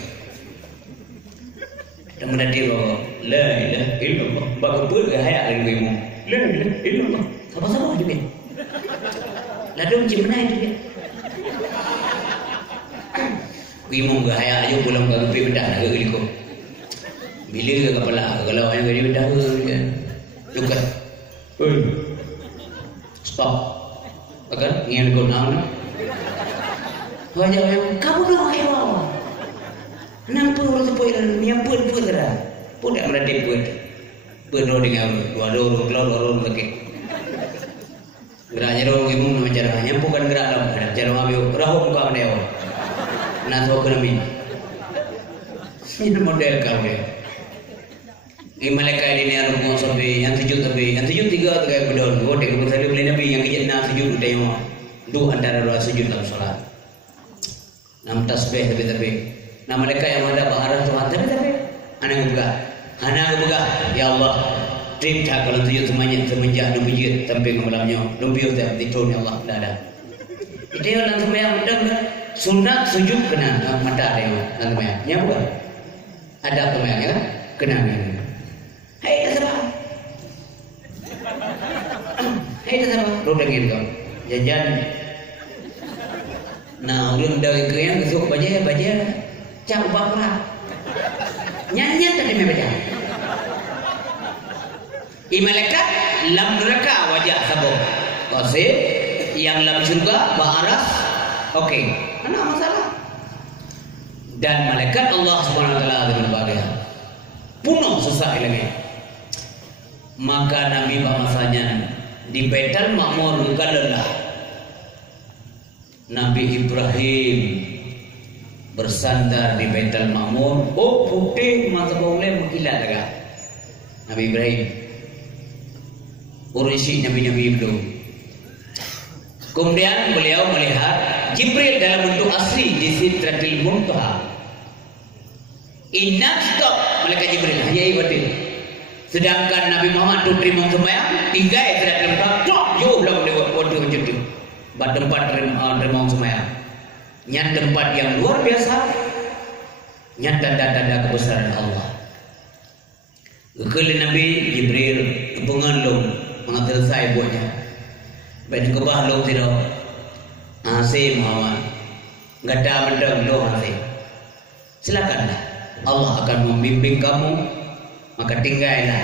Dan menadi bawa la ilaha illallah. Baga pun gaya dengan ibu. La ilaha illallah. Sama-sama dia. Lalu gimana dia? Ibu gaya ayo pulang ke grup bedah nak ke liko. Bila ke kepala kalau yang gadi bedah ke luka. Stop. Akan ingin kau nak. Wajah kamu dah ayo. Nampu orang tu pun yang pun dah. Pun dah merada pun. Pun dengan dua orang lagi. Geraknya orang ibu nama cara yang bukan gerak dalam cara ambil rahum kau dia. Nak tahu kerana ini model kau dia. Ini malaikat ini yang rumah sampai yang 7 3 terkait berdoa. Kau tengok saya boleh nabi yang kerja nak sujud tengok. Dua antara dua sujud dalam solat. Nam tasbih tapi. Nah mereka yang ada baharan Tuhan tapi anak buka ya Allah trip tak kalau tujuh semenjak numpijit sampai ke malamnya numpijit itu ya Allah dah ada itu yang nanti yang mendang sunat sujud kena mata dia nanti yang bukan ada pemainnya kena hai dasar rodengin kau jajan nah udah dari yang besok baca cak bapak nyanyi tadi membaca malaikat lam neraka wajah sabuk wasif yang lam surga baharas okey mana masalah dan malaikat Allah Subhanahu wa taala dengan bahagia penuh sesak ilmu maka Nabi masanya di Baitul Ma'mur kalalah Nabi Ibrahim bersandar di Baitul Ma'mur. Oh putih mata boleh mengkilat agak. Nabi Ibrahim urisi Nabi belum. Kemudian beliau melihat Jibril dalam bentuk asli di Sidratil Muntaha. Inna stop malaikat Jibril hanya ibadah. Sedangkan Nabi Muhammad tu terima sembahyang tinggal Sidratil Muntaha. Jauh belum dia buat macam tu. Pada tempat terima sembahyang. Nyat tempat yang luar biasa. Nyat tanda-tanda kebesaran Allah. Kekali Nabi Jibril pengalung mengatur saya buatnya. Baik kebahlung tidak. Asy Muhammad. Gada mendam doh asy. Silakanlah. Allah akan membimbing kamu. Maka tinggallah.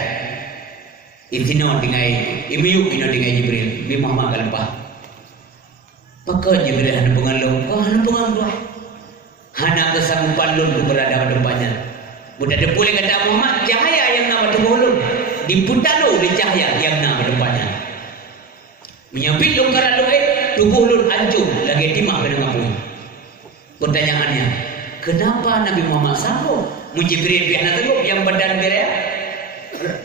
Itino tinggal. Imiu ino tinggal Jibril. Bi Muhammad kalempah. Maka Jibril hana pengalung. Oh hana pengalung. Hana kesanggupan lun berada pada depannya. Budak dia boleh kata Muhammad cahaya yang nama terbolong diputalu di cahaya yang nama depannya. Menyapit longkaran doa tubuh lun hancur lagi timah pada ngapun. Pertanyaannya, kenapa Nabi Muhammad sanggup Jibril biar nak tengok yang badan dia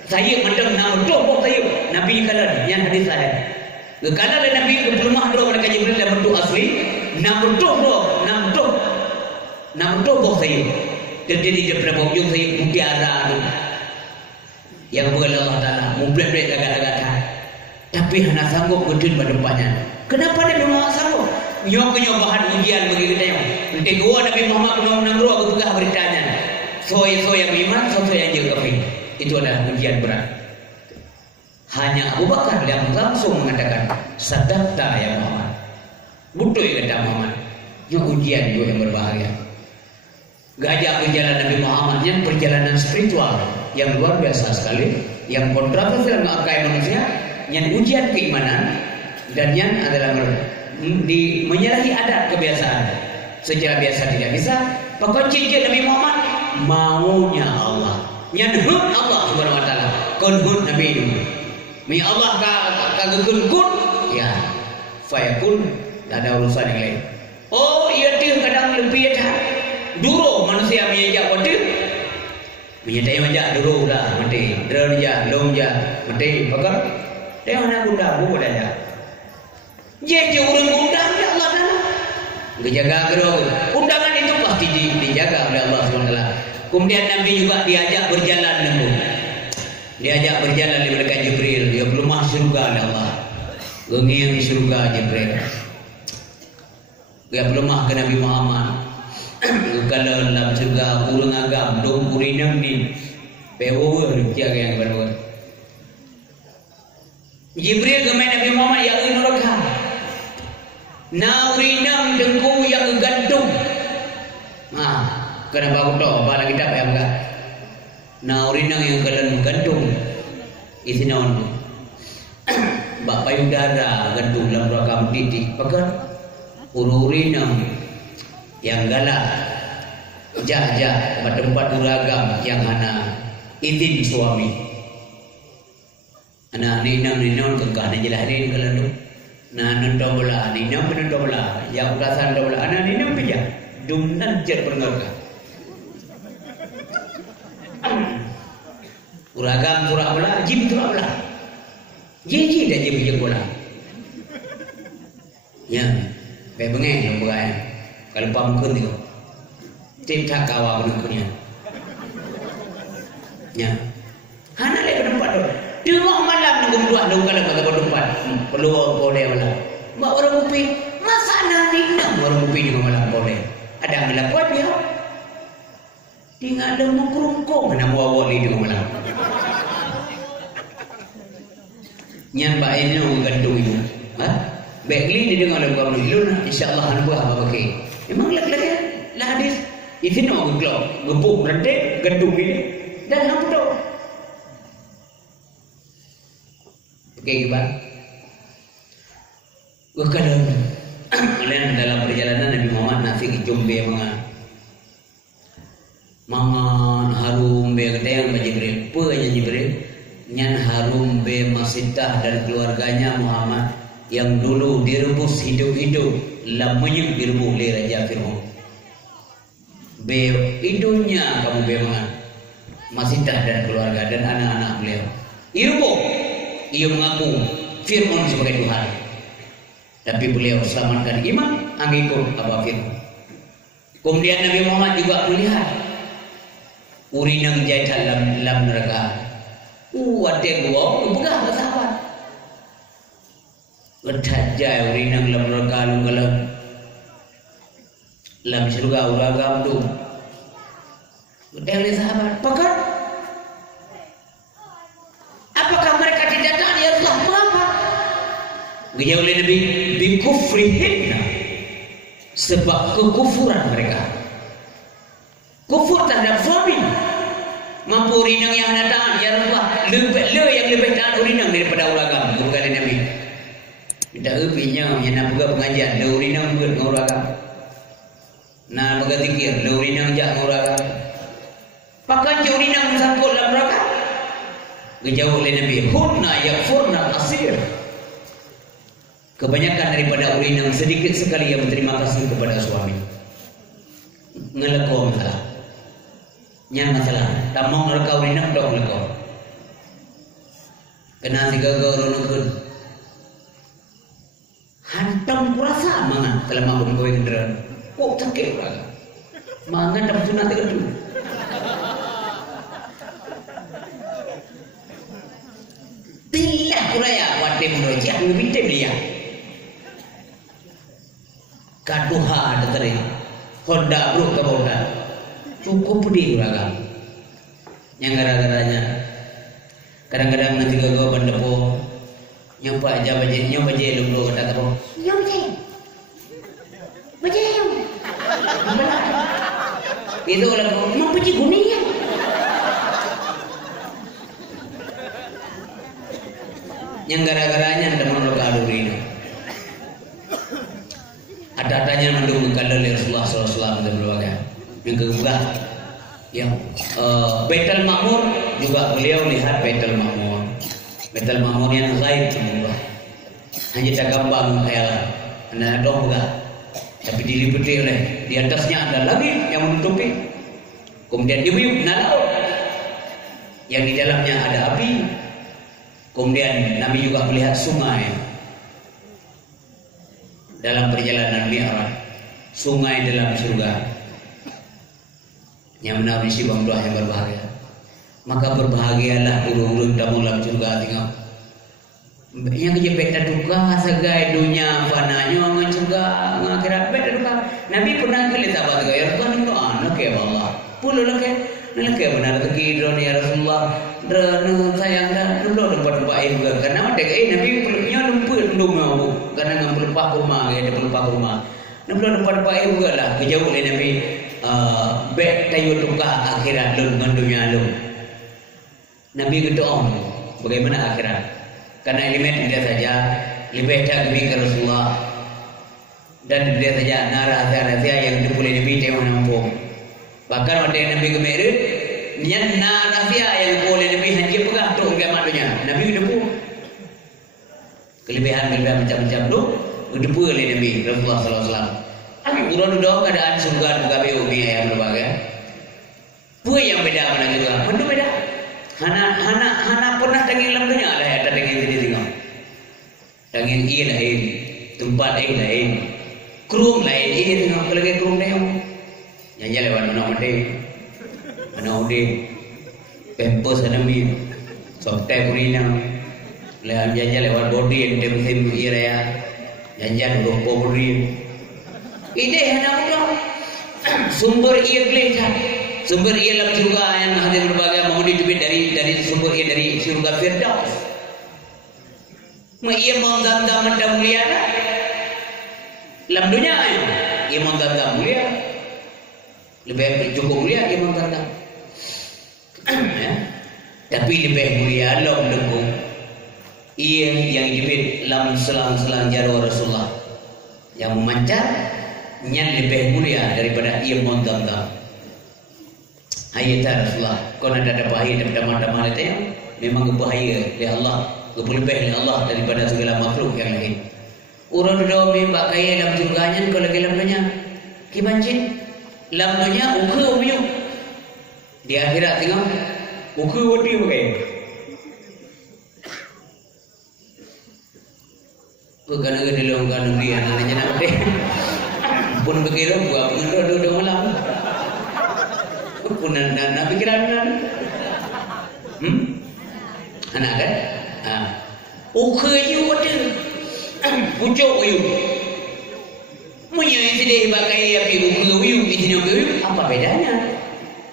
saya mendeng nama doa saya Nabi kalah yang hadis saya. Kalau Nabi kebelemah doa mereka Jibril dalam bentuk asli nama doa saya. Jadi dia pernah berhujung saya mutiara tu yang boleh Allah Ta'ala mublik-blik agak-agak tapi hanya sanggup berdiri pada depannya. Kenapa Nabi Muhammad sanggup? Nyok-nyok bahan ujian bagi kita yang nanti gua Nabi Muhammad menang-menang aku tukar beritanya soy yang iman, soy yang jauh kafir. Itu adalah ujian berat. Hanya Abu Bakar yang langsung mengatakan sadaqta ya Muhammad, betul kata Muhammad. Yang ujian juga yang berbahaya. Gajah perjalanan Nabi Muhammad yang perjalanan spiritual yang luar biasa sekali, yang kontroversial mengakai manusia, yang ujian keimanan dan yang adalah menyalahi adat kebiasaan. Secara biasa tidak bisa. Pekunci Nabi Muhammad maunya Allah, yang hud Allah Subhanahu Wa Taala, kunhud Nabi itu. Mi Allah kagakun kun, ya, fayakun, tak ada urusan yang lain. Oh iya dia kadang lebih dah. Dulu manusia menjak waktu menyedai majak dulu dah mati derja lomja mati pakar dia mana bunda bu dah je urang undang ya Allah dah dijaga gerong undangan itu pasti dijaga oleh Allah SWT. Kemudian Nabi juga diajak berjalan diajak berjalan di mereka Jibril dia belum masuk surga oleh Allah gengi surga Jibril dia belum masuk ke Nabi Muhammad Kalau dalam surga urang agam dong urinang di pewo jaga yang berbuat. Jibril ke Nabi Muhammad yang neraka. Na urinang dengku yang gantung. Kenapa aku tahu apa lagi dapat yang enggak? Na urinang yang kalian gantung. Isi naon. Bak payudara gantung dalam rakam titik. Pakat urinang yang galak jah tempat uragam yang ana izin suami ana ninam kekah na jelahin kalau na nonton bola ninam nonton bola yang ulasan bola ana ninam pija dumnan jet perngerka uragam turah bola jim turah bola jiji dah jim bola ya pe bengen bukan kalau pamukun tu tim tak kawal penungkunya ya hana le ke tempat tu dua malam nunggu dua kalau kata tempat perlu boleh malam mak orang upi masa nak ninam orang upi di malam boleh ada melakukan dia tinggal ada mengkurungkung nak bawa di malam nyan pak ini gantung itu baikli dia dengar lagu lu insyaallah han buah apa pakai memang lagi lah hadis itu no gelap gebuk redek gedung ini dan hamdo oke gimana kadang kalian dalam perjalanan Nabi Muhammad nasi jumbe mangan harum be keteng Jibril punya Jibril nyan harum be Masitah dan keluarganya Muhammad yang dulu direbus hidup-hidup lamanya direbus oleh Raja Fir'aun. Be hidupnya kamu bemangan Masitah dan keluarga dan anak-anak beliau. Irbo, ia mengaku Fir'aun sebagai Tuhan. Tapi beliau selamatkan iman, angikut apa Fir'aun. Kemudian Nabi Muhammad juga melihat urinang jahitan dalam neraka. Ada gua, begah bersahabat. Bertajai urinang dalam neraka kalau dalam surga uragam tu. Dari sahabat, pakat. Apakah mereka tidak tahu ya Allah mengapa? Dia oleh Nabi bikufrihinna, sebab kekufuran mereka. Kufur terhadap suami. Mampu urinang yang datang ya Allah yang lebih taat urinang daripada uragam. Bukan Nabi. Tidak upinya yang nak buka pengajian, le urinang buat uragam. Nah, baga zikir, le urinang jak uragam. Pakai urinang sangkut dalam neraka. Dijauh oleh Nabi, hunna yakfurna asir. Kebanyakan daripada urinang sedikit sekali yang berterima kasih kepada suami. Ngeleko masalah. Nyan masalah. Tamong neraka urinang dong ngeleko. Kena tiga gorunukun. Hantam kurasa mangan selama aku menggawe kendaraan. Kok sakit uragam. Mangan dapat sunat kedua. Tilah kuraya wate menojak ngubite belia. Kaduha datare. Honda bro ke Honda. Cukup pedih uragam. Yang gara-garanya kadang-kadang nanti gua bandepo nyampa aja baje dulu kata apa? Baje. Itu lagu mau baje guninya. Yang gara-garanya ada menurut ini. Ada-adanya mendukung kalau Rasulullah SAW dan berbagai. Yang kedua, yang Baitul Ma'mur juga beliau lihat Baitul Ma'mur. Baitul Ma'mur yang gaib Allah. Hanya tak gambar mengkhayalan. Anda dong enggak. Tapi diliputi oleh di atasnya ada langit yang menutupi. Kemudian dibiuk laut. Yang di dalamnya ada api. Kemudian Nabi juga melihat sungai dalam perjalanan Mi'raj, sungai dalam surga yang menawi si bang doa yang berbahagia. Maka berbahagialah urung-urung tamu dalam surga tengok. Yang kejepetan duka segai dunia pananya ngan surga ngakhirat beda duka. Nabi pernah kali sahabat kau, ya Rasulullah ni kau anak ya Allah. Puluh lagi, nak benar lagi drone ya Rasulullah. Drone sayang dah, dulu dapat baik juga. Karena ada Nabi peluknya lumpur belum mau, karena ngam pelupak rumah, ya ada pelupak rumah. Dulu dapat baik juga lah. Kejauh oleh Nabi, baik tayu tuka akhirat lun dunia lun. Nabi berdoa, bagaimana akhirat? Karena elemen dia saja lebih tak ke Rasulullah. Dan dia saja rahasia-rahasia yang dipulih Nabi tengok nampung. Bahkan ada Nabi kemerit, niat rahasia yang boleh Nabi hanya pegang tu kiamat dunia. Nabi depu. Kelebihan macam-macam tu depu oleh Nabi Rasulullah sallallahu alaihi wasallam. Urang doa keadaan surga buka umi yang berbagai. Puai yang beda mana juga. Mana beda? Hana pernah tengin dalam dunia lah ya tengin sini tengok. Tengin ia lain, tempat lain. Krum lain, ini tengok lagi krum dia. Yang lewat mana udah, pempos ada mi, soktai kurina, lewat janja lewat body, musim iraya, janja dulu pobri. Ini hanya udah sumber ia kelihatan, sumber ia lam juga yang hadir berbagai mahmudi dibit dari sumber ia dari surga Firdaus. Ia mengganda menda mulia lam dunia ia mengganda mulia. Lebih cukup mulia ia mengganda. Ya. Tapi lebih mulia Allah mendukung ia yang dibit lam selang-selang jarum Rasulullah yang memancar yang lebih mulia daripada ia mengganda. Ayat Rasulullah kau nak ada bahaya daripada mata-mata itu memang bahaya dari Allah, lebih dari Allah daripada segala makhluk yang lain. Orang doa membak kaya dalam surganya kalau lagi lamanya kibancin lamanya uke uyu di akhirat tengok uke wadi pakai bukan ada di longgan dia nanti nak deh pun begitu buat pun doa malam pun nak pikiran anak kan uke uyu wadi pucuk uyu punya sedih pakai api uyu ini uyu apa bedanya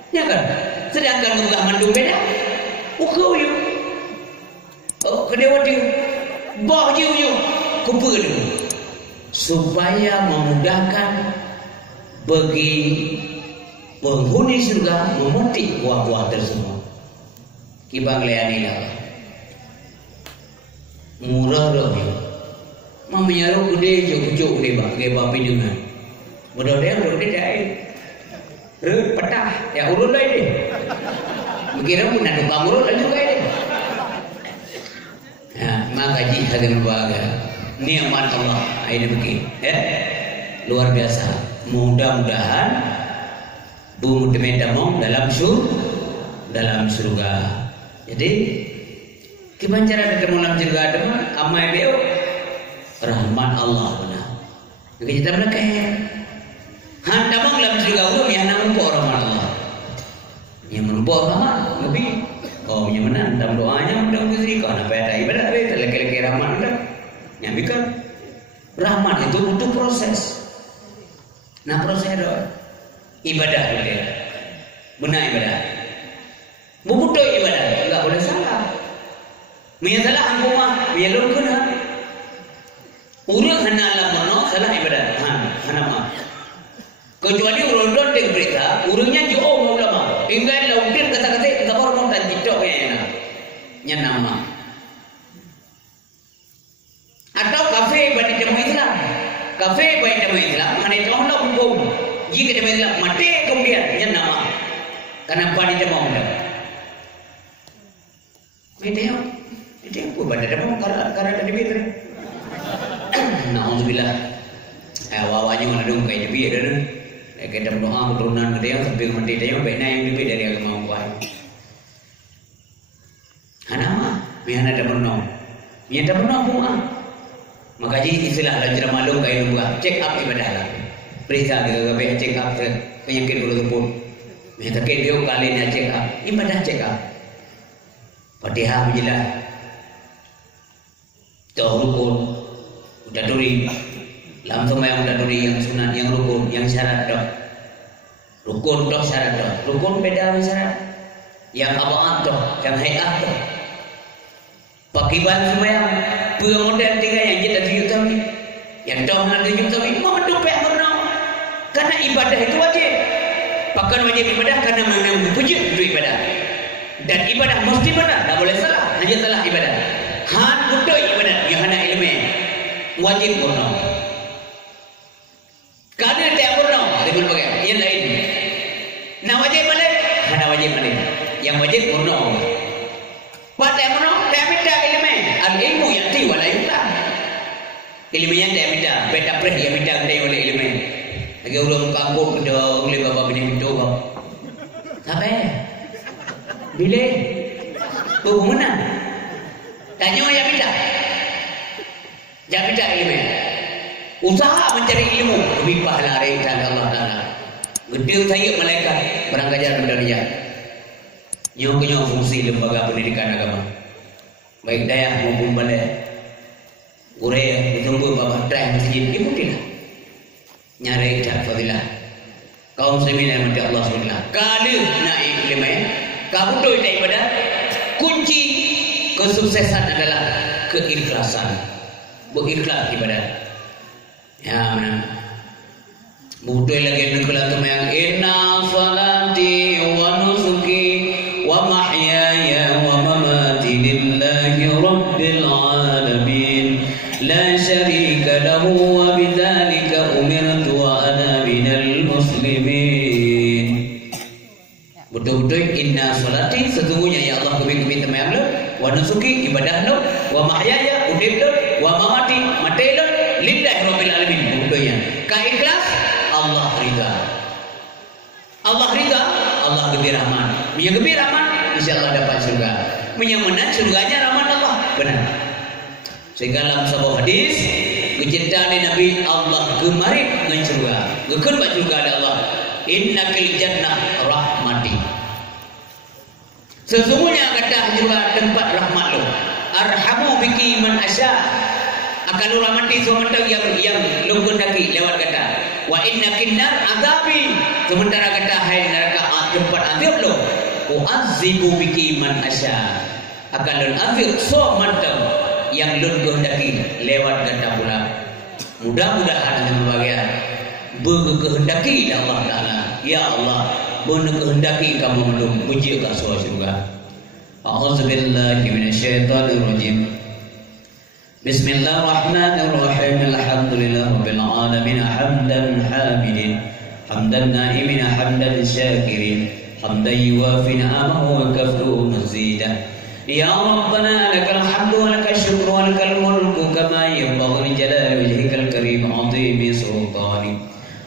ya kan sedangkan bukan mandung beda uyu kedua dia bah uyu kumpul supaya memudahkan bagi penghuni surga memetik buah-buah tersebut kibang leani lah murah dah mamanya ro gede jok gede bang gede bapi dengan bodoh dia air petah ya urun dah ini kira pun ada kamurun lagi juga ini ya maka jika dengan bahagia nikmat Allah ini begini luar biasa mudah-mudahan bumi demam dalam surga jadi gimana ketemu dalam surga ada amai beo rahmat Allah benar. Jadi kita berkah. Handa manglam juga umum yang nampak rahmat Allah. Yang nampak rahmat lebih. Oh yang mana? Dalam doanya mudah mesti kau nak bayar ibadah ada laki-laki rahmat ada. Yang bikin rahmat itu butuh proses. Nah proses doa ibadah dia. Benar ibadah. Butuh ibadah enggak boleh salah. Mia salah angkuma, mia lukuna. Urang hana lamono salah ibadah. Hana mah. Kecuali urang dek berita, urangnya jauh ulama. Hingga laudin kata-kata kita baru mau dan cicok kayaknya. Nya nama. Atau kafe bagi jemaah Islam. Kafe bagi jemaah Islam, mana itu orang hukum. Jika jemaah Islam mati kemudian nya nama. Kenapa di jemaah muda? Itu pun pada jemaah karena tadi betul. Nauzubillah. Awalnya mana dong kayak jebi ada nih. Kita berdoa keturunan kita yang sampai mati dia yang benar yang lebih dari agama kuat. Hanama, mian ada menong. Mian ada menong semua. Maka jadi istilah dalam malum kayak lupa. Check up ibadah lah. Periksa kita sampai check up penyakit bulu tubuh. Mian tak dia kali ni check up. Ibadah check up. Fatihah menjelaskan. Tahu rukun. Udah duri Lam sembahyang daduri yang sunat, yang rukun, yang syarat dok. Rukun dok, syarat dok. Rukun beda dengan syarat. Yang abang dok, yang hayat dok. Pakiban sembahyang, model tiga yang kita tujuh tahun ni, yang dok nak tujuh tahun ni, mau dopek berenang. Karena ibadah itu wajib. Pakan wajib ibadah karena mengenai puji itu ibadah. Dan ibadah mesti benar, tak boleh salah. Hanya salah ibadah. Han butuh ibadah, yang hana ilmu wajib berenang. Kalau tidak berenang, dia boleh pakai. Yang lain. Nak wajib balik, hana wajib balik. Yang wajib berenang. Buat tak berenang, tak minta ilmu. Al ilmu yang tiwa lah yuta. Ilmu yang tak minta, beda preh yang minta dia oleh ilmu. Lagi ulung kampung kedua oleh bapa bini pintu bang. Apa? Bila? Baru mana? Tanya yang minta. Jangan minta ilmu. Usaha mencari ilmu lebih pahala dari Allah Taala. Gede saya malaikat perang kajar berdarjat. Nyok fungsi lembaga pendidikan agama. Baik daya maupun balai. Urai ditunggu bapak try masjid ibu tidak. Nyari ijazah fadilah. Kaum muslimin yang mati Allah SWT. Kalau naik ilmu, kamu tu ibadah. Kunci kesuksesan adalah keikhlasan. Berikhlas ibadah. Ya mana? Butuh lagi nukulan tu yang inna salati wa nusuki wa mahyaya wa mamati lillahi rabbil alamin la syarika lahu wa bidzalika umirtu wa ana minal muslimin. Betul-betul inna salati sesungguhnya ya Allah kami temayang lo wa nusuki ibadah lo wa mahyaya udip lo wa mamati mati lo lillahi rabbil alamin. Betulnya keikhlas Allah ridha. Allah ridha, Allah gebir rahman. Dia gebir rahman, insyaallah dapat surga. Menyemenang surganya rahman Allah. Benar. Sehingga dalam sebuah hadis, kecintaan Nabi Allah gemari dengan surga. Gekun buat surga ada Allah. Innakil jannah rahmati. Sesungguhnya kata surga tempat rahmat lo. Arhamu biki man asya. Akan rahmati sementara yang lu gendaki lewat kata. Wa innakin nar azabi. Sementara kata hai neraka tempat azab lo. U'azibu biki man asya. Akan lun azab sementara yang lun kehendaki lewat kata pula. Mudah-mudahan yang berbahagia berkehendaki Allah Taala. Ya Allah, berkehendaki kamu belum puji ke surga. A'udzubillahi minasyaitonir rajim. Bismillahirrahmanirrahim. Alhamdulillah rabbil alamin hamdan hamidin hamdan na'imin hamdan syakirin hamdan yuwafi ni'amahu wa kafu mazida. Ya Rabbana lakal hamdu wa lakal syukru wa lakal mulku kama yanbaghi li jalali wajhikal karim 'azimi sultani.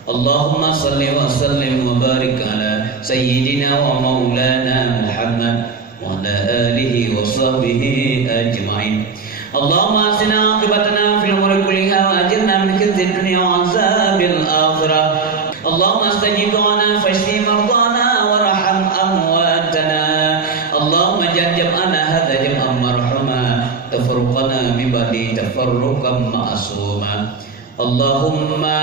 Allahumma salli wa sallim wa barik ala sayyidina wa maulana Muhammad wa ala alihi wa sahbihi ajma'in. Allahumma asina aqibatana fil umuri kulliha wa ajirna min khizyid dunya wa 'adzabil akhirah. Allahumma astajib lana fashfi mardana warham amwatana. Allahumma jam'ana hadha jam'an marhuma tafarraqna min ba'di tafarruqan ma'suma. Allahumma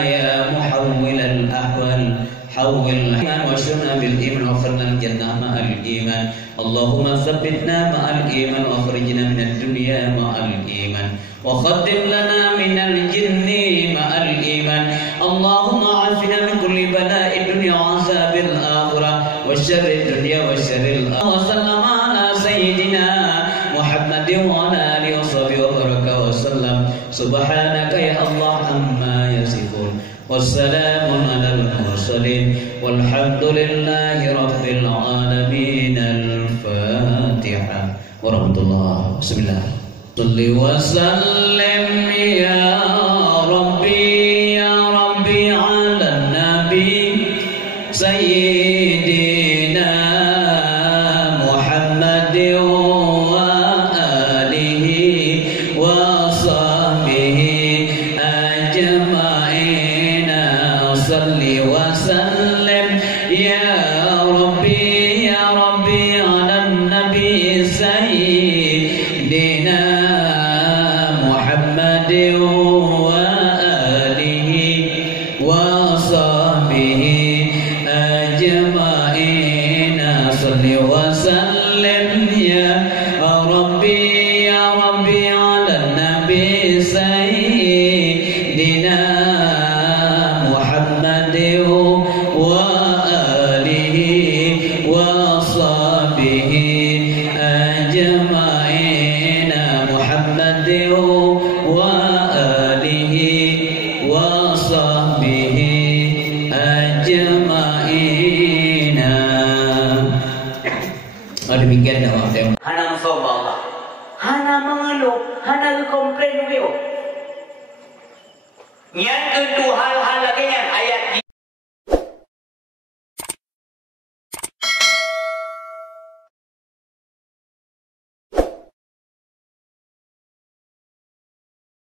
ya muhawwilal ahwal حول الإيمان واشرنا بالإيمان وأخرجنا الجنة مع الإيمان. اللهم ثبتنا مع الإيمان وأخرجنا من الدنيا مع الإيمان وخدم لنا من الجن مع الإيمان. اللهم عافنا من كل بلاء الدنيا وعذاب الآخرة والشر الدنيا والشر الآخرة. وسلم على سيدنا محمد وعلى آله وصحبه وبارك وسلم. سبحانك يا الله عما يصفون والسلام على المرسلين والحمد لله رب العالمين. الفاتحة ورحمة الله. بسم الله. صل وسلم يا ربي يا ربي على النبي سيدنا محمد وآله وصحبه أجمعين. صل وسلم يا ربي يا ربي على النبي سيدنا محمد وآله salli wa sallim ya Rabbi ala nabi sayyidina Muhammad wa alihi wa sahbihi ajma'in Muhammad wa alihi wa sahbihi ajma'in. Demikian dakwah tema. Hana mensombong Allah, hana mengeluh, hana komplain beliau. Yang kedua hal